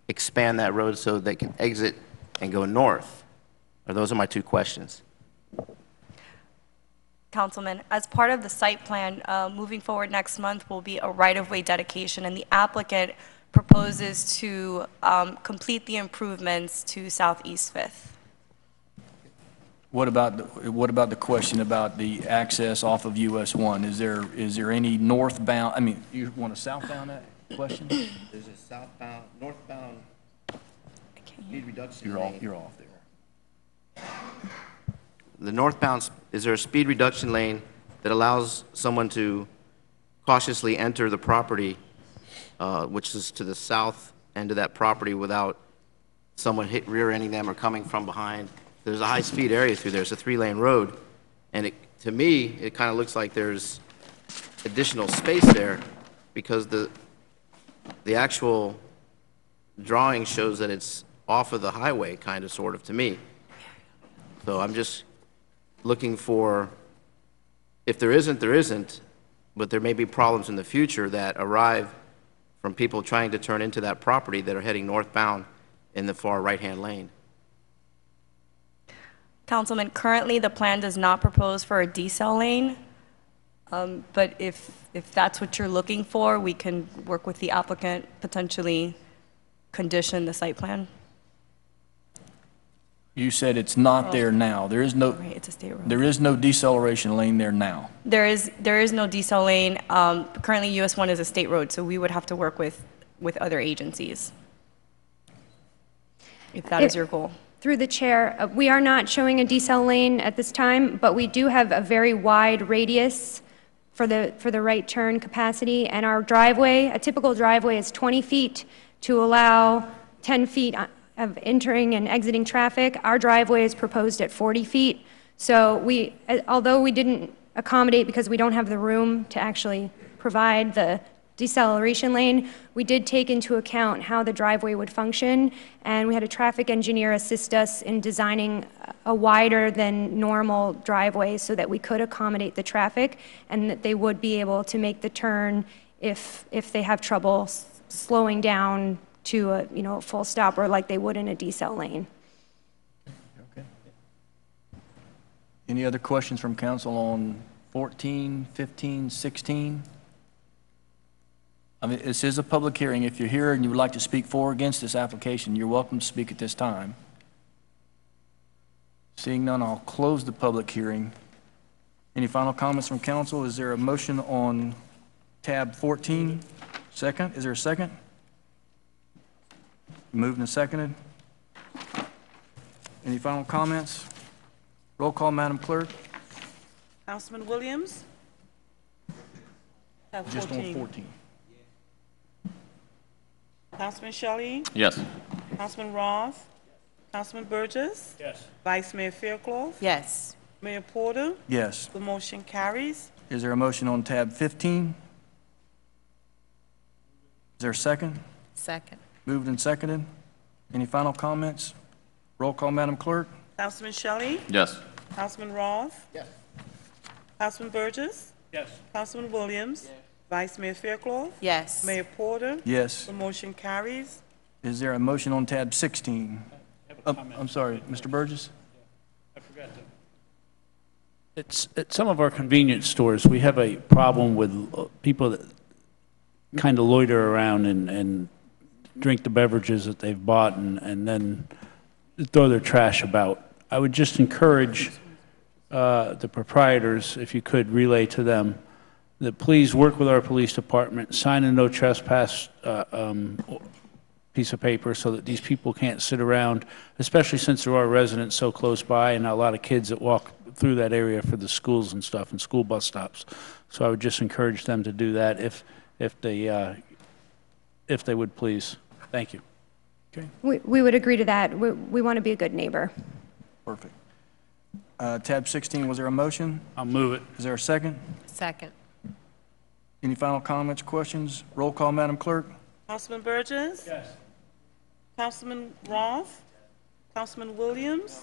expand that road so they can exit and go north? Or those are my 2 questions. Councilman, as part of the site plan, moving forward next month will be a right-of-way dedication, and the applicant proposes to complete the improvements to Southeast 5th. What about the question about the access off of US 1? Is there any northbound, I mean, you want a southbound question? There's a southbound, northbound speed reduction lane. You're off there. The northbound, is there a speed reduction lane that allows someone to cautiously enter the property, which is to the south end of that property, without someone rear-ending them or coming from behind? There's a high-speed area through there. It's a 3-lane road, and to me, it kind of looks like there's additional space there, because the actual drawing shows that it's off of the highway, kind of, sort of, to me. So I'm just looking for, if there isn't, there isn't, but there may be problems in the future that arrive from people trying to turn into that property that are heading northbound in the far right-hand lane. Councilman, currently the plan does not propose for a decel lane, but if that's what you're looking for, we can work with the applicant, potentially condition the site plan. You said it's not there now. There is no. Right, it's a state road. There is no deceleration lane there now. There is no decel lane. Currently, US 1 is a state road, so we would have to work with other agencies, if that is your goal. Through the chair, we are not showing a decel lane at this time, but we do have a very wide radius for the right turn capacity, and our driveway, a typical driveway, is 20 feet to allow 10 feet of entering and exiting traffic. Our driveway is proposed at 40 feet. So although we didn't accommodate because we don't have the room to actually provide the deceleration lane, we did take into account how the driveway would function, and we had a traffic engineer assist us in designing a wider than normal driveway so that we could accommodate the traffic and that they would be able to make the turn if they have trouble slowing down to a full stop, or like they would in a decel lane. Okay. Any other questions from council on 14, 15, 16? I mean, this is a public hearing. If you're here and you would like to speak for or against this application, you're welcome to speak at this time. Seeing none, I'll close the public hearing. Any final comments from council? Is there a motion on tab 14? Second? Is there a second? Moved and seconded. Any final comments? Roll call, Madam Clerk. Councilman Williams? Tab Just on 14. Councilman Shelley? Yes. Councilman Roth? Councilman Burgess? Yes. Vice Mayor Fairclough? Yes. Mayor Porter? Yes. The motion carries. Is there a motion on tab 15? Is there a second? Second. Moved and seconded. Any final comments? Roll call, Madam Clerk. Councilman Shelley? Yes. Councilman Roth? Yes. Councilman Burgess? Yes. Councilman Williams? Vice Mayor Fairclough? Yes. Mayor Porter? Yes. The motion carries. Is there a motion on tab 16? I'm sorry, Mr. Burgess? I forgot to. It's at some of our convenience stores, we have a problem with people that kind of loiter around and drink the beverages that they've bought and then throw their trash about. I would just encourage the proprietors, if you could relay to them, that please work with our police department, sign a no trespass piece of paper so that these people can't sit around, especially since there are residents so close by and a lot of kids that walk through that area for the schools and stuff and school bus stops. So I would just encourage them to do that if they would please. Thank you. Okay. We would agree to that. We want to be a good neighbor. Perfect. Tab 16, was there a motion? I'll move it. Is there a second? Second. Any final comments, questions? Roll call, Madam Clerk. Councilman Burgess? Yes. Councilman Roth? Councilman Williams?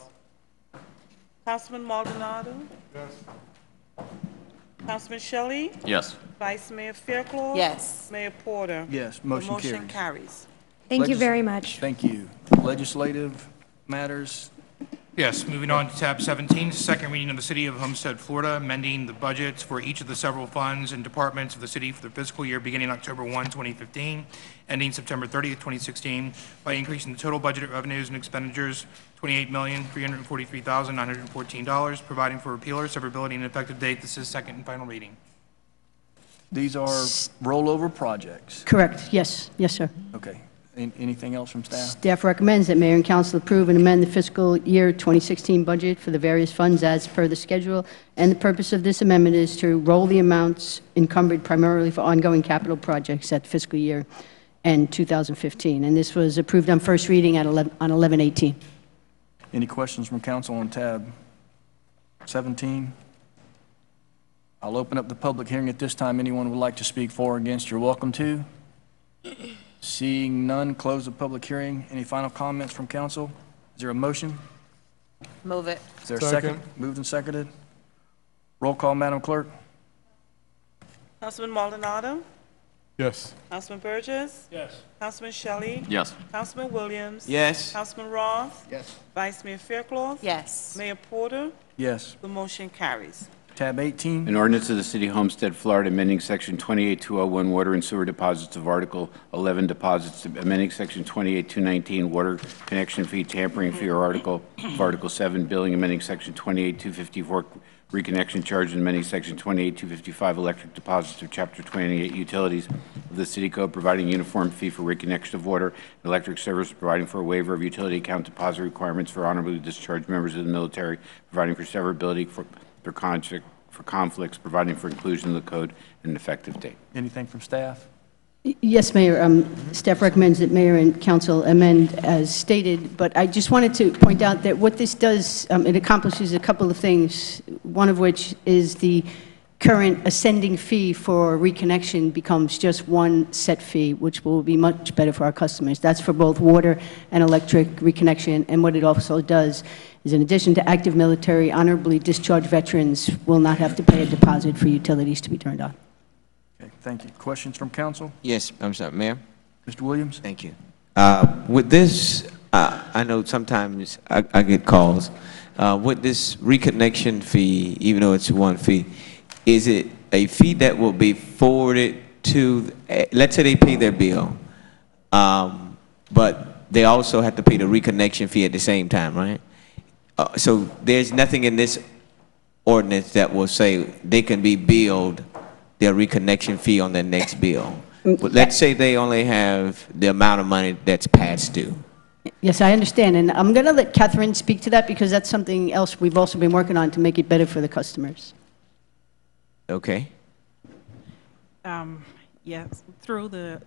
Councilman Maldonado? Yes. Councilman Shelley? Yes. Vice Mayor Fairclough? Yes. Mayor Porter? Yes, The motion motion carries. carries. Thank you very much. Thank you. Legislative matters. Yes, moving on to tab 17, second reading of the City of Homestead, Florida, amending the budgets for each of the several funds and departments of the city for the fiscal year beginning October 1, 2015, ending September 30th, 2016, by increasing the total budgeted revenues and expenditures $28,343,914, providing for repeal or severability and effective date. This is second and final reading. These are rollover projects. Correct, yes, yes, sir. Okay. Anything else from staff? Staff recommends that mayor and council approve and amend the fiscal year 2016 budget for the various funds as per the schedule, and the purpose of this amendment is to roll the amounts encumbered primarily for ongoing capital projects at fiscal year end 2015. And this was approved on first reading on 11/18. Any questions from council on tab 17? I'll open up the public hearing at this time. Anyone who would like to speak for or against, you're welcome to. Seeing none, close the public hearing. Any final comments from council? Is there a motion? Move it. Is there a second? Moved and seconded. Roll call, Madam Clerk. Councilman Maldonado? Yes. Councilman Burgess? Yes. Councilman Shelley? Yes. Councilman Williams? Yes. Councilman Roth? Yes. Vice Mayor Faircloth? Yes. Mayor Porter? Yes. The motion carries. Tab 18. An ordinance of the City of Homestead, Florida, amending Section 28201 Water and Sewer Deposits of Article 11 Deposits, amending Section 28219 Water Connection Fee, Tampering Fee, or Article 7 Billing, amending Section 28254 Reconnection Charge, and amending Section 28255 Electric Deposits of Chapter 28 Utilities of the City Code, providing a uniform fee for reconnection of water and electric service, providing for a waiver of utility account deposit requirements for honorably discharged members of the military, providing for severability for conflicts, providing for inclusion in the code, and an effective date. Anything from staff? Yes, Mayor. Staff recommends that mayor and council amend as stated, but I just wanted to point out that what this does, it accomplishes a couple of things, one of which is the current ascending fee for reconnection becomes just one set fee, which will be much better for our customers. That's for both water and electric reconnection, and what it also does is, in addition to active military, honorably discharged veterans will not have to pay a deposit for utilities to be turned on. Okay, thank you. Questions from council? Yes, I'm sorry, Mayor. Mr. Williams? Thank you. With this, I know sometimes I get calls. With this reconnection fee, even though it's one fee, is it a fee that will be forwarded to, let's say they pay their bill, but they also have to pay the reconnection fee at the same time, right? So there's nothing in this ordinance that will say they can be billed their reconnection fee on their next bill. But let's say they only have the amount of money that's past due. Yes, I understand, and I'm going to let Catherine speak to that because that's something else we've also been working on to make it better for the customers. Okay. Yes, through the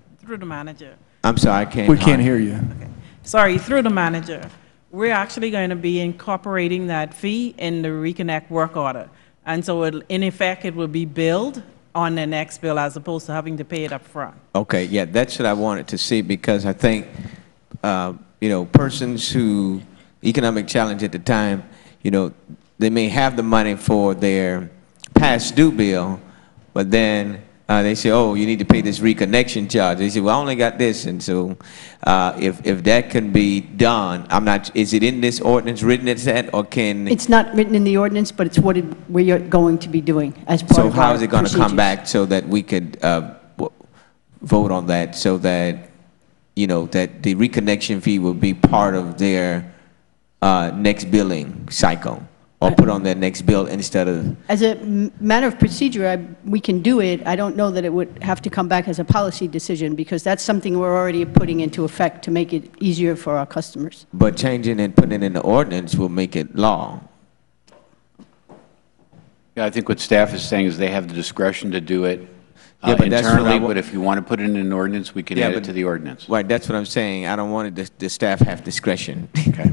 manager. I'm sorry, I can't. We can't hear you. Okay. Sorry, through the manager. We're actually going to be incorporating that fee in the reconnect work order. And so in effect, it will be billed on the next bill as opposed to having to pay it up front. Okay, yeah, that's what I wanted to see because I think, you know, persons who, economic challenge at the time, you know, they may have the money for their past due bill, but then they say, oh, you need to pay this reconnection charge. They say, well, I only got this. And so if that can be done, I'm not, is it in this ordinance written as that, or can? It's not written in the ordinance, but it's what we are going to be doing as part of our So how is it going to come procedures. back so that we could vote on that so that, you know, that the reconnection fee will be part of their next billing cycle? Or put on their next bill instead of? As a matter of procedure, we can do it. I don't know that it would have to come back as a policy decision because that's something we're already putting into effect to make it easier for our customers. But changing and putting it in the ordinance will make it law. Yeah, I think what staff is saying is they have the discretion to do it Yeah, but that's what internally, I but if you want to put it in an ordinance, we can add it to the ordinance. Right, that's what I'm saying. I don't want the staff have discretion. Okay.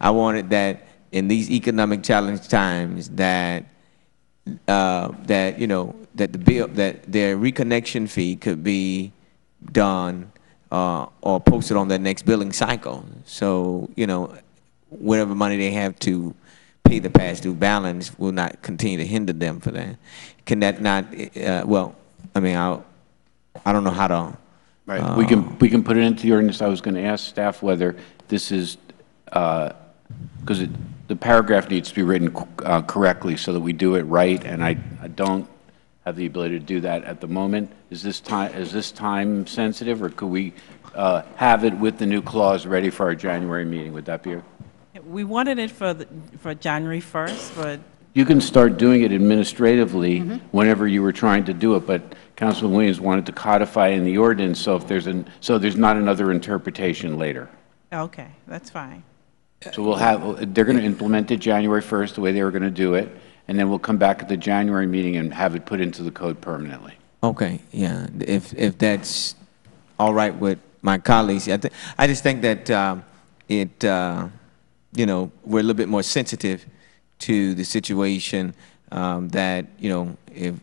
I wanted that in these economic challenge times that that, you know, that the bill, that their reconnection fee could be done or posted on their next billing cycle. So, you know, whatever money they have to pay the past due balance will not continue to hinder them for that. Can that not, well, I mean, I don't know how to. Right, we can put it into the ordinance. I was going to ask staff whether this is, because the paragraph needs to be written correctly so that we do it right, and I don't have the ability to do that at the moment. Is this time sensitive, or could we have it with the new clause ready for our January meeting? Would that be? We wanted it for January 1st, but You can start doing it administratively whenever you were trying to do it, but Councilman Williams wanted to codify in the ordinance so there's not another interpretation later. okay, that's fine. So they're going to implement it January 1st, the way they were going to do it, and then we'll come back at the January meeting and have it put into the code permanently. Okay, yeah, if that's all right with my colleagues. I just think that you know, we're a little bit more sensitive to the situation that, you know, if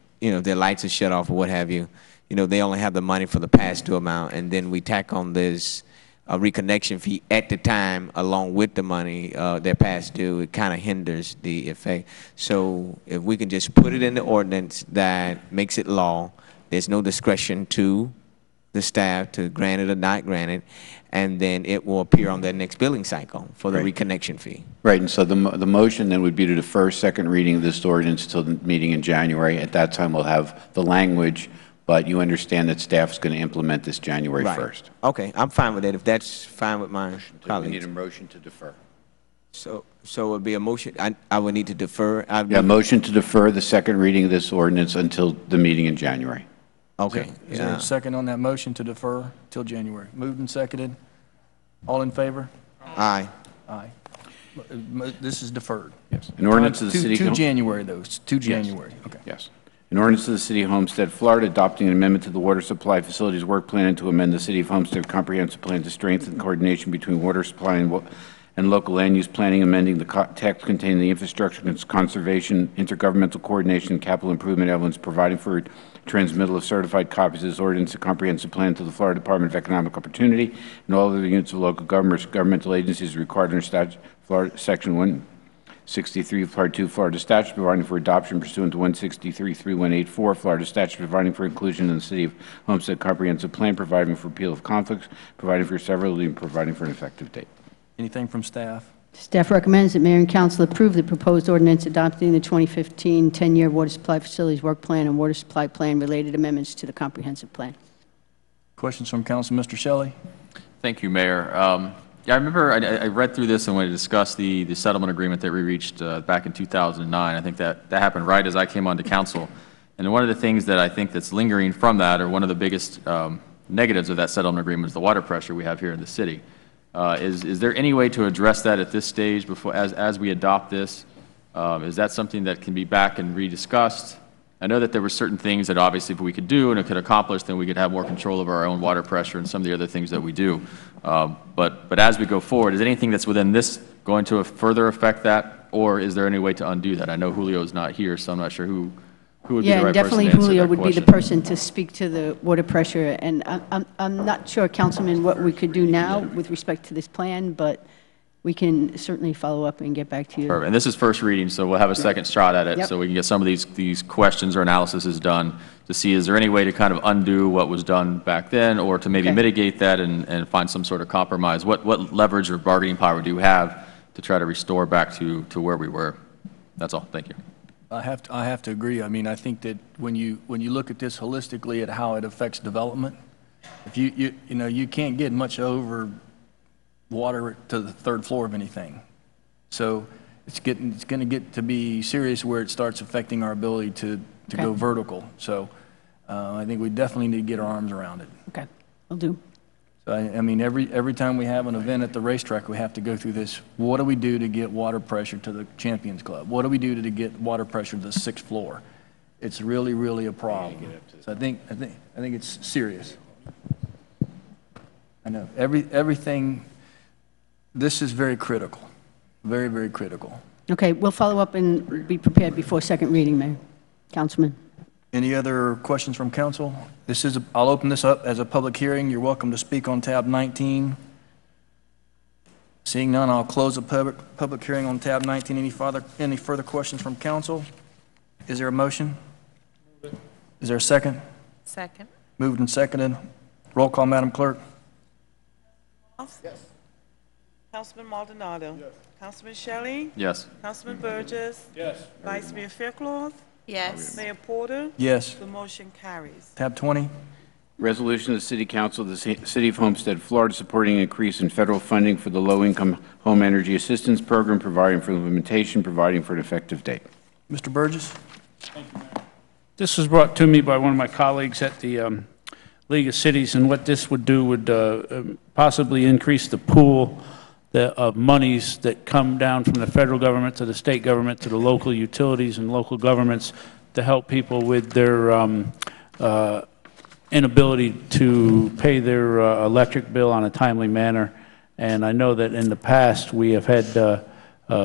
their lights are shut off or what have you, they only have the money for the past due amount, and then we tack on this reconnection fee at the time along with the money, their past due. It kind of hinders the effect. So if we can just put it in the ordinance that makes it law, there's no discretion to the staff to grant it or not grant it, and then it will appear on their next billing cycle for the reconnection fee. Right, and so the motion then would be to defer second reading of this ordinance until the meeting in January. At that time, we'll have the language, but you understand that staff's going to implement this January 1st. Okay, I'm fine with that, if that's fine with my colleagues. We need a motion to defer. So it would be a motion, I would need to defer. Yeah, motion to defer the second reading of this ordinance until the meeting in January. Okay. Is there a second on that motion to defer till January? Moved and seconded. All in favor? Aye. Aye. This is deferred. Yes. An ordinance of the city to January, though. To January. Yes. Okay. Yes. An ordinance of the City of Homestead, Florida, adopting an amendment to the Water Supply Facilities Work Plan and to amend the City of Homestead Comprehensive Plan to strengthen coordination between water supply and local land use planning, amending the text containing the infrastructure conservation, intergovernmental coordination, and capital improvement elements, providing for transmittal of certified copies of this ordinance, a comprehensive plan to the Florida Department of Economic Opportunity and all other units of local government, governmental agencies required under statute, Florida, Section 163, Part 2, Florida statute, providing for adoption pursuant to 163.3184, Florida statute, providing for inclusion in the City of Homestead Comprehensive Plan, providing for appeal of conflicts, providing for severability, and providing for an effective date. Anything from staff? Staff recommends that Mayor and Council approve the proposed ordinance adopting the 2015 10-year Water Supply Facilities Work Plan and Water Supply Plan related amendments to the comprehensive plan. Questions from Council, Mr. Shelley? Thank you, Mayor. Yeah, I remember I read through this and when we discussed the settlement agreement that we reached back in 2009. I think that happened right as I came onto council. And one of the things that I think that's lingering from that, or one of the biggest negatives of that settlement agreement, is the water pressure we have here in the city. Is there any way to address that at this stage before, as we adopt this? Is that something that can be back and rediscussed? I know that there were certain things that obviously if we could do and it could accomplish, then we could have more control over our own water pressure and some of the other things that we do. But as we go forward, is anything that's within this going to further affect that, or is there any way to undo that? I know Julio's not here, so I'm not sure who would be the right person to answer that question. Yeah, definitely Julio would be the person to speak to the water pressure. And I'm not sure, Councilman, what we could do now with respect to this plan, but we can certainly follow up and get back to you. Perfect. And this is first reading, so we'll have a second shot at it, Yep. so we can get some of these questions or analysis done to see, is there any way to kind of undo what was done back then, or to maybe mitigate that and find some sort of compromise? What leverage or bargaining power do you have to try to restore back to where we were? That's all. Thank you. I have to agree. I mean, I think that when you look at this holistically at how it affects development, if you can't get much over water to the third floor of anything. So it's going to get to be serious where it starts affecting our ability to go vertical. So I think we definitely need to get our arms around it. Okay, will do. So I mean, every time we have an event at the racetrack, we have to go through this. What do we do to get water pressure to the Champions Club? What do we do to get water pressure to the 6th floor? It's really, really a problem. So I think it's serious. I know everything. This is very critical, very, very critical. Okay, we'll follow up and be prepared before second reading, Mayor. Councilman. Any other questions from council? I'll open this up as a public hearing. You're welcome to speak on tab 19. Seeing none, I'll close the public hearing on tab 19. Any further questions from council? Is there a motion? Is there a second? Second. Moved and seconded. Roll call, Madam Clerk. Yes. Councilman Maldonado. Yes. Councilman Shelley. Yes. Councilman Burgess. Yes. Vice Mayor Faircloth. Yes. Mayor Porter. Yes. The motion carries. Tab 20. Resolution of the City Council of the City of Homestead, Florida, supporting an increase in federal funding for the Low-Income Home Energy Assistance Program, providing for implementation, providing for an effective date. Mr. Burgess. This was brought to me by one of my colleagues at the League of Cities, and what this would do would possibly increase the pool of monies that come down from the federal government to the state government to the local utilities and local governments to help people with their inability to pay their electric bill on a timely manner. And I know that in the past we have had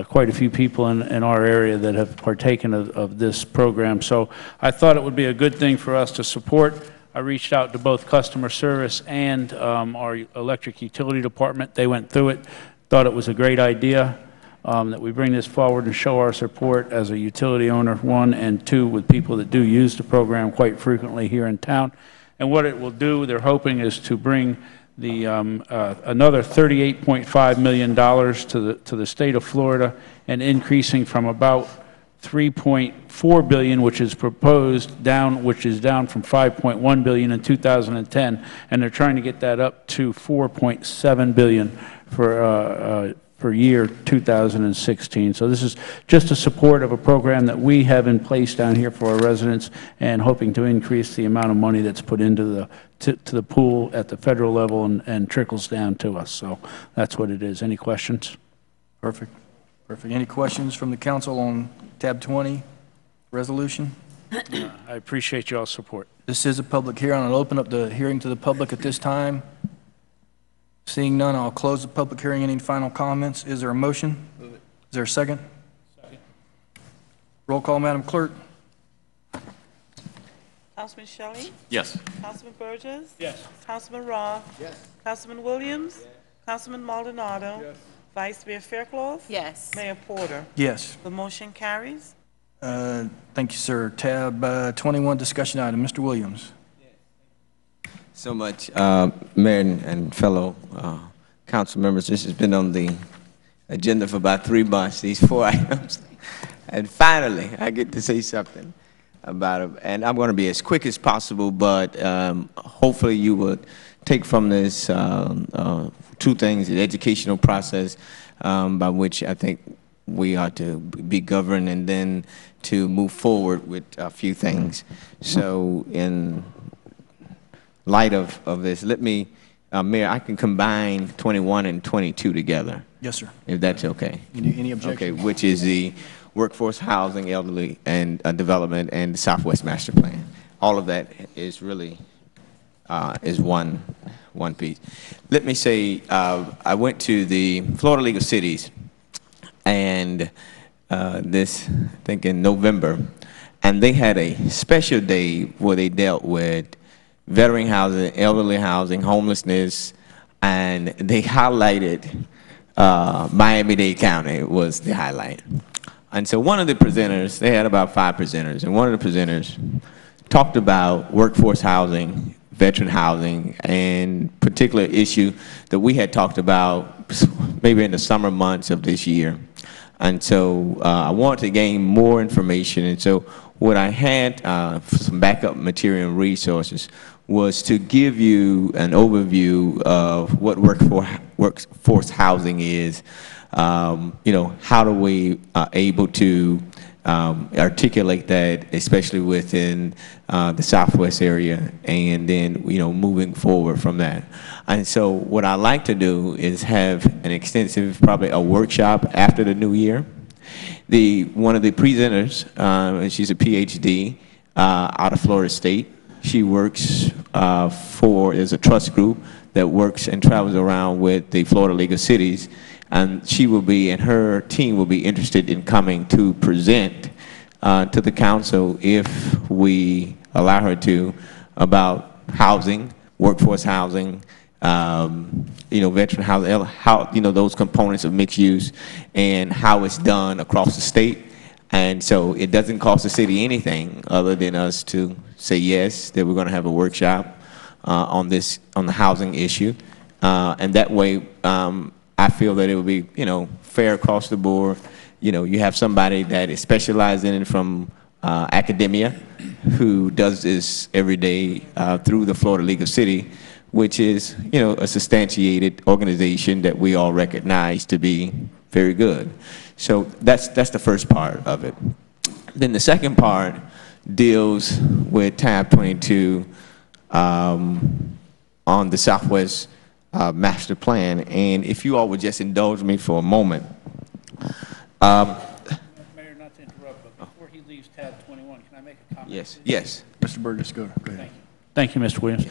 quite a few people in our area that have partaken of this program. So I thought it would be a good thing for us to support. I reached out to both customer service and our electric utility department. They went through it, thought it was a great idea that we bring this forward and show our support as a utility owner, one, and two, with people that do use the program quite frequently here in town. And what it will do, they're hoping, is to bring the another $38.5 million to the state of Florida, and increasing from about $3.4 billion, which is proposed, which is down from $5.1 billion in 2010, and they're trying to get that up to $4.7 billion for year 2016. So this is just a support of a program that we have in place down here for our residents, and hoping to increase the amount of money that's put into the pool at the federal level and trickles down to us. So that's what it is. Any questions? Perfect. Perfect. Any questions from the council on tab 20, resolution? I appreciate y'all's support. This is a public hearing. I'll open up the hearing to the public at this time. Seeing none, I'll close the public hearing. Any final comments? Is there a motion? Move it. Is there a second? Second. Roll call, Madam Clerk. Councilman Shelley? Yes. Councilman Burgess? Yes. Councilman Roth? Yes. Councilman Williams? Yes. Councilman Maldonado? Yes. Vice Mayor Faircloth? Yes. Mayor Porter? Yes. The motion carries. Thank you, sir. Tab 21, discussion item. Mr. Williams. So much, Mayor and fellow council members. This has been on the agenda for about 3 months, these 4 items. And finally, I get to say something about it. And I'm going to be as quick as possible, but hopefully you would take from this 2 things: the educational process by which I think we ought to be governed, and then to move forward with a few things. So in light of this, let me, Mayor, I can combine 21 and 22 together. Yes, sir. If that's okay. Any objection? Okay, which is the workforce, housing, elderly, and development, and the Southwest Master Plan. All of that is really is one piece. Let me say, I went to the Florida League of Cities, and I think in November, and they had a special day where they dealt with veteran housing, elderly housing, homelessness, and they highlighted Miami-Dade County was the highlight. And so one of the presenters, they had about 5 presenters, and one of the presenters talked about workforce housing, veteran housing, and particular issue that we had talked about maybe in the summer months of this year. And so I wanted to gain more information, and so what I had, some backup material and resources, was to give you an overview of what workforce housing is. You know, how do we able to articulate that, especially within the Southwest area, and then, you know, moving forward from that. And so what I like to do is have an extensive, probably a workshop after the new year. One of the presenters, she's a PhD out of Florida State. She works there's a trust group that works and travels around with the Florida League of Cities, and she will be, and her team will be interested in coming to present to the council, if we allow her to, about housing, workforce housing, you know, veteran housing, how, you know, those components of mixed use, and how it's done across the state. And so it doesn't cost the city anything other than us to say yes, that we're going to have a workshop on the housing issue. And that way, I feel that it would be, fair across the board. You have somebody that is specialized in it from academia who does this every day through the Florida League of Cities, which is, a substantiated organization that we all recognize to be very good. So that's the first part of it. Then the second part deals with tab 22 on the Southwest Master Plan. And if you all would just indulge me for a moment. Mayor, not to interrupt, but before he leaves tab 21, can I make a comment? Yes. Mr. Burgess, go ahead. Thank you, Mr. Williams.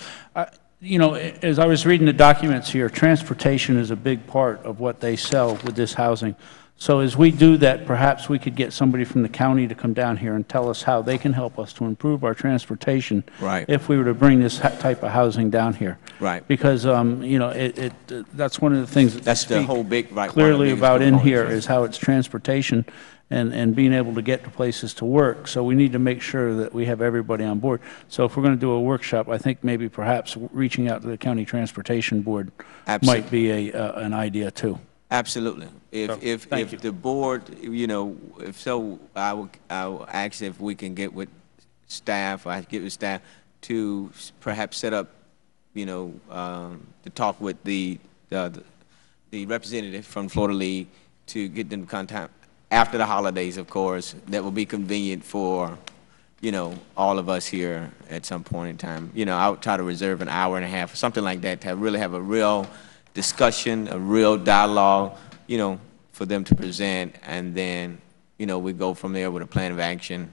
As I was reading the documents here, transportation is a big part of what they sell with this housing. So as we do that, perhaps we could get somebody from the county to come down here and tell us how they can help us to improve our transportation. Right. If we were to bring this type of housing down here. Right. Because, that's one of the things that That's the whole big, right. clearly about in here is how it's transportation and being able to get to places to work. So we need to make sure that we have everybody on board. So if we're going to do a workshop, I think maybe perhaps reaching out to the County Transportation Board might be an idea too. Absolutely. If the board, if so, I will ask if we can get with staff, or I get with staff to perhaps set up, to talk with the representative from Florida League to get them to contact after the holidays, of course. That will be convenient for, all of us here at some point in time. I would try to reserve an hour and a half, something like that, to really have a real discussion, a real dialogue, for them to present, and then, we go from there with a plan of action.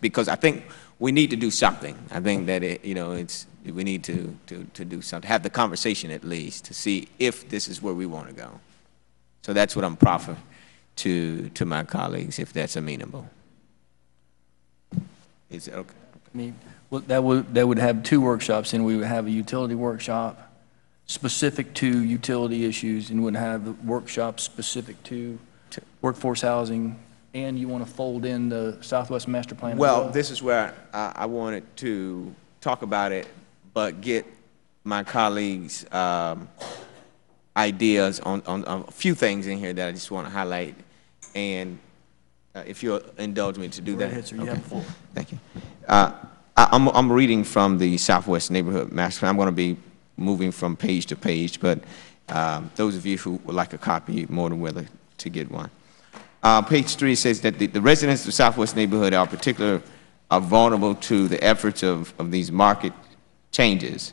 Because I think we need to do something. I think that we need to do something, have the conversation at least to see if this is where we want to go. So that's what I'm proffering to my colleagues, if that's amenable. Is it okay? Well, that would have two workshops, and we would have a utility workshop specific to utility issues, and would have a workshop specific to workforce housing, and you want to fold in the Southwest Master Plan as well? Well, this is where I wanted to talk about it, but get my colleagues' ideas on a few things in here that I just want to highlight. And if you'll indulge me to do that. Go ahead, sir. You have the floor. Thank you. I'm reading from the Southwest Neighborhood Master Plan. I'm going to be moving from page to page, but those of you who would like a copy, more than willing to get one. Page 3 says that the residents of Southwest Neighborhood are vulnerable to the efforts of these market changes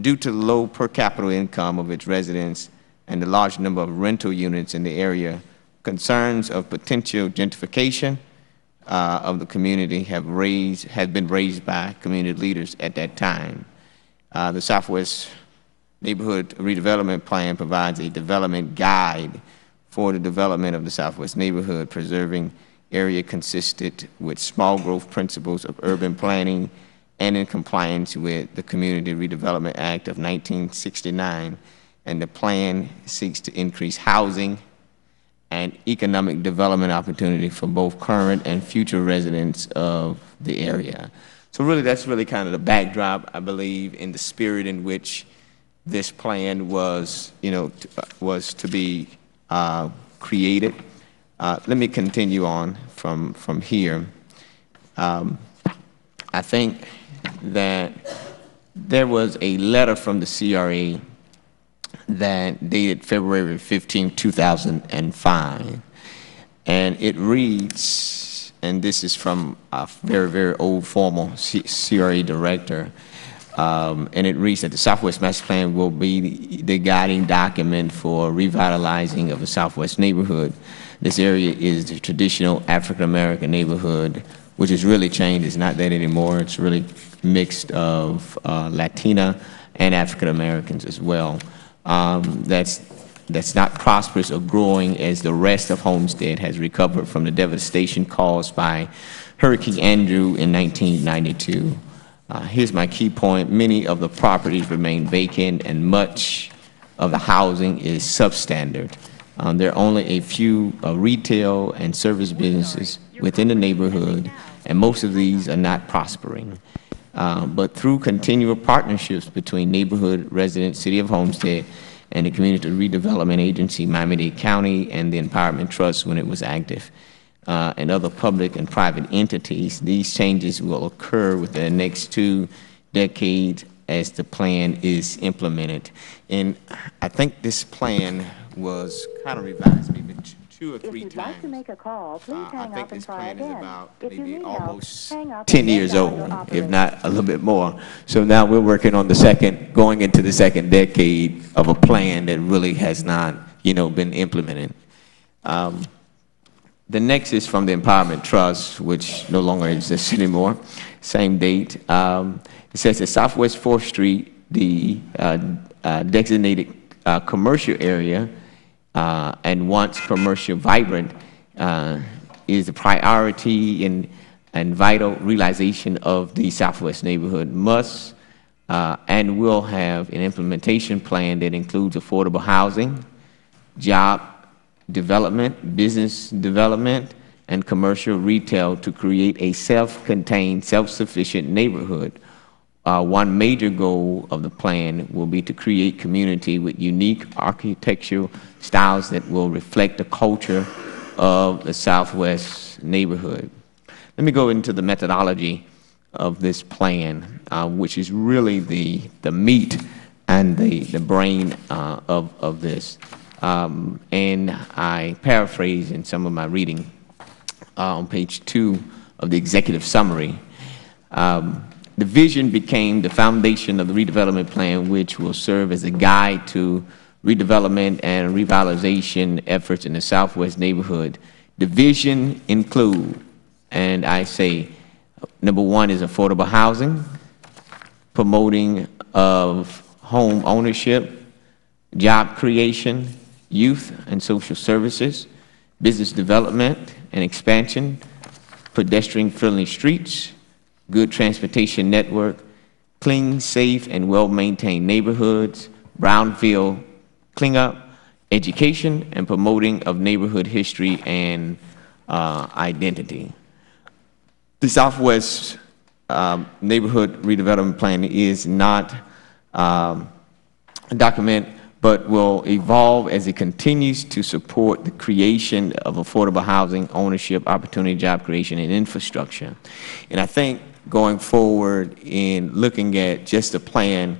due to the low per capita income of its residents and the large number of rental units in the area. Concerns of potential gentrification of the community have been raised by community leaders at that time. The Southwest Neighborhood Redevelopment Plan provides a development guide for the development of the Southwest Neighborhood, preserving area consistent with small growth principles of urban planning and in compliance with the Community Redevelopment Act of 1969. And the plan seeks to increase housing and economic development opportunity for both current and future residents of the area. So really, that's really kind of the backdrop, I believe, in the spirit in which this plan was, was to be created. Let me continue on from here. I think that there was a letter from the CRA that dated February 15, 2005, and it reads, and this is from a very, very old former CRA director, and it reads that the Southwest Master Plan will be the guiding document for revitalizing of the Southwest neighborhood. This area is the traditional African-American neighborhood, which has really changed. It's not that anymore. It's really mixed of Latina and African-Americans as well. That's not prosperous or growing as the rest of Homestead has recovered from the devastation caused by Hurricane Andrew in 1992. Here's my key point. Many of the properties remain vacant and much of the housing is substandard. There are only a few retail and service businesses within the neighborhood, and most of these are not prospering. But through continual partnerships between neighborhood residents, City of Homestead, and the Community Redevelopment Agency, Miami-Dade County, and the Empowerment Trust when it was active, and other public and private entities. These changes will occur within the next 2 decades as the plan is implemented. And I think this plan was kind of revised maybe 2 or 3 times. Like to make a call, please hang I think this plan is about maybe almost 10 years old, if not a little bit more. So now we're working on going into the second decade of a plan that really has not, been implemented. The next is from the Empowerment Trust, which no longer exists anymore, same date. It says that Southwest 4th Street, the designated commercial area, and once commercial vibrant, is a priority and vital realization of the Southwest neighborhood must and will have an implementation plan that includes affordable housing, job development, business development, and commercial retail to create a self-contained, self-sufficient neighborhood. One major goal of the plan will be to create community with unique architectural styles that will reflect the culture of the Southwest neighborhood. Let me go into the methodology of this plan, which is really the meat and the brain of this. And I paraphrase in some of my reading on page 2 of the executive summary. The vision became the foundation of the redevelopment plan, which will serve as a guide to redevelopment and revitalization efforts in the Southwest neighborhood. The vision include, and I say, number 1 is affordable housing, promoting of home ownership, job creation, youth and social services, business development and expansion, pedestrian-friendly streets, good transportation network, clean, safe, and well-maintained neighborhoods, brownfield cleanup, education, and promoting of neighborhood history and identity. The Southwest Neighborhood Redevelopment Plan is not a document, but will evolve as it continues to support the creation of affordable housing, ownership, opportunity, job creation, and infrastructure. And I think going forward in looking at just the plan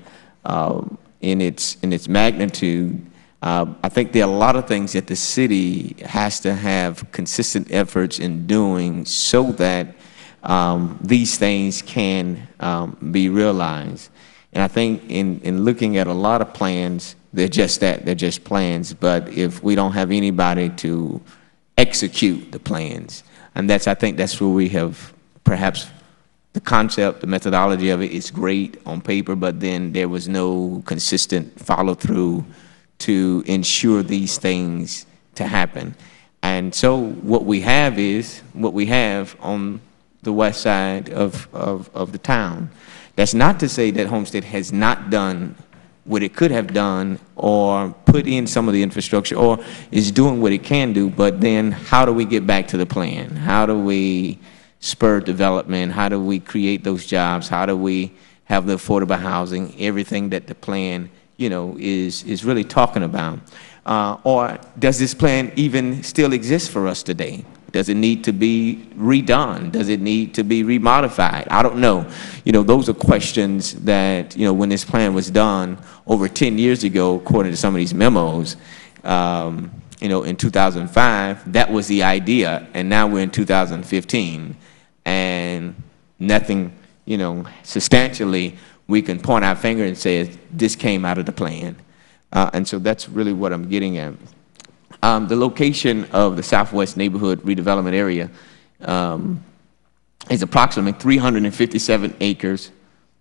in its magnitude, I think there are a lot of things that the city has to have consistent efforts in doing so that these things can be realized. And I think in looking at a lot of plans, they're just that, they're just plans. But if we don't have anybody to execute the plans, and I think that's where we have perhaps the concept, the methodology of it is great on paper, but then there was no consistent follow-through to ensure these things to happen. And so what we have is what we have on the west side of the town. That's not to say that Homestead has not done what it could have done or put in some of the infrastructure or is doing what it can do, but then how do we get back to the plan? How do we spur development? How do we create those jobs? How do we have the affordable housing, everything that the plan, is really talking about? Or does this plan even still exist for us today? Does it need to be redone? Does it need to be remodified? I don't know. Those are questions that, when this plan was done over 10 years ago, according to some of these memos, in 2005, that was the idea, and now we're in 2015, and nothing, substantially we can point our finger and say this came out of the plan. And so that's really what I'm getting at. The location of the Southwest Neighborhood Redevelopment Area is approximately 357 acres,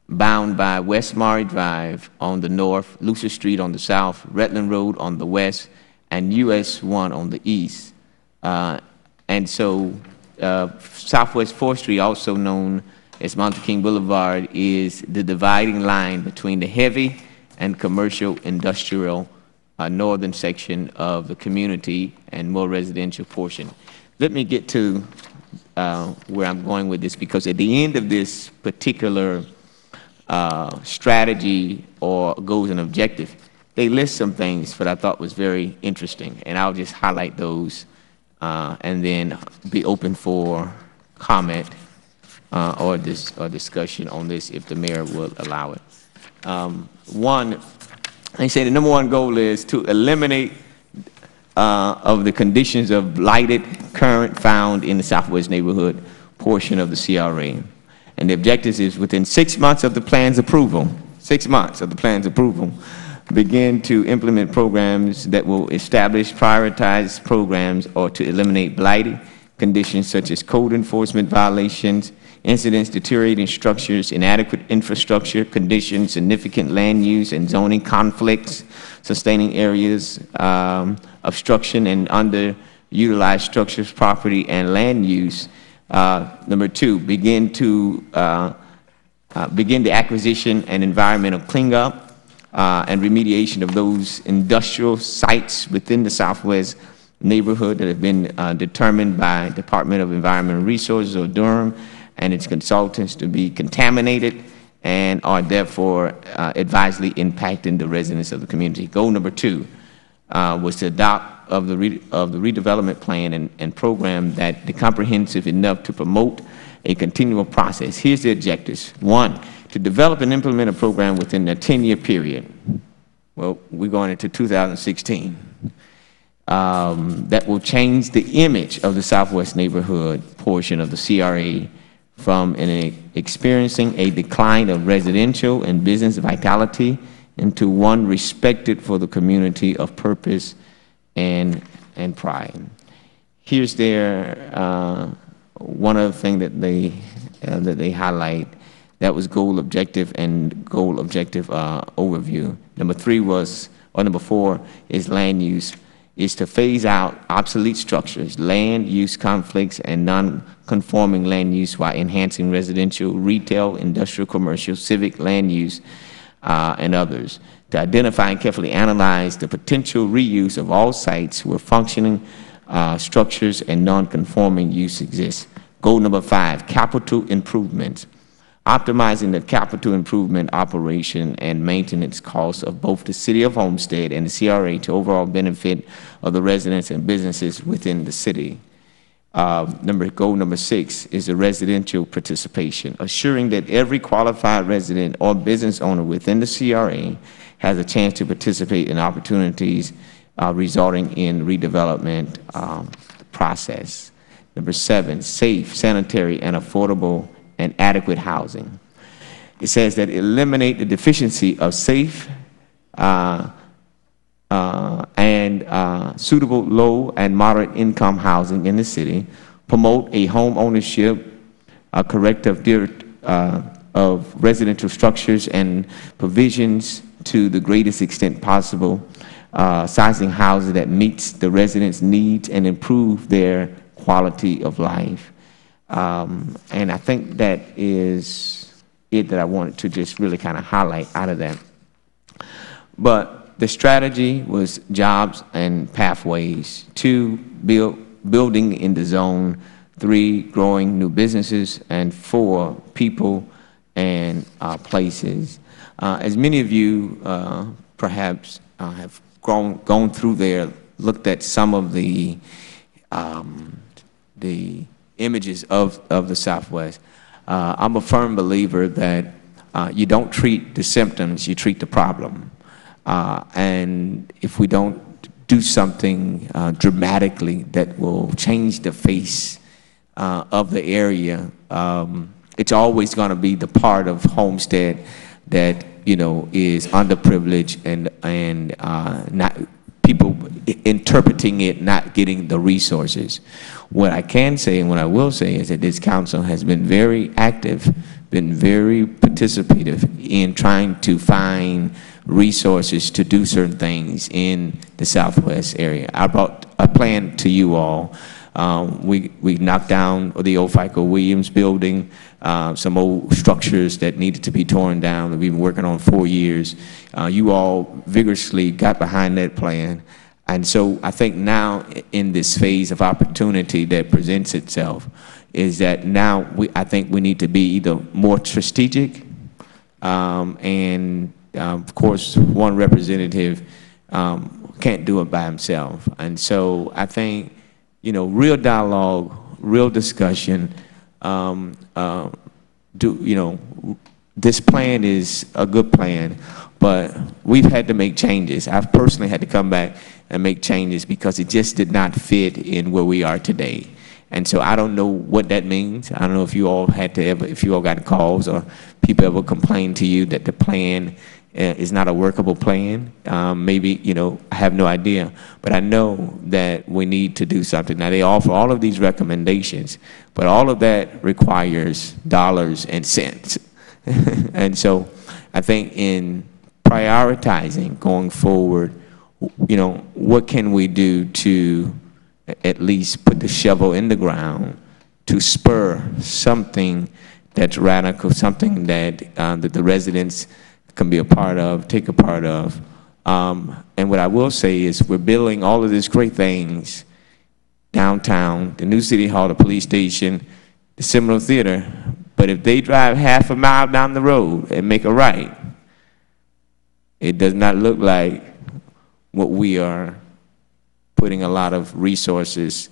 bound by West Maury Drive on the north, Lucia Street on the south, Redland Road on the west, and US 1 on the east. And so Southwest 4th Street, also known as Monte King Boulevard, is the dividing line between the heavy and commercial industrial northern section of the community and more residential portion. Let me get to where I'm going with this, because at the end of this particular strategy or goals and objective, they list some things that I thought was very interesting, and I'll just highlight those and then be open for comment or discussion on this if the mayor will allow it. One, they say the number one goal is to eliminate of the conditions of blighted current found in the Southwest neighborhood portion of the CRA. And the objective is within 6 months of the plan's approval, 6 months of the plan's approval, begin to implement programs that will establish prioritized programs or to eliminate blighted conditions such as code enforcement violations, incidents, deteriorating structures, inadequate infrastructure conditions, significant land use and zoning conflicts, sustaining areas, obstruction and underutilized structures, property, and land use. Number two, begin the acquisition and environmental cleanup and remediation of those industrial sites within the Southwest neighborhood that have been determined by Department of Environmental Resources or Durham and its consultants to be contaminated and are therefore advisedly impacting the residents of the community. Goal number two was to adopt of the redevelopment plan and program that the comprehensive enough to promote a continual process. Here's the objectives. One, to develop and implement a program within a 10-year period. Well, we're going into 2016. That will change the image of the Southwest neighborhood portion of the CRA from experiencing a decline of residential and business vitality into one respected for the community of purpose and pride. Here's their one other thing that they highlight. That was goal objective and goal objective overview. Number four is land use, is to phase out obsolete structures, land use conflicts, and non-conforming land use while enhancing residential, retail, industrial, commercial, civic land use, and others. To identify and carefully analyze the potential reuse of all sites where functioning structures and non-conforming use exists. Goal number five, capital improvements. Optimizing the capital improvement operation and maintenance costs of both the City of Homestead and the CRA to overall benefit of the residents and businesses within the city. Goal number six is the residential participation, assuring that every qualified resident or business owner within the CRA has a chance to participate in opportunities resulting in redevelopment process. Number seven, safe, sanitary, and affordable and adequate housing. It says that eliminate the deficiency of safe and suitable low and moderate income housing in the city, promote a home ownership, corrective of residential structures and provisions to the greatest extent possible, sizing houses that meets the residents' needs and improve their quality of life. And I think that is it that I wanted to just really kind of highlight out of that. But the strategy was jobs and pathways. Two, building in the zone. Three, growing new businesses. And four, people and places. As many of you perhaps have gone through there, looked at some of the images of the Southwest. I'm a firm believer that you don't treat the symptoms, you treat the problem. And if we don't do something dramatically that will change the face of the area, it's always going to be the part of Homestead that is underprivileged and not people interpreting it, not getting the resources. What I can say and what I will say is that this council has been very active, been very participative in trying to find resources to do certain things in the Southwest area. I brought a plan to you all. We knocked down the old FICO Williams building, some old structures that needed to be torn down that we've been working on 4 years. You all vigorously got behind that plan. And so I think now in this phase of opportunity that presents itself is that now I think we need to be either more strategic and Of course, one representative can't do it by himself. And so I think, real dialogue, real discussion, this plan is a good plan, but we've had to make changes. I've personally had to come back and make changes because it just did not fit in where we are today. And so I don't know what that means. I don't know if you all if you all got calls or people ever complained to you that the plan is not a workable plan. Maybe, I have no idea. But I know that we need to do something. Now, they offer all of these recommendations, but all of that requires dollars and cents. And so I think in prioritizing going forward, what can we do to at least put the shovel in the ground to spur something that's radical, something that, that the residents can be a part of, take a part of. And what I will say is we're building all of these great things downtown, the new city hall, the police station, the Seminole Theater, but if they drive half a mile down the road and make a right, it does not look like what we are putting a lot of resources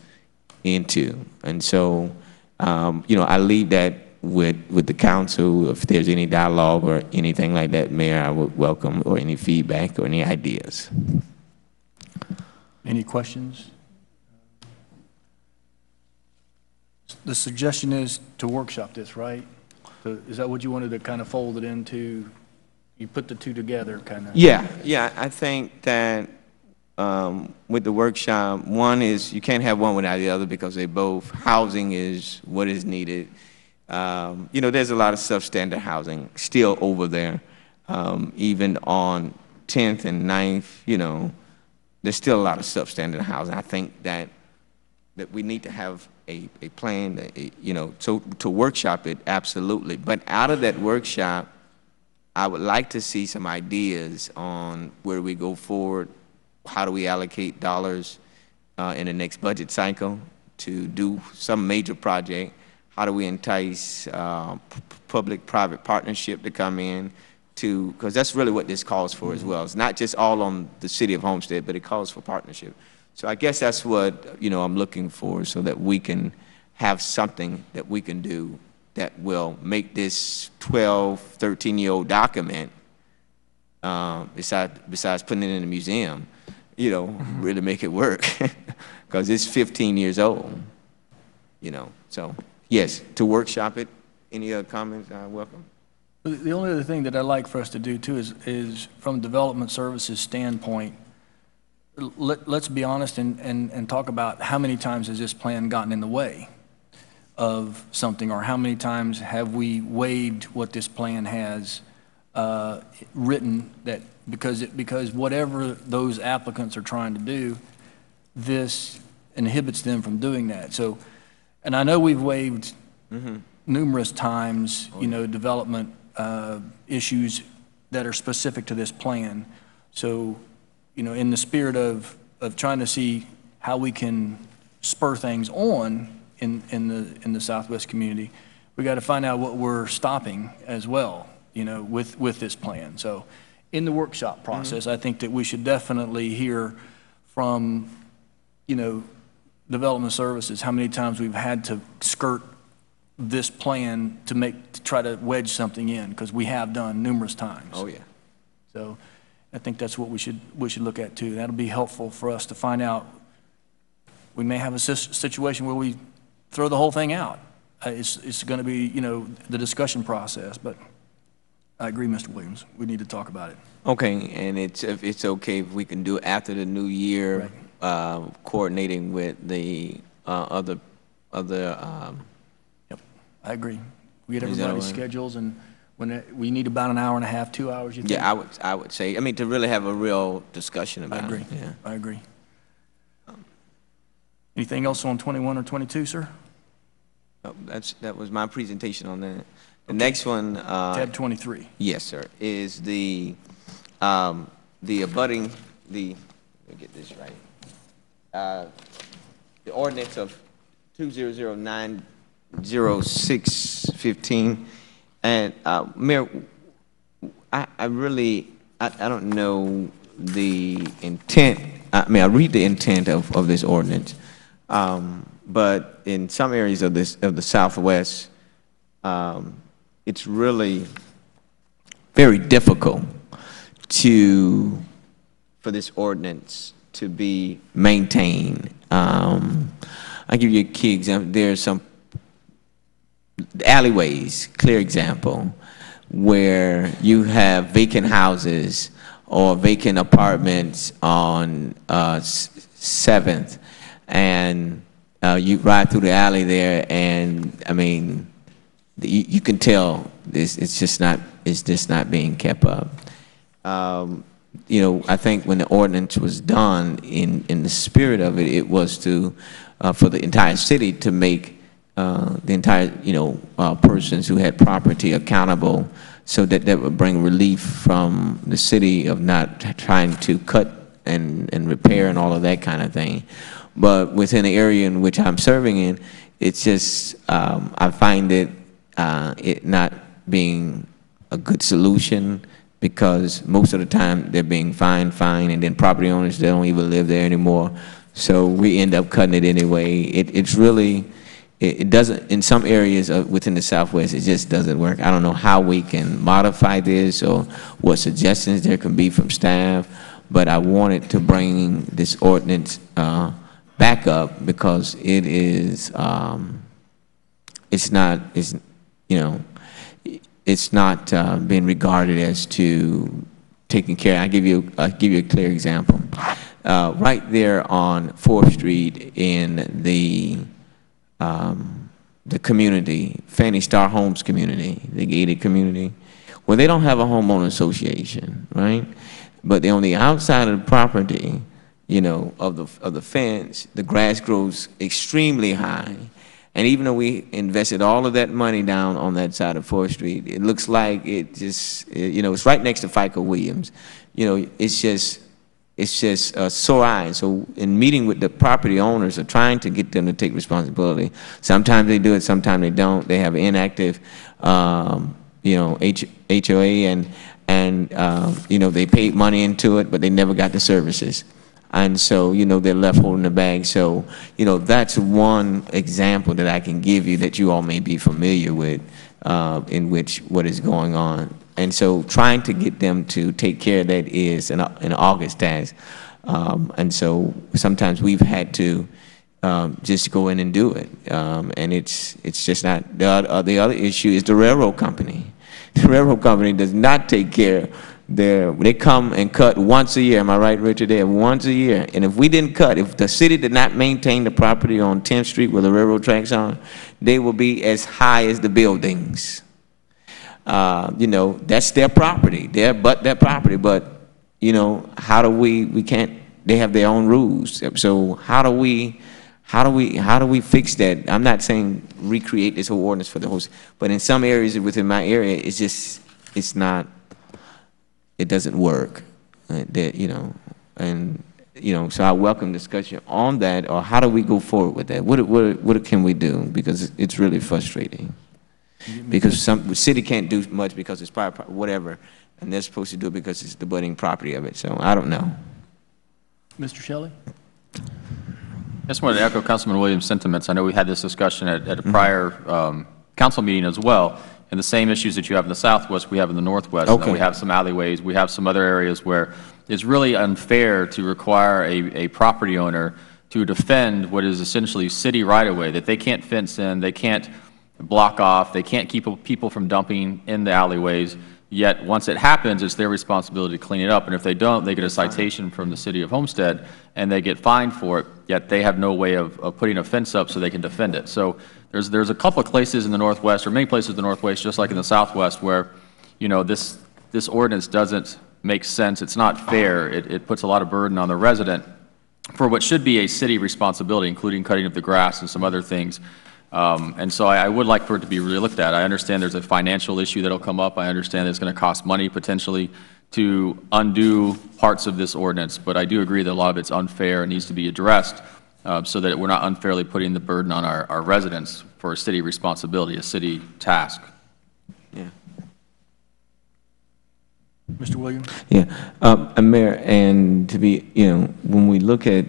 into. And so, I leave that with the council. If there's any dialogue or anything like that, Mayor, I would welcome, or any feedback or any ideas. Any questions? The suggestion is to workshop this, right? So is that what you wanted to kind of fold it into? You put the two together, kind of? Yeah, I think that with the workshop, one is you can't have one without the other because they both, housing is what is needed. There's a lot of substandard housing still over there. Even on 10th and 9th, there's still a lot of substandard housing. I think that we need to have a plan, to workshop it, absolutely. But out of that workshop, I would like to see some ideas on where we go forward. How do we allocate dollars in the next budget cycle to do some major project? How do we entice public-private partnership to come in to, because that's really what this calls for as well. It's not just all on the city of Homestead, but it calls for partnership. So I guess that's what, I'm looking for, so that we can have something that we can do that will make this 12, 13-year-old document, besides putting it in a museum, really make it work, because it's 15 years old, So, yes, to workshop it. Any other comments? Welcome. The only other thing that I'd like for us to do, too, is from a development services standpoint, let's be honest and talk about how many times has this plan gotten in the way of something, or how many times have we waived what this plan has written, that because whatever those applicants are trying to do, this inhibits them from doing that. So, and I know we've waived numerous times, development issues that are specific to this plan. So, in the spirit of trying to see how we can spur things on in the Southwest community, we got to find out what we're stopping as well, with this plan. So, in the workshop process, I think that we should definitely hear from, development services, how many times we've had to skirt this plan to try to wedge something in, because we have done numerous times. Oh, yeah. So I think that's what we should look at too. That'll be helpful for us to find out. We may have a situation where we throw the whole thing out. It's going to be, the discussion process, but I agree, Mr. Williams. We need to talk about it. Okay, and if it's okay if we can do it after the new year, right. Coordinating with the other. Yep, I agree. We get everybody's schedules, and when we need about an hour and a half, 2 hours. You think? Yeah, I would say. To really have a real discussion about it. I agree. Yeah, I agree. Anything else on 21 or 22, sir? Oh, that was my presentation on that. The next one, tab 23. Yes, sir, is the abutting, let me get this right. The ordinance of 2009-06-15, and Mayor, I really, I don't know the intent. I mean, I read the intent of this ordinance, but in some areas of the Southwest, it's really very difficult for this ordinance to be maintained. I'll give you a key example. There's some alleyways, clear example, where you have vacant houses or vacant apartments on 7th, and you ride through the alley there, and I mean, you can tell it's just not being kept up. You know, I think when the ordinance was done, in the spirit of it, it was to for the entire city to make the entire, persons who had property accountable, so that would bring relief from the city of not trying to cut and repair and all of that kind of thing. But within the area in which I'm serving in, it's just, I find it not being a good solution, because most of the time they're being fined, and then property owners, they don't even live there anymore. So we end up cutting it anyway. It's really, it doesn't, in some areas within the Southwest, it just doesn't work. I don't know how we can modify this or what suggestions there can be from staff, but I wanted to bring this ordinance back up because it is, it's not being regarded as to taking care. I'll give you a clear example. Right there on 4th Street in the community, Fannie Star Homes community, the gated community, well, they don't have a homeowner association, right? But they're on the outside of the property, of the fence, the grass grows extremely high. And even though we invested all of that money down on that side of 4th Street, it looks like it just, it's right next to FICO Williams. It's just sore eyes. So in meeting with the property owners or trying to get them to take responsibility, sometimes they do it, sometimes they don't. They have inactive, HOA, and they paid money into it, but they never got the services. And so, they're left holding the bag. So, that's one example that I can give you that you all may be familiar with, in which what is going on. And so trying to get them to take care of that is an August task. And so sometimes we've had to just go in and do it. And it's just not, the other issue is the railroad company. The railroad company does not take care. They come and cut once a year. Am I right, Richard? They have once a year. And if we didn't cut, if the city did not maintain the property on 10th Street where the railroad tracks are, they will be as high as the buildings. That's their property. Their property. But, how do we can't, they have their own rules. So how do we fix that? I'm not saying recreate this whole ordinance for the whole, but in some areas within my area, it's not, it doesn't work. So I welcome discussion on that, or how do we go forward with that? What can we do? Because it's really frustrating. Because the city can't do much because it's private, whatever, and they're supposed to do it because it's the budding property of it. So I don't know. Mr. Shelley? I just wanted to echo Councilman Williams' sentiments. I know we had this discussion at a prior council meeting as well. And the same issues that you have in the Southwest, we have in the Northwest. Okay. We have some alleyways. We have some other areas where it's really unfair to require a property owner to defend what is essentially city right-of-way, that they can't fence in, they can't block off, they can't keep people from dumping in the alleyways. Yet once it happens, it's their responsibility to clean it up. And if they don't, they get a citation from the city of Homestead, and they get fined for it, yet they have no way of putting a fence up so they can defend it. So there's a couple of places in the Northwest, or many places in the Northwest, just like in the Southwest, where, this ordinance doesn't make sense. It's not fair. It puts a lot of burden on the resident for what should be a city responsibility, including cutting up the grass and some other things. And so I would like for it to be really looked at. I understand there's a financial issue that'll come up. I understand it's going to cost money potentially to undo parts of this ordinance, but I do agree that a lot of it's unfair and needs to be addressed, so that we're not unfairly putting the burden on our residents for a city responsibility, a city task. Yeah. Mr. Williams? Yeah, Mayor, and to be, when we look at,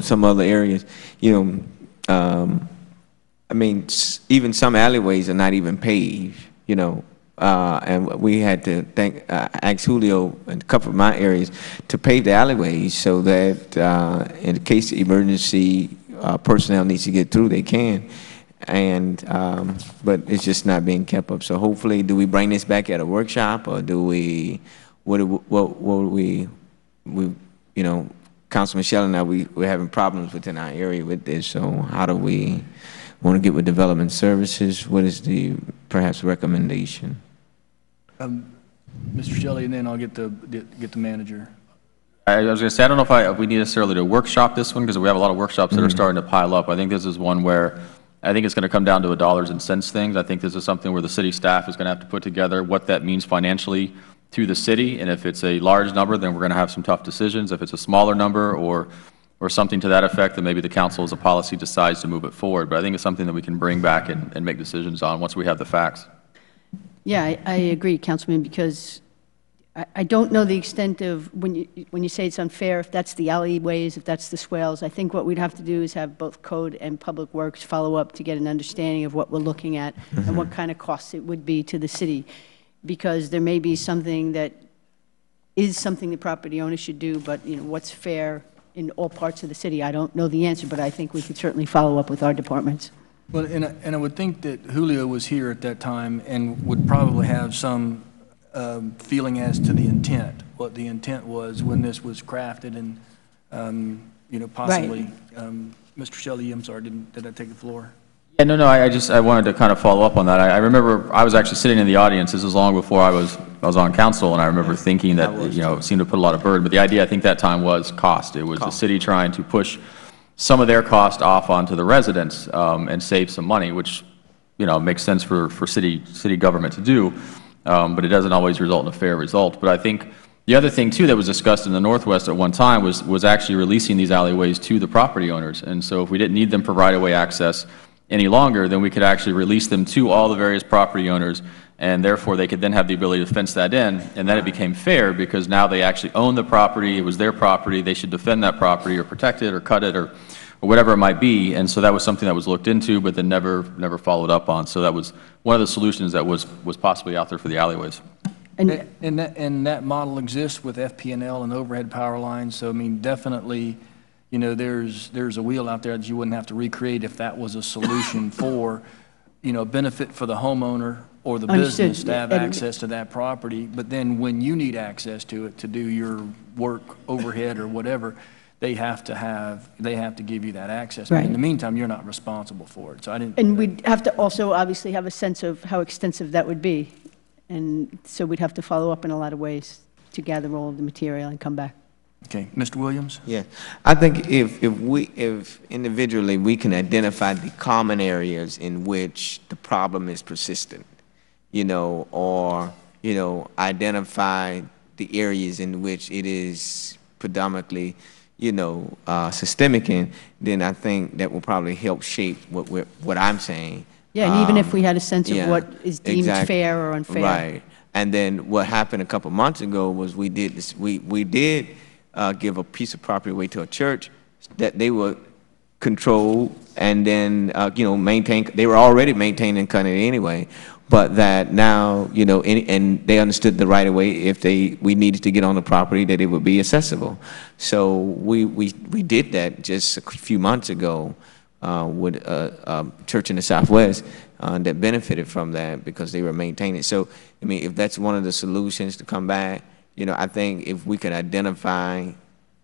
some other areas, I mean, even some alleyways are not even paved, and we had to ask Julio in a couple of my areas to pave the alleyways so that in case the emergency personnel needs to get through, they can. And but it's just not being kept up. So hopefully, do we bring this back at a workshop, or do we? What we Councilman Michelle and I, we're having problems within our area with this. So how do we want to get with development services? What is the perhaps recommendation? Mr. Shelley, and then I'll get the manager. I was going to say, I don't know if we need necessarily to workshop this one, because we have a lot of workshops that are starting to pile up. I think this is one where I think it's going to come down to a dollars and cents thing. I think this is something where the city staff is going to have to put together what that means financially to the city. And if it's a large number, then we're going to have some tough decisions. If it's a smaller number or something to that effect, then maybe the council as a policy decides to move it forward. But I think it's something that we can bring back and make decisions on once we have the facts. Yeah, I agree, Councilman, because I don't know the extent of when you say it's unfair, if that's the alleyways, if that's the swales. I think what we'd have to do is have both code and public works follow up to get an understanding of what we're looking at and what kind of costs it would be to the city, because there may be something that is something the property owner should do, but what's fair in all parts of the city. I don't know the answer, but I think we could certainly follow up with our departments. Well, and I would think that Julio was here at that time and would probably have some feeling as to the intent, what the intent was when this was crafted, and possibly. Right. Mr. Shelley, I'm sorry, did I take the floor? Yeah, no, I wanted to kind of follow up on that. I remember I was actually sitting in the audience. This was long before I was on council, and I remember thinking that it seemed to put a lot of burden. But the idea, I think, that time was cost. It was the city trying to push some of their cost off onto the residents and save some money, which makes sense for city government to do. But it doesn't always result in a fair result. But I think the other thing, too, that was discussed in the Northwest at one time was actually releasing these alleyways to the property owners. And so if we didn't need them for right-of-way access any longer, then we could actually release them to all the various property owners, and therefore they could then have the ability to fence that in. And then it became fair because now they actually own the property. It was their property. They should defend that property or protect it or cut it or whatever it might be. And so that was something that was looked into, but then never followed up on. So that was one of the solutions that was possibly out there for the alleyways. And that model exists with FP&L and overhead power lines. So I mean, definitely, there's a wheel out there that you wouldn't have to recreate if that was a solution for, benefit for the homeowner or the business to have access to that property. But then when you need access to it to do your work, overhead or whatever, they have to give you that access. Right. In the meantime, you're not responsible for it. So I didn't. And we'd have to also obviously have a sense of how extensive that would be. And so we'd have to follow up in a lot of ways to gather all of the material and come back. Okay, Mr. Williams? Yeah, I think if individually we can identify the common areas in which the problem is persistent, or, identify the areas in which it is predominantly, systemic in, then I think that will probably help shape what I'm saying. Yeah, and even if we had a sense of what is deemed fair or unfair. Right. And then what happened a couple months ago was we did give a piece of property away to a church that they would control and then, maintain. They were already maintaining cutting anyway, but that now, and they understood the right of way if we needed to get on the property that it would be accessible. So we did that just a few months ago with a church in the Southwest that benefited from that because they were maintaining. So, I mean, if that's one of the solutions to come back, I think if we can identify,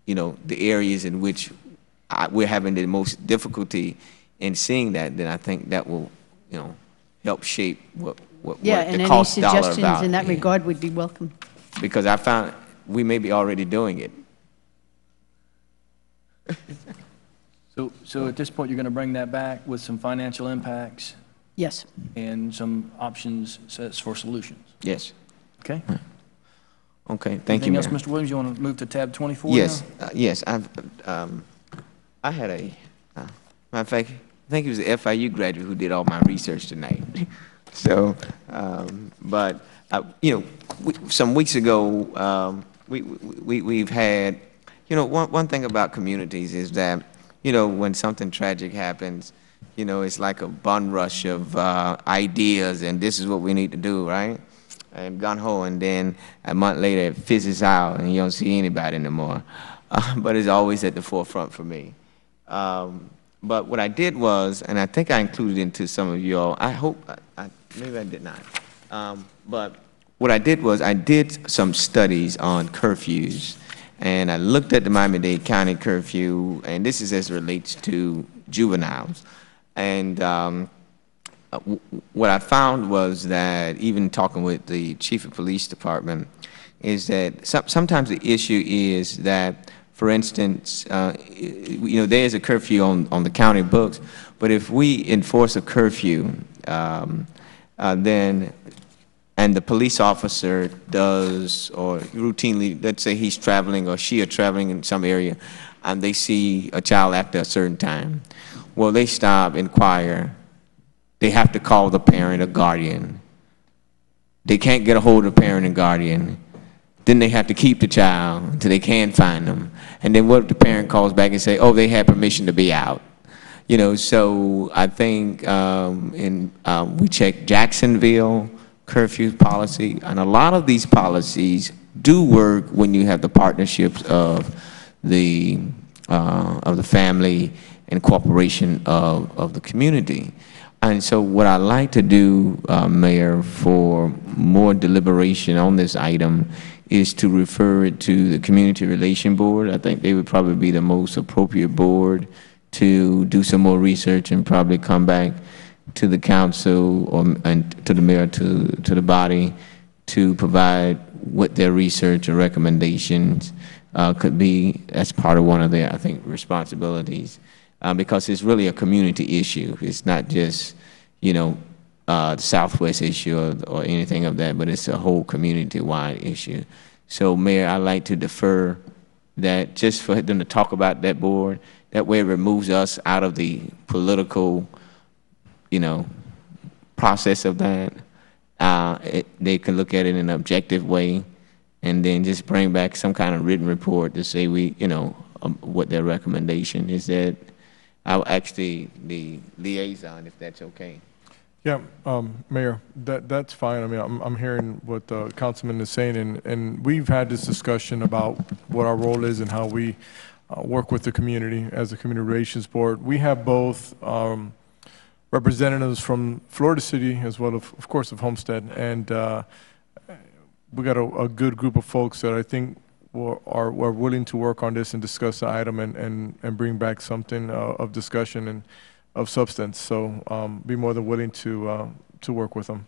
the areas in which we're having the most difficulty in seeing that, then I think that will, help shape what and the any cost dollar suggestions about. in that regard would be welcome. Because I found we may be already doing it. So at this point, you're going to bring that back with some financial impacts? Yes. And some options sets for solutions? Yes. Okay. Okay, thank you, Anything else, Mayor. Mr. Williams? You want to move to tab 24 Yes, now? yes. I had a, matter of fact, I think it was the FIU graduate who did all my research tonight. So, but, you know, some weeks ago, we've had, you know, one thing about communities is that, you know, when something tragic happens, you know, it's like a bun rush of ideas, and this is what we need to do, right? And gun ho, and then a month later it fizzes out, and you don't see anybody anymore. But it's always at the forefront for me. But what I did was, and I think I included into some of y'all, I hope, maybe I did not. But what I did was I did some studies on curfews, and I looked at the Miami-Dade County curfew, and this is as it relates to juveniles. And what I found was that, even talking with the chief of police department, is that sometimes the issue is that, for instance, you know, there's a curfew on the county books, but if we enforce a curfew, then, and the police officer does, or routinely, let's say he's traveling or she are traveling in some area, and they see a child after a certain time, well, they stop, inquire. They have to call the parent or guardian. They can't get a hold of the parent and guardian. Then they have to keep the child until they can find them. And then what if the parent calls back and say, oh, they had permission to be out? You know, so I think we checked Jacksonville curfew policy, and a lot of these policies do work when you have the partnerships of the family and cooperation of the community. And so what I'd like to do, Mayor, for more deliberation on this item is to refer it to the Community Relation Board. I think they would probably be the most appropriate board to do some more research and probably come back to the council and to the mayor, to the body, to provide what their research or recommendations could be as part of one of their, I think, responsibilities. Because it's really a community issue. It's not just, you know, the Southwest issue or anything of that, but it's a whole community-wide issue. So, Mayor, I'd like to defer that just for them to talk about that board. That way it removes us out of the political, you know, process of that. They can look at it in an objective way and then just bring back some kind of written report to say what their recommendation is. That I'll ask the liaison if that's okay. Yeah, Mayor, that's fine. I mean, I'm hearing what the councilman is saying, and we've had this discussion about what our role is and how we work with the community as a community relations board. We have both representatives from Florida City as well, of course, of Homestead, and we got a good group of folks that I think are willing to work on this and discuss the item and bring back something of discussion and of substance. So be more than willing to work with them.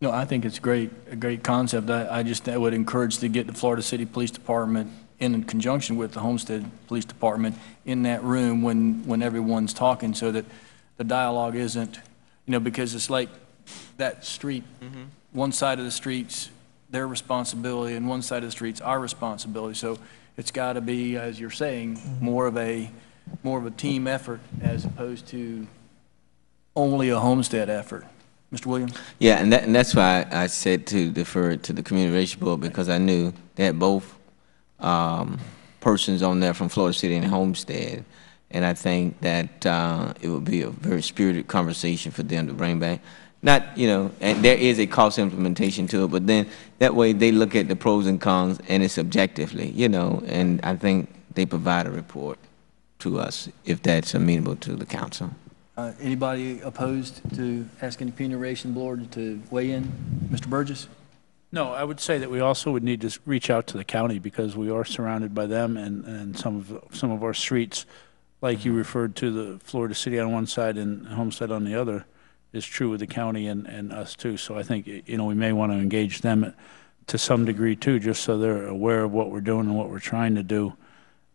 No, I think it's a great concept. I would encourage to get the Florida City Police Department in conjunction with the Homestead Police Department in that room when everyone's talking, so that the dialogue isn't, you know, because it's like that street, one side of the street's their responsibility and one side of the street's our responsibility. So it's got to be, as you're saying, more of a team effort as opposed to only a Homestead effort. Mr. Williams? Yeah, and that's why I said to defer it to the Community Relations Board, because I knew they had both persons on there from Florida City and Homestead, and I think that it would be a very spirited conversation for them to bring back. Not, you know, and there is a cost implementation to it, but then that way they look at the pros and cons and it's objectively, you know, and I think they provide a report to us if that's amenable to the council. Anybody opposed to asking the Community Relations Board to weigh in? Mr. Burgess? No, I would say that we also would need to reach out to the county, because we are surrounded by them, and some of our streets, like you referred to, the Florida City on one side and Homestead on the other, is true with the county and us too. So I think, you know, we may want to engage them to some degree too, just so they're aware of what we're doing and what we're trying to do,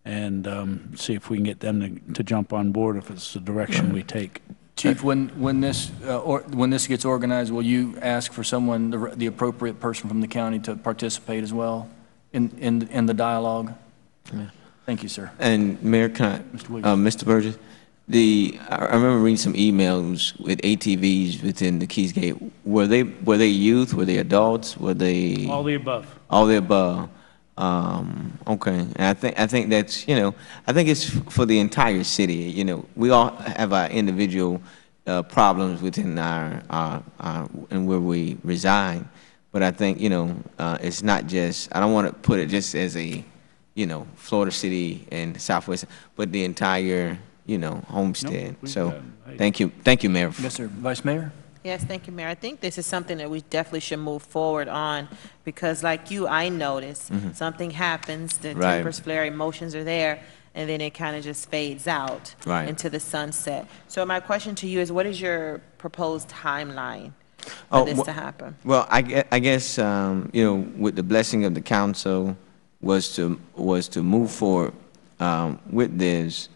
and see if we can get them to jump on board if it's the direction we take. Chief, when this gets organized, will you ask for someone, the appropriate person from the county, to participate as well in the dialogue? Yeah. Thank you, sir. And Mayor, can I, Mr. Burgess, I remember reading some emails with ATVs within the Keys Gate. Were they youth? Were they adults? Were they All the above. all the above? Okay, and I think that's, I think it's for the entire city. We all have our individual problems within our and where we reside, but I think it's not just. I don't want to put it just as a Florida City and Southwest, but the entire Homestead. So thank you, Mayor. Yes, sir. Vice Mayor? Yes, thank you, Mayor. I think this is something that we definitely should move forward on because like you, I noticed something happens, the Right. tempers flare, emotions are there, and then it kind of just fades out Right. into the sunset. So my question to you is, what is your proposed timeline for Oh, this well- to happen? Well, I guess with the blessing of the council was to move forward with this,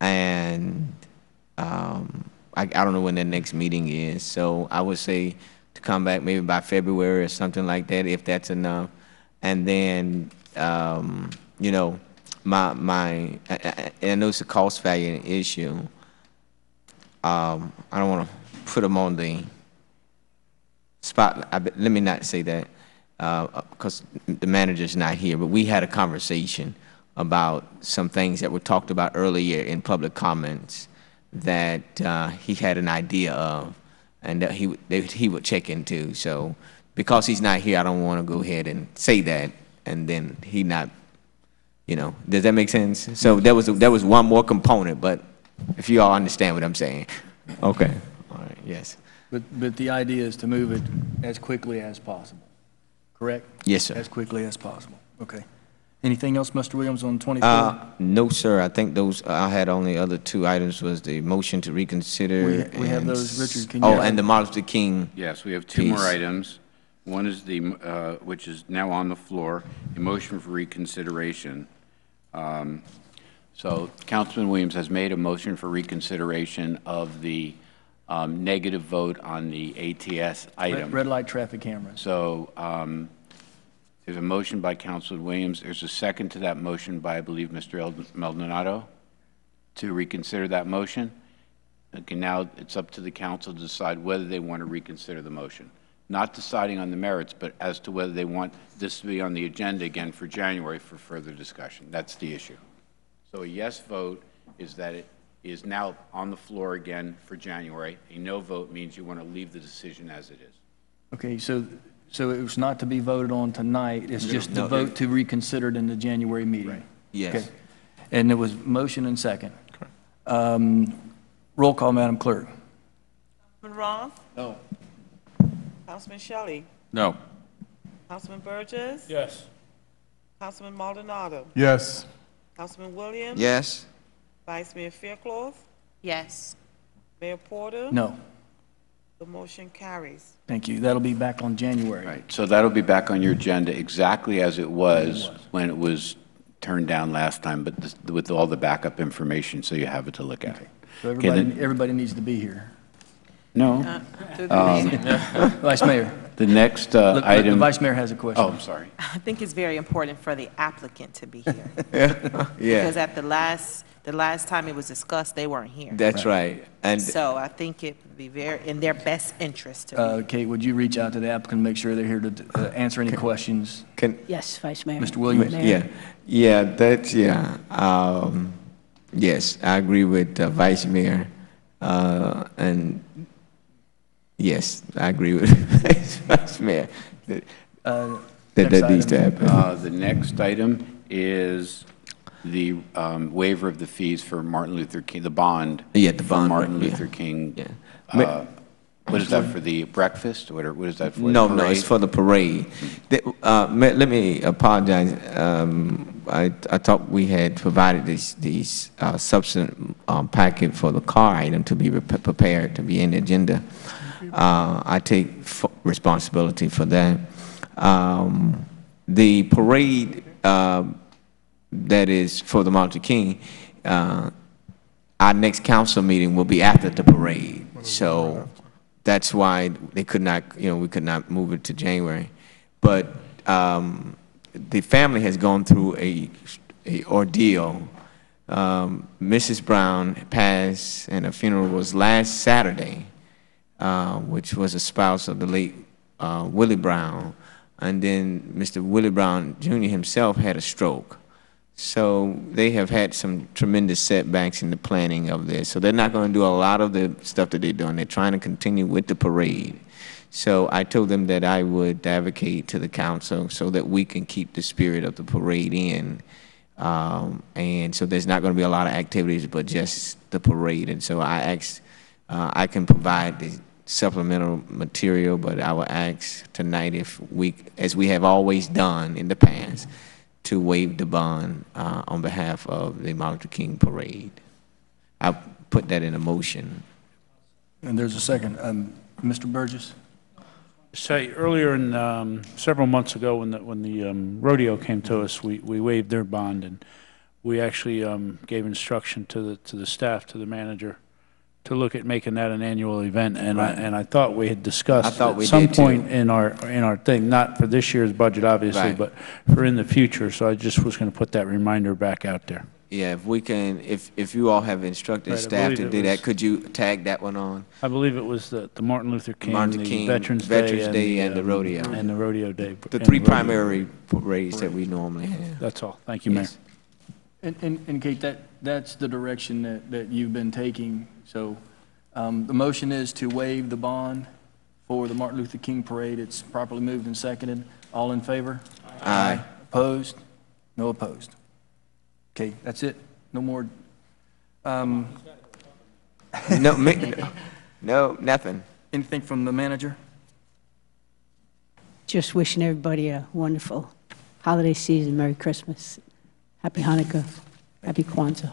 and I don't know when the next meeting is, so I would say to come back maybe by February or something like that, if that's enough, and then I know it's a cost value issue. I don't want to put them on the spot. Let me not say that because the manager's not here, but we had a conversation about some things that were talked about earlier in public comments that he had an idea of and that he would check into. So because he's not here, I don't want to go ahead and say that and then he not, does that make sense? So there was one more component, but if you all understand what I'm saying. Okay, all right, yes. But the idea is to move it as quickly as possible, correct? Yes, sir. As quickly as possible, okay. Anything else, Mr. Williams, on 24? No, sir. I think those, I had only other two items was the motion to reconsider. We have those, Richard, can you? Oh, and the Martin Luther King. Yes, we have two more items. One is which is now on the floor, a motion for reconsideration. So Councilman Williams has made a motion for reconsideration of the negative vote on the ATS item. Red light traffic cameras. So there's a motion by Councilman Williams. There's a second to that motion by, I believe, Mr. Maldonado to reconsider that motion. Okay, now it's up to the council to decide whether they want to reconsider the motion. Not deciding on the merits, but as to whether they want this to be on the agenda again for January for further discussion. That's the issue. So a yes vote is that it is now on the floor again for January. A no vote means you want to leave the decision as it is. Okay, so it was not to be voted on tonight, it's just to vote to reconsider it in the January meeting? Right. Yes. Okay. And there was motion and second. Roll call, Madam Clerk. Councilman Roth? No. Councilman Shelley? No. Councilman Burgess? Yes. Councilman Maldonado? Yes. Councilman Williams? Yes. Vice Mayor Faircloth? Yes. Mayor Porter? No. The motion carries. Thank you. That'll be back on January. Right, so that'll be back on your agenda exactly as it was when it was turned down last time, but with all the backup information, so you have it to look at. Okay. So Okay, everybody needs to be here. No. Vice Mayor. The next The item. Vice Mayor has a question. Oh, I'm sorry. I think it's very important for the applicant to be here. Yeah. Because at the last time it was discussed, they weren't here. That's right. And So I think it would be very in their best interest to be. Kate, would you reach out to the applicant and make sure they're here to answer any questions? Yes, Vice Mayor. Mr. Williams? Yes, I agree with Vice Mayor. And yes, I agree with Vice Mayor. That needs to happen. The next item is the waiver of the fees for Martin Luther King, the bond. Yeah, the for bond, Martin right, yeah. Luther King. Yeah. What is that for, the breakfast? What is that for? No, the no, it's parade? for the parade. Let me apologize. I thought we had provided these substance packet for the car item to be prepared to be in the agenda. I take responsibility for that. The parade that is for the Martin Luther King, our next council meeting will be after the parade. So that's why they could not, we could not move it to January. But the family has gone through a ordeal Mrs. Brown passed, and her funeral was last Saturday, which was a spouse of the late Willie Brown. And then Mr. Willie Brown Jr. himself had a stroke. So they have had some tremendous setbacks in the planning of this. So they're not going to do a lot of the stuff that they're doing. They're trying to continue with the parade. So I told them that I would advocate to the council so that we can keep the spirit of the parade in. And so there's not going to be a lot of activities, but just the parade. And so I asked, I can provide the supplemental material, but I will ask tonight if we, as we have always done in the past, to waive the bond on behalf of the Martin Luther King Parade. I'll put that in a motion. And there's a second. Mr. Burgess? Say, earlier in, several months ago when the rodeo came to us, we waived their bond, and we actually gave instruction to the staff, to the manager, to look at making that an annual event, and Right. I thought we had discussed we at some did too. point in our thing, not for this year's budget obviously, Right. but for in the future. So I just was going to put that reminder back out there. Yeah, if we can, if you all have instructed Right, I staff to believe do it that, was- could you tag that one on? I believe it was the Martin Luther King, Martin the King, Veterans Day, and the rodeo. and the rodeo day. The and three rodeo. primary parades that we normally have. That's all. Thank you, Mayor. Yes. And Kate, that's the direction that you've been taking. So the motion is to waive the bond for the Martin Luther King Parade. It's properly moved and seconded. All in favor? Aye. Opposed? No opposed. Okay, that's it. No more. No, no, nothing. Anything from the manager? Just wishing everybody a wonderful holiday season, Merry Christmas, Happy Hanukkah, Happy Kwanzaa.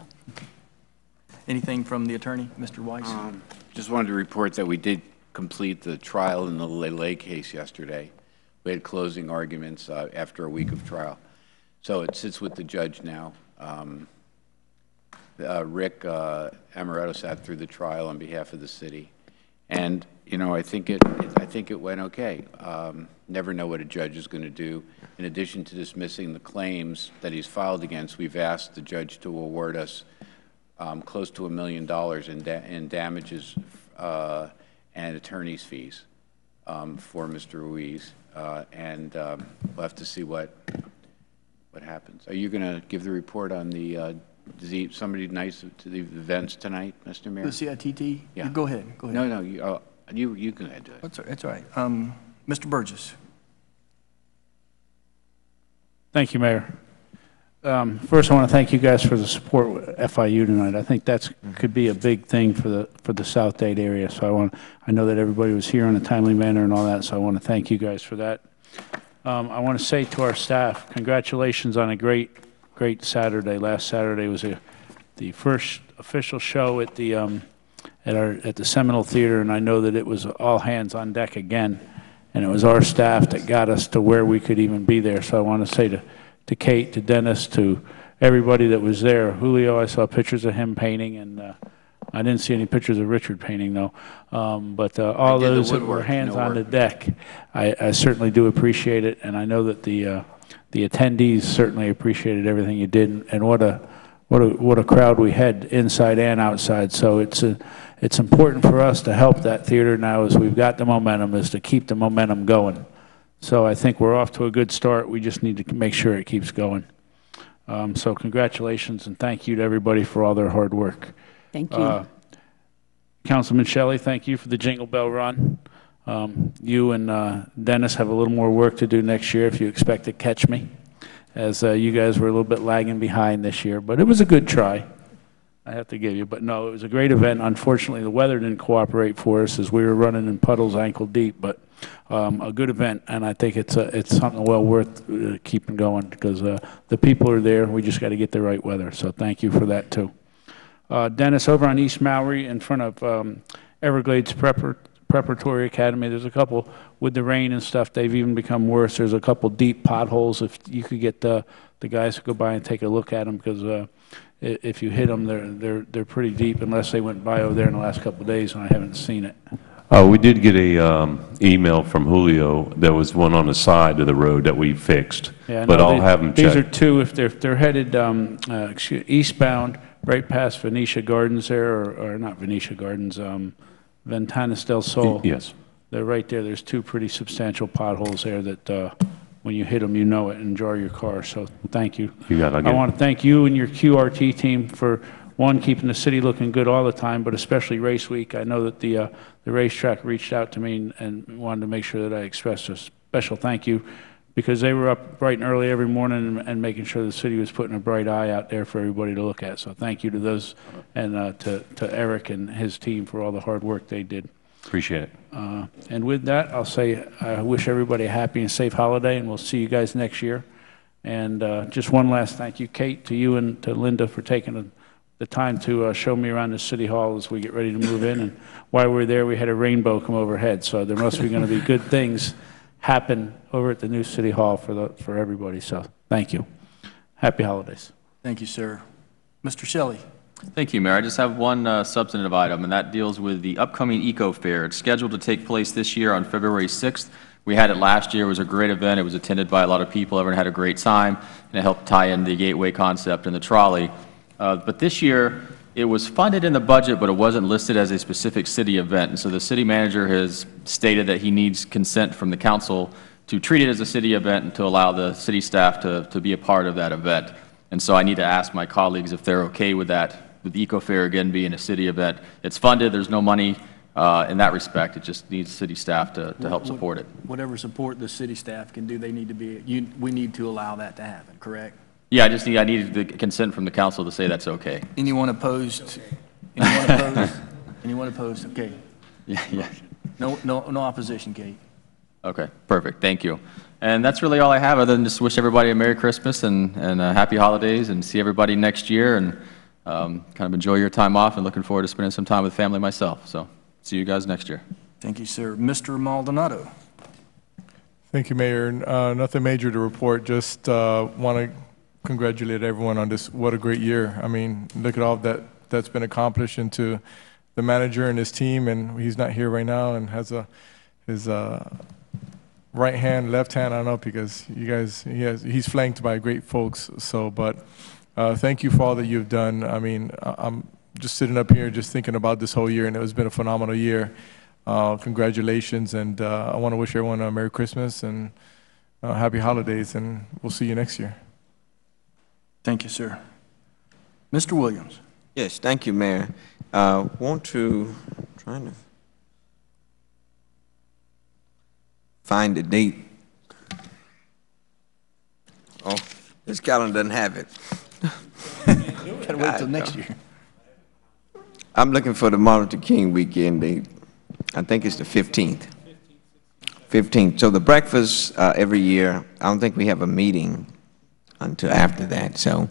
Anything from the attorney, Mr. Weiss? Just wanted to report that we did complete the trial in the Lele case yesterday. We had closing arguments after a week of trial. So it sits with the judge now. Rick Amaretto sat through the trial on behalf of the city. And, you know, I think it went okay. Never know what a judge is going to do. In addition to dismissing the claims that he's filed against, we've asked the judge to award us close to $1 million in damages and attorney's fees for Mr. Ruiz. And we'll have to see what happens. Are you going to give the report on the, somebody nice to the events tonight, Mr. Mayor? The CITT? Yeah. Go ahead. Go ahead. No, you can add to it. That's all right. Mr. Burgess? Thank you, Mayor. First, I want to thank you guys for the support with FIU tonight. I think that's could be a big thing for the South Dade area. So I know that everybody was here in a timely manner and all that. So I want to thank you guys for that. I want to say to our staff, congratulations on a great Saturday. Last Saturday was the first official show at the Seminole Theater, and I know that it was all hands on deck again. And it was our staff that got us to where we could even be there. So I want to say to Kate, to Dennis, to everybody that was there. Julio, I saw pictures of him painting, and I didn't see any pictures of Richard painting, though. But all those that were hands on the deck, I certainly do appreciate it, and I know that the attendees certainly appreciated everything you did, and what a crowd we had inside and outside. So it's important for us to help that theater now as we've got the momentum, is to keep the momentum going. So I think we're off to a good start. We just need to make sure it keeps going. So congratulations and thank you to everybody for all their hard work. Thank you. Councilman Shelley, thank you for the Jingle Bell Run. You and Dennis have a little more work to do next year if you expect to catch me, as you guys were a little bit lagging behind this year. But it was a good try, I have to give you. But no, it was a great event. Unfortunately, the weather didn't cooperate for us as we were running in puddles ankle deep. But a good event, and I think it's something well worth keeping going, because the people are there. We just got to get the right weather. So thank you for that too. Dennis, over on East Maury in front of Everglades Preparatory Academy, there's a couple, with the rain and stuff, they've even become worse. There's a couple deep potholes. If you could get the guys to go by and take a look at them, because if you hit them, they're pretty deep, unless they went by over there in the last couple of days, and I haven't seen it. We did get a email from Julio. There was one on the side of the road that we fixed, Yeah, but no, I'll have them check. These are two, if they're headed eastbound right past Venetia Gardens there, or not Venetia Gardens, Ventanas del Sol. Yes. They're right there. There's two pretty substantial potholes there that when you hit them, you know it and jar your car. So thank you. You got it. I want to thank you and your QRT team for, one, keeping the city looking good all the time, but especially race week. I know that the racetrack reached out to me and wanted to make sure that I expressed a special thank you, because they were up bright and early every morning and making sure the city was putting a bright eye out there for everybody to look at. So thank you to those, and to Eric and his team for all the hard work they did. Appreciate it. And with that, I'll say I wish everybody a happy and safe holiday, and we'll see you guys next year. And just one last thank you, Kate, to you and to Linda for taking the time to show me around the City Hall as we get ready to move in. And while we were there, we had a rainbow come overhead, so there must be going to be good things happen over at the new City Hall for everybody. So thank you. Happy holidays. Thank you, sir. Mr. Shelley. Thank you, Mayor. I just have one substantive item, and that deals with the upcoming Eco Fair. It's scheduled to take place this year on February 6th. We had it last year. It was a great event. It was attended by a lot of people. Everyone had a great time, and it helped tie in the Gateway concept and the trolley. But this year, it was funded in the budget, but it wasn't listed as a specific city event. And so the city manager has stated that he needs consent from the council to treat it as a city event and to allow the city staff to be a part of that event. And so I need to ask my colleagues if they're okay with that, with the Eco Fair again being a city event. It's funded. There's no money in that respect. It just needs city staff to help support it. Whatever support the city staff can do, they need to be, we need to allow that to happen, correct? Yeah, I need the consent from the council to say that's okay. Anyone opposed? Anyone opposed? Anyone opposed? Okay. Yeah. No opposition, Kate. Okay, perfect. Thank you. And that's really all I have, other than just wish everybody a Merry Christmas and happy holidays, and see everybody next year, and kind of enjoy your time off, and looking forward to spending some time with family myself. So see you guys next year. Thank you, sir. Mr. Maldonado. Thank you, Mayor. Nothing major to report. Just want to congratulate everyone on this. What a great year. I mean, look at all that's been accomplished, and to the manager and his team, and he's not here right now, and has his right hand, left hand, I don't know, because you guys, he's flanked by great folks. So, but thank you for all that you've done. I mean, I'm just sitting up here just thinking about this whole year, and it's been a phenomenal year. Congratulations, and I want to wish everyone a Merry Christmas and happy holidays, and we'll see you next year. Thank you, sir. Mr. Williams. Yes, thank you, Mayor. Trying to find the date. Oh, this calendar doesn't have it. Gotta wait till next year. I'm looking for the Martin Luther King weekend date. I think it's the 15th. 15th. So the breakfast every year, I don't think we have a meeting until after that. So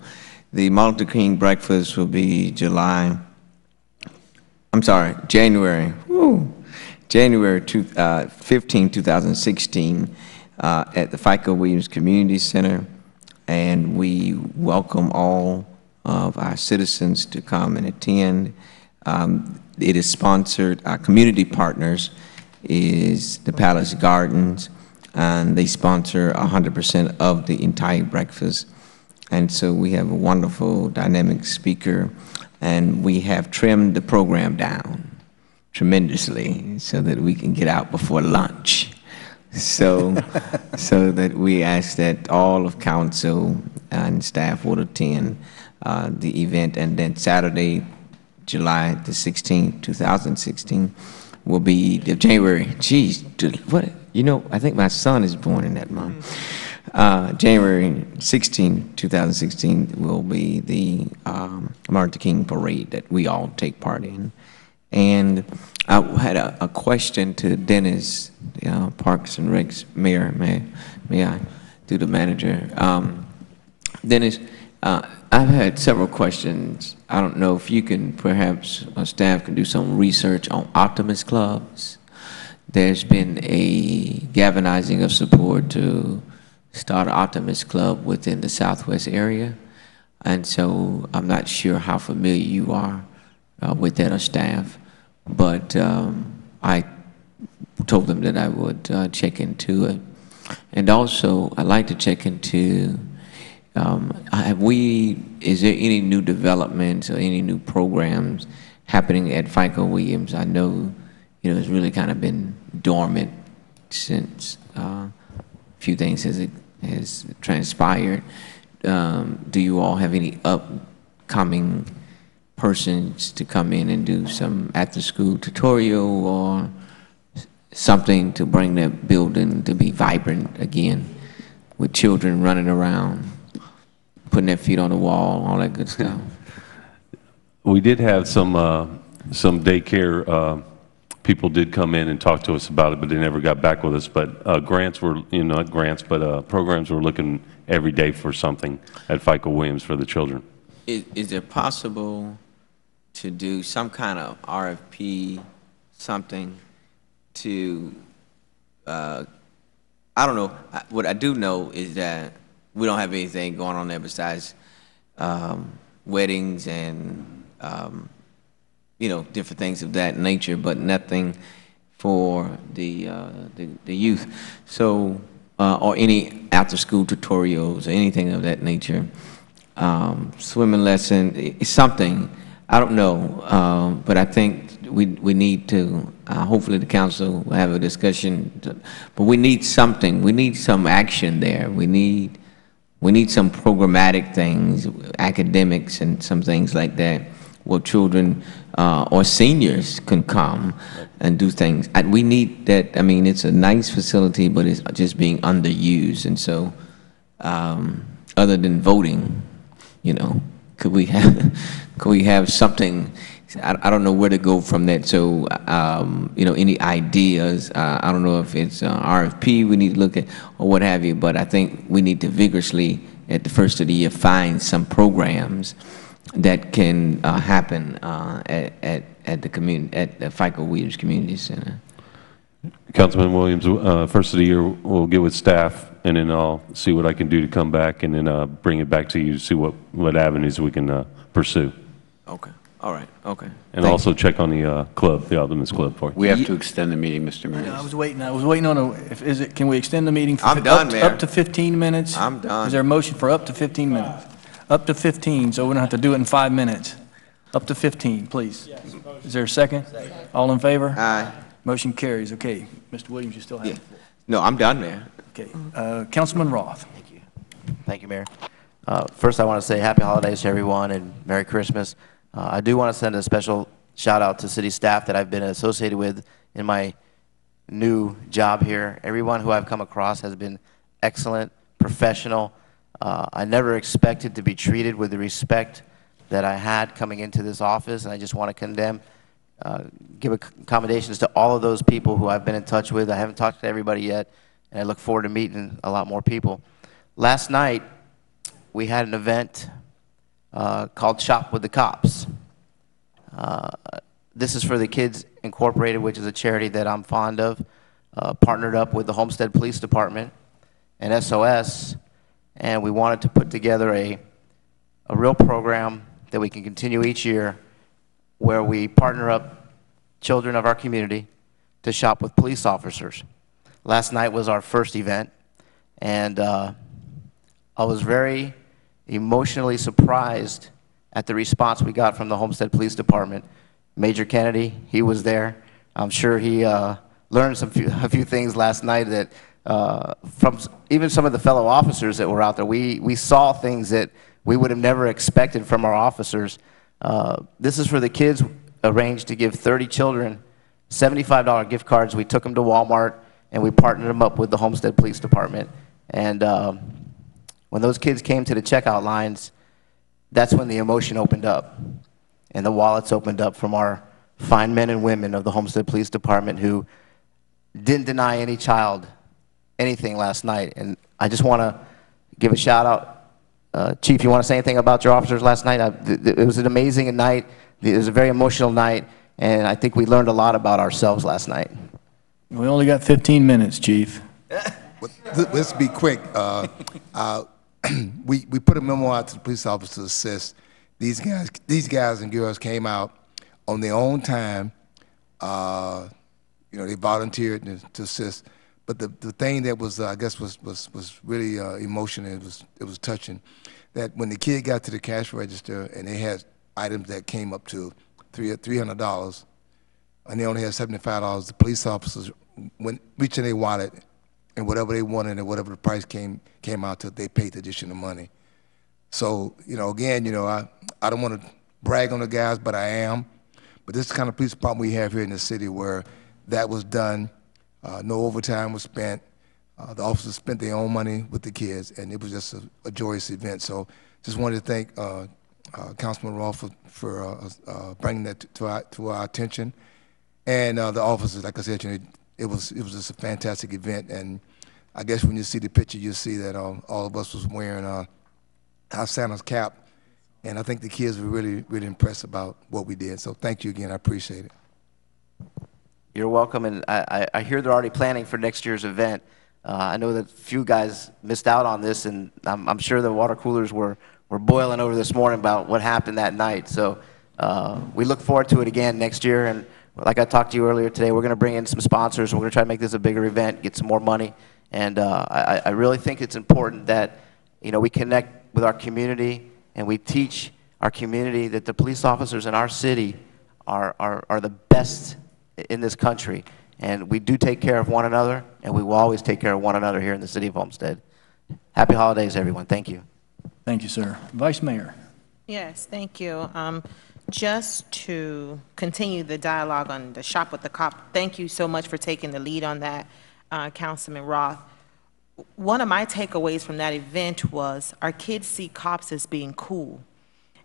the Martin Luther King breakfast will be January. January 15, 2016, at the FICO Williams Community Center, and we welcome all of our citizens to come and attend. It is sponsored, our community partners is the Palace Gardens, and they sponsor 100% of the entire breakfast. And so we have a wonderful, dynamic speaker, and we have trimmed the program down tremendously so that we can get out before lunch. So that we ask that all of council and staff would attend the event. And then Saturday, July the 16th, 2016, will be the January. Geez, what? You know, I think my son is born in that month. January 16, 2016 will be the Martin Luther King Parade that we all take part in. And I had a question to Dennis, Parks and Recs Mayor. May I, through the manager? Dennis, I've had several questions. I don't know if you can, perhaps staff can do some research on Optimist clubs. There's been a galvanizing of support to start an Optimist club within the Southwest area. And so I'm not sure how familiar you are with that or staff, but I told them that I would check into it. And also, I'd like to check into is there any new developments or any new programs happening at FICO Williams? I know, it's really kind of been dormant since a few things has transpired. Do you all have any upcoming persons to come in and do some after-school tutorial or something to bring that building to be vibrant again, with children running around, putting their feet on the wall, all that good stuff? We did have some daycare people did come in and talk to us about it, but they never got back with us. But grants were, not grants, but programs were looking every day for something at FICO Williams for the children. Is it possible to do some kind of RFP, something to, I don't know, what I do know is that we don't have anything going on there besides weddings and, different things of that nature, but nothing for the youth. So, or any after-school tutorials or anything of that nature. Swimming lesson, something, I don't know, but I think we need to, hopefully the council will have a discussion, but we need something, we need some action there. We need some programmatic things, academics and some things like that, where children or seniors can come and do things. We need that. I mean, it's a nice facility, but it's just being underused. And so, other than voting, could we have something? I don't know where to go from that. So, any ideas? I don't know if it's RFP we need to look at or what have you, but I think we need to vigorously, at the first of the year, find some programs that can happen at the FICO Williams Community Center. Councilman Williams, first of the year, we'll get with staff, and then I'll see what I can do to come back, and then bring it back to you to see what avenues we can pursue. Okay. All right. Okay. And also check on the club, the Alderman's Club for you. We have to extend the meeting, Mr. Mayor. I was waiting on can we extend the meeting for I'm done, Mayor. up to 15 minutes? I'm done. Is there a motion for up to 15 minutes? Up to 15, so we don't have to do it in 5 minutes. Up to 15, please. Is there a second? All in favor? Aye. Motion carries. Okay. Mr. Williams, you still have it. No, I'm done, Mayor. Okay. Councilman Roth. Thank you, Mayor. First, I want to say happy holidays to everyone and Merry Christmas. I do want to send a special shout out to city staff that I've been associated with in my new job here. Everyone who I've come across has been excellent, professional. I never expected to be treated with the respect that I had coming into this office, and I just want to give accommodations to all of those people who I've been in touch with. I haven't talked to everybody yet, and I look forward to meeting a lot more people. Last night, we had an event called Shop with the Cops. This is for the Kids Incorporated, which is a charity that I'm fond of, partnered up with the Homestead Police Department and SOS, and we wanted to put together a real program that we can continue each year where we partner up children of our community to shop with police officers. Last night was our first event, and I was very emotionally surprised at the response we got from the Homestead Police Department. Major Kennedy, he was there. I'm sure he learned a few things last night that from even some of the fellow officers that were out there. We saw things that we would have never expected from our officers. This is for the kids, arranged to give 30 children $75 gift cards. We took them to Walmart, and we partnered them up with the Homestead Police Department. And when those kids came to the checkout lines, that's when the emotion opened up, and the wallets opened up from our fine men and women of the Homestead Police Department who didn't deny any child anything last night. And I just want to give a shout out. Chief, you want to say anything about your officers last night? It was an amazing night. It was a very emotional night, and I think we learned a lot about ourselves last night. We only got 15 minutes, Chief. Let's be quick. We put a memo out to the police officers to assist. These guys and girls came out on their own time. They volunteered to assist. But the thing that was, I guess, was really emotional, it was touching, that when the kid got to the cash register and they had items that came up to $300, and they only had $75, the police officers went reaching their wallet, and whatever they wanted and whatever the price came out to, they paid the additional money. So, again, I don't want to brag on the guys, but I am. But this is the kind of police department we have here in the city where that was done. No overtime was spent. The officers spent their own money with the kids, and it was just a joyous event. So just wanted to thank Councilman Roth for bringing that to our attention. And the officers, like I said, it was just a fantastic event. And I guess when you see the picture, you'll see that all of us was wearing our Santa's cap. And I think the kids were really, really impressed about what we did. So thank you again. I appreciate it. You're welcome, and I hear they're already planning for next year's event. I know that a few guys missed out on this, and I'm sure the water coolers were boiling over this morning about what happened that night. So we look forward to it again next year, and like I talked to you earlier today, we're going to bring in some sponsors, and we're going to try to make this a bigger event, get some more money, and I really think it's important that we connect with our community and we teach our community that the police officers in our city are the best in this country, and we do take care of one another, and we will always take care of one another here in the city of Homestead. Happy holidays, everyone. Thank you. Thank you, sir. Vice Mayor. Yes, thank you. Just to continue the dialogue on the Shop with the Cop, thank you so much for taking the lead on that, Councilman Roth. One of my takeaways from that event was our kids see cops as being cool,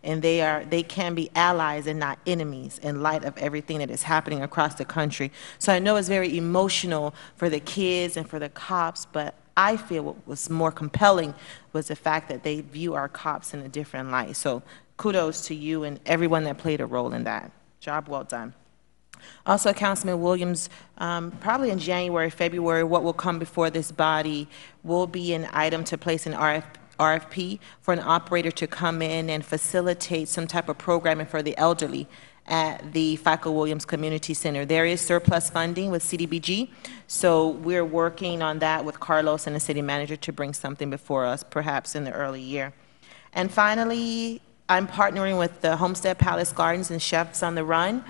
and they can be allies and not enemies in light of everything that is happening across the country. So I know it's very emotional for the kids and for the cops, but I feel what was more compelling was the fact that they view our cops in a different light. So kudos to you and everyone that played a role in that. Job well done. Also, Councilman Williams, probably in January, February, what will come before this body will be an item to place an RFP for an operator to come in and facilitate some type of programming for the elderly at the FICO Williams Community Center. There is surplus funding with CDBG, so we're working on that with Carlos and the city manager to bring something before us, perhaps in the early year. And finally, I'm partnering with the Homestead Palace Gardens and Chefs on the Run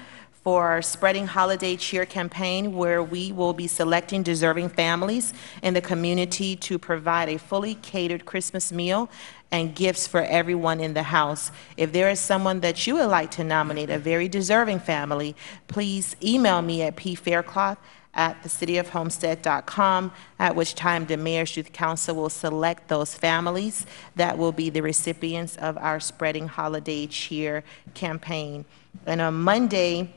for our Spreading Holiday Cheer campaign, where we will be selecting deserving families in the community to provide a fully catered Christmas meal and gifts for everyone in the house. If there is someone that you would like to nominate, a very deserving family, please email me at pfaircloth@thecityofhomestead.com, at which time the Mayor's Youth Council will select those families that will be the recipients of our Spreading Holiday Cheer campaign. And on Monday,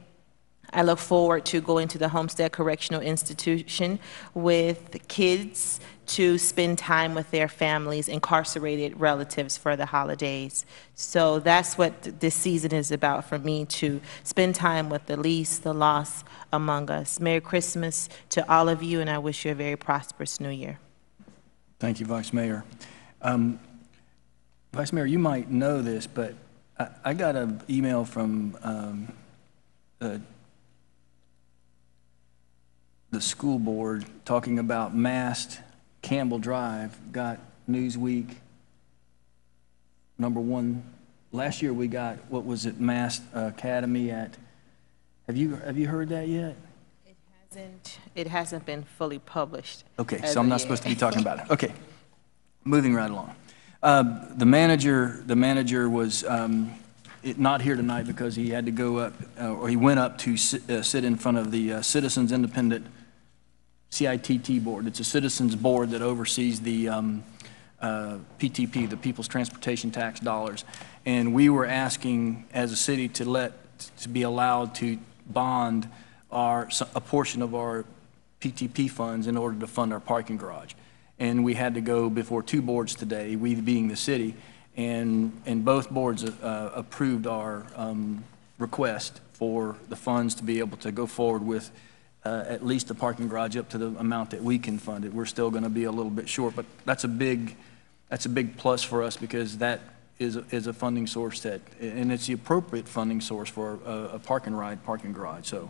I look forward to going to the Homestead Correctional Institution with kids to spend time with their families, incarcerated relatives for the holidays. So that's what this season is about for me, to spend time with the least, the lost among us. Merry Christmas to all of you, and I wish you a very prosperous New Year. Thank you, Vice Mayor. Vice Mayor, you might know this, but I got an email from the school board talking about masked Campbell Drive got Newsweek #1. Last year we got, what was it, Masked Academy at, have you heard that yet? It hasn't been fully published. Okay, so I'm not supposed to be talking about it. Okay, moving right along. The manager was not here tonight because he had to go up, or he went up to sit in front of the Citizens Independent CITT board. It's a citizens board that oversees the PTP, the People's Transportation Tax dollars. And we were asking as a city to be allowed to bond a portion of our PTP funds in order to fund our parking garage. And we had to go before two boards today, we being the city, and both boards approved our request for the funds to be able to go forward with at least the parking garage up to the amount that we can fund it. We're still going to be a little bit short, but that's a big plus for us, because that is a funding source and it's the appropriate funding source for a parking garage. So,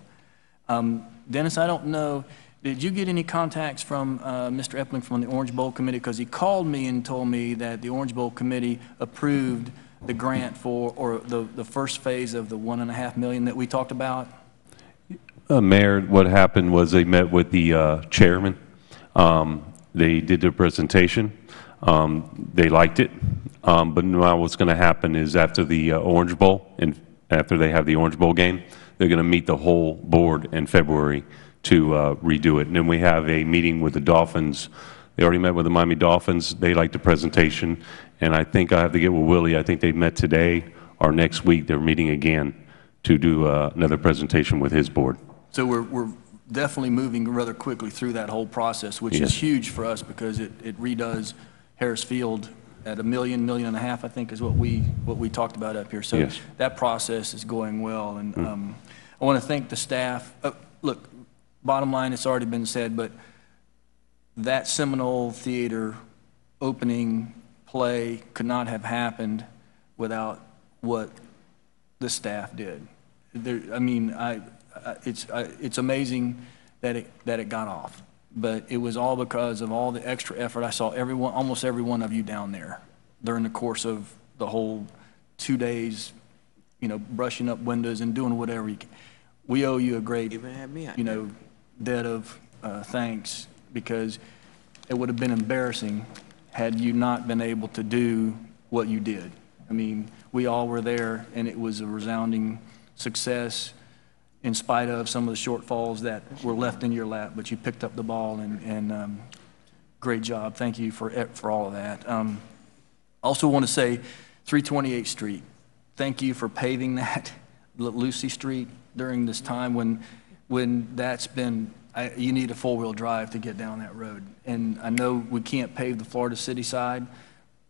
Dennis, I don't know, Did you get any contacts from Mr. Epling from the Orange Bowl Committee? Because he called me and told me that the Orange Bowl Committee approved the grant for, or the first phase of the $1.5 million that we talked about. Mayor, what happened was they met with the chairman. They did their presentation. They liked it. But now what's going to happen is after the Orange Bowl, and after they have the Orange Bowl game, they're going to meet the whole board in February to redo it. And then we have a meeting with the Dolphins. They already met with the Miami Dolphins. They liked the presentation. And I think I have to get with Willie. I think they met today or next week. They're meeting again to do another presentation with his board. So we're definitely moving rather quickly through that whole process, which is huge for us because it redoes Harris Field at $1 million, $1.5 million, I think is what we talked about up here. So that process is going well. And I want to thank the staff. Look, bottom line, it's already been said, but that Seminole Theater opening play could not have happened without what the staff did. It's amazing that it got off, but it was all because of all the extra effort. I saw almost every one of you down there during the course of the whole 2 days, brushing up windows and doing whatever you can. We owe you a great, debt of thanks, because it would have been embarrassing had you not been able to do what you did. I mean, we all were there, and it was a resounding success in spite of some of the shortfalls that were left in your lap, but you picked up the ball, and great job. Thank you for all of that. Also want to say 328th Street, thank you for paving that, Lucy Street, during this time when that's been, you need a four-wheel drive to get down that road. And I know we can't pave the Florida City side,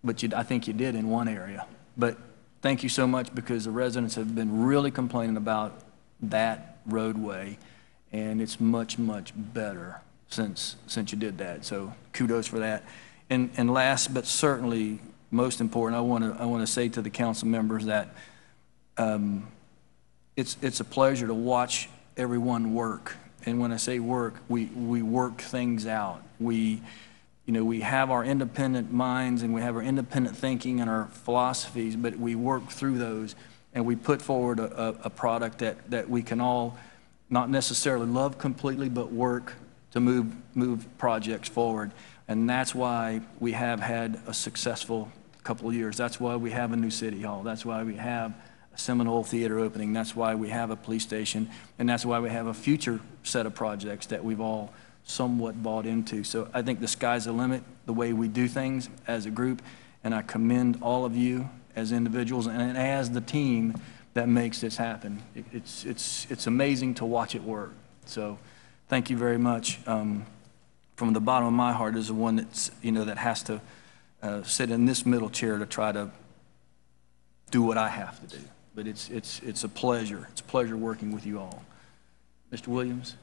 but I think you did in one area. But thank you so much, because the residents have been really complaining about that roadway, and it's much, much better since you did that. So kudos for that. And last but certainly most important, I want to say to the council members that it's a pleasure to watch everyone work. And when I say work, we work things out. We have our independent minds, and we have our independent thinking and our philosophies, but we work through those, and we put forward a product that we can all not necessarily love completely, but work to move projects forward. And that's why we have had a successful couple of years. That's why we have a new city hall. That's why we have a Seminole Theater opening. That's why we have a police station. And that's why we have a future set of projects that we've all somewhat bought into. So I think the sky's the limit, the way we do things as a group. And I commend all of you as individuals and as the team that makes this happen. It's amazing to watch it work. So thank you very much. From the bottom of my heart is the one that's, that has to sit in this middle chair to try to do what I have to do. But it's a pleasure. It's a pleasure working with you all. Mr. Williams?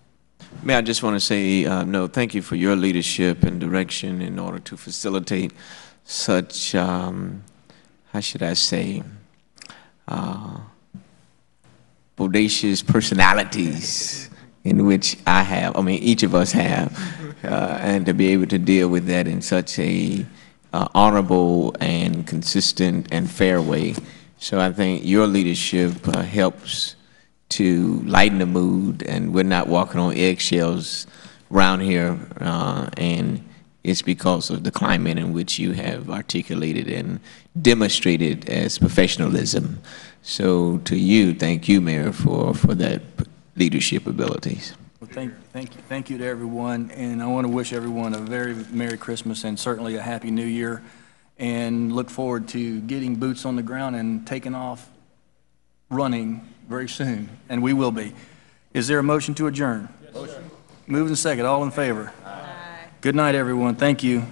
Mayor, I just want to say, no, thank you for your leadership and direction in order to facilitate such, how should I say, bodacious personalities in which each of us have, and to be able to deal with that in such a honorable and consistent and fair way. So I think your leadership helps to lighten the mood, and we're not walking on eggshells around here, and it's because of the climate in which you have articulated and demonstrated as professionalism. So to you, thank you, Mayor, for that leadership abilities. Well, thank you to everyone, and I want to wish everyone a very Merry Christmas and certainly a Happy New Year, and look forward to getting boots on the ground and taking off running very soon, and we will be. Is there a motion to adjourn? Yes, sir. Moved and second. All in favor? Aye. Good night, everyone. Thank you.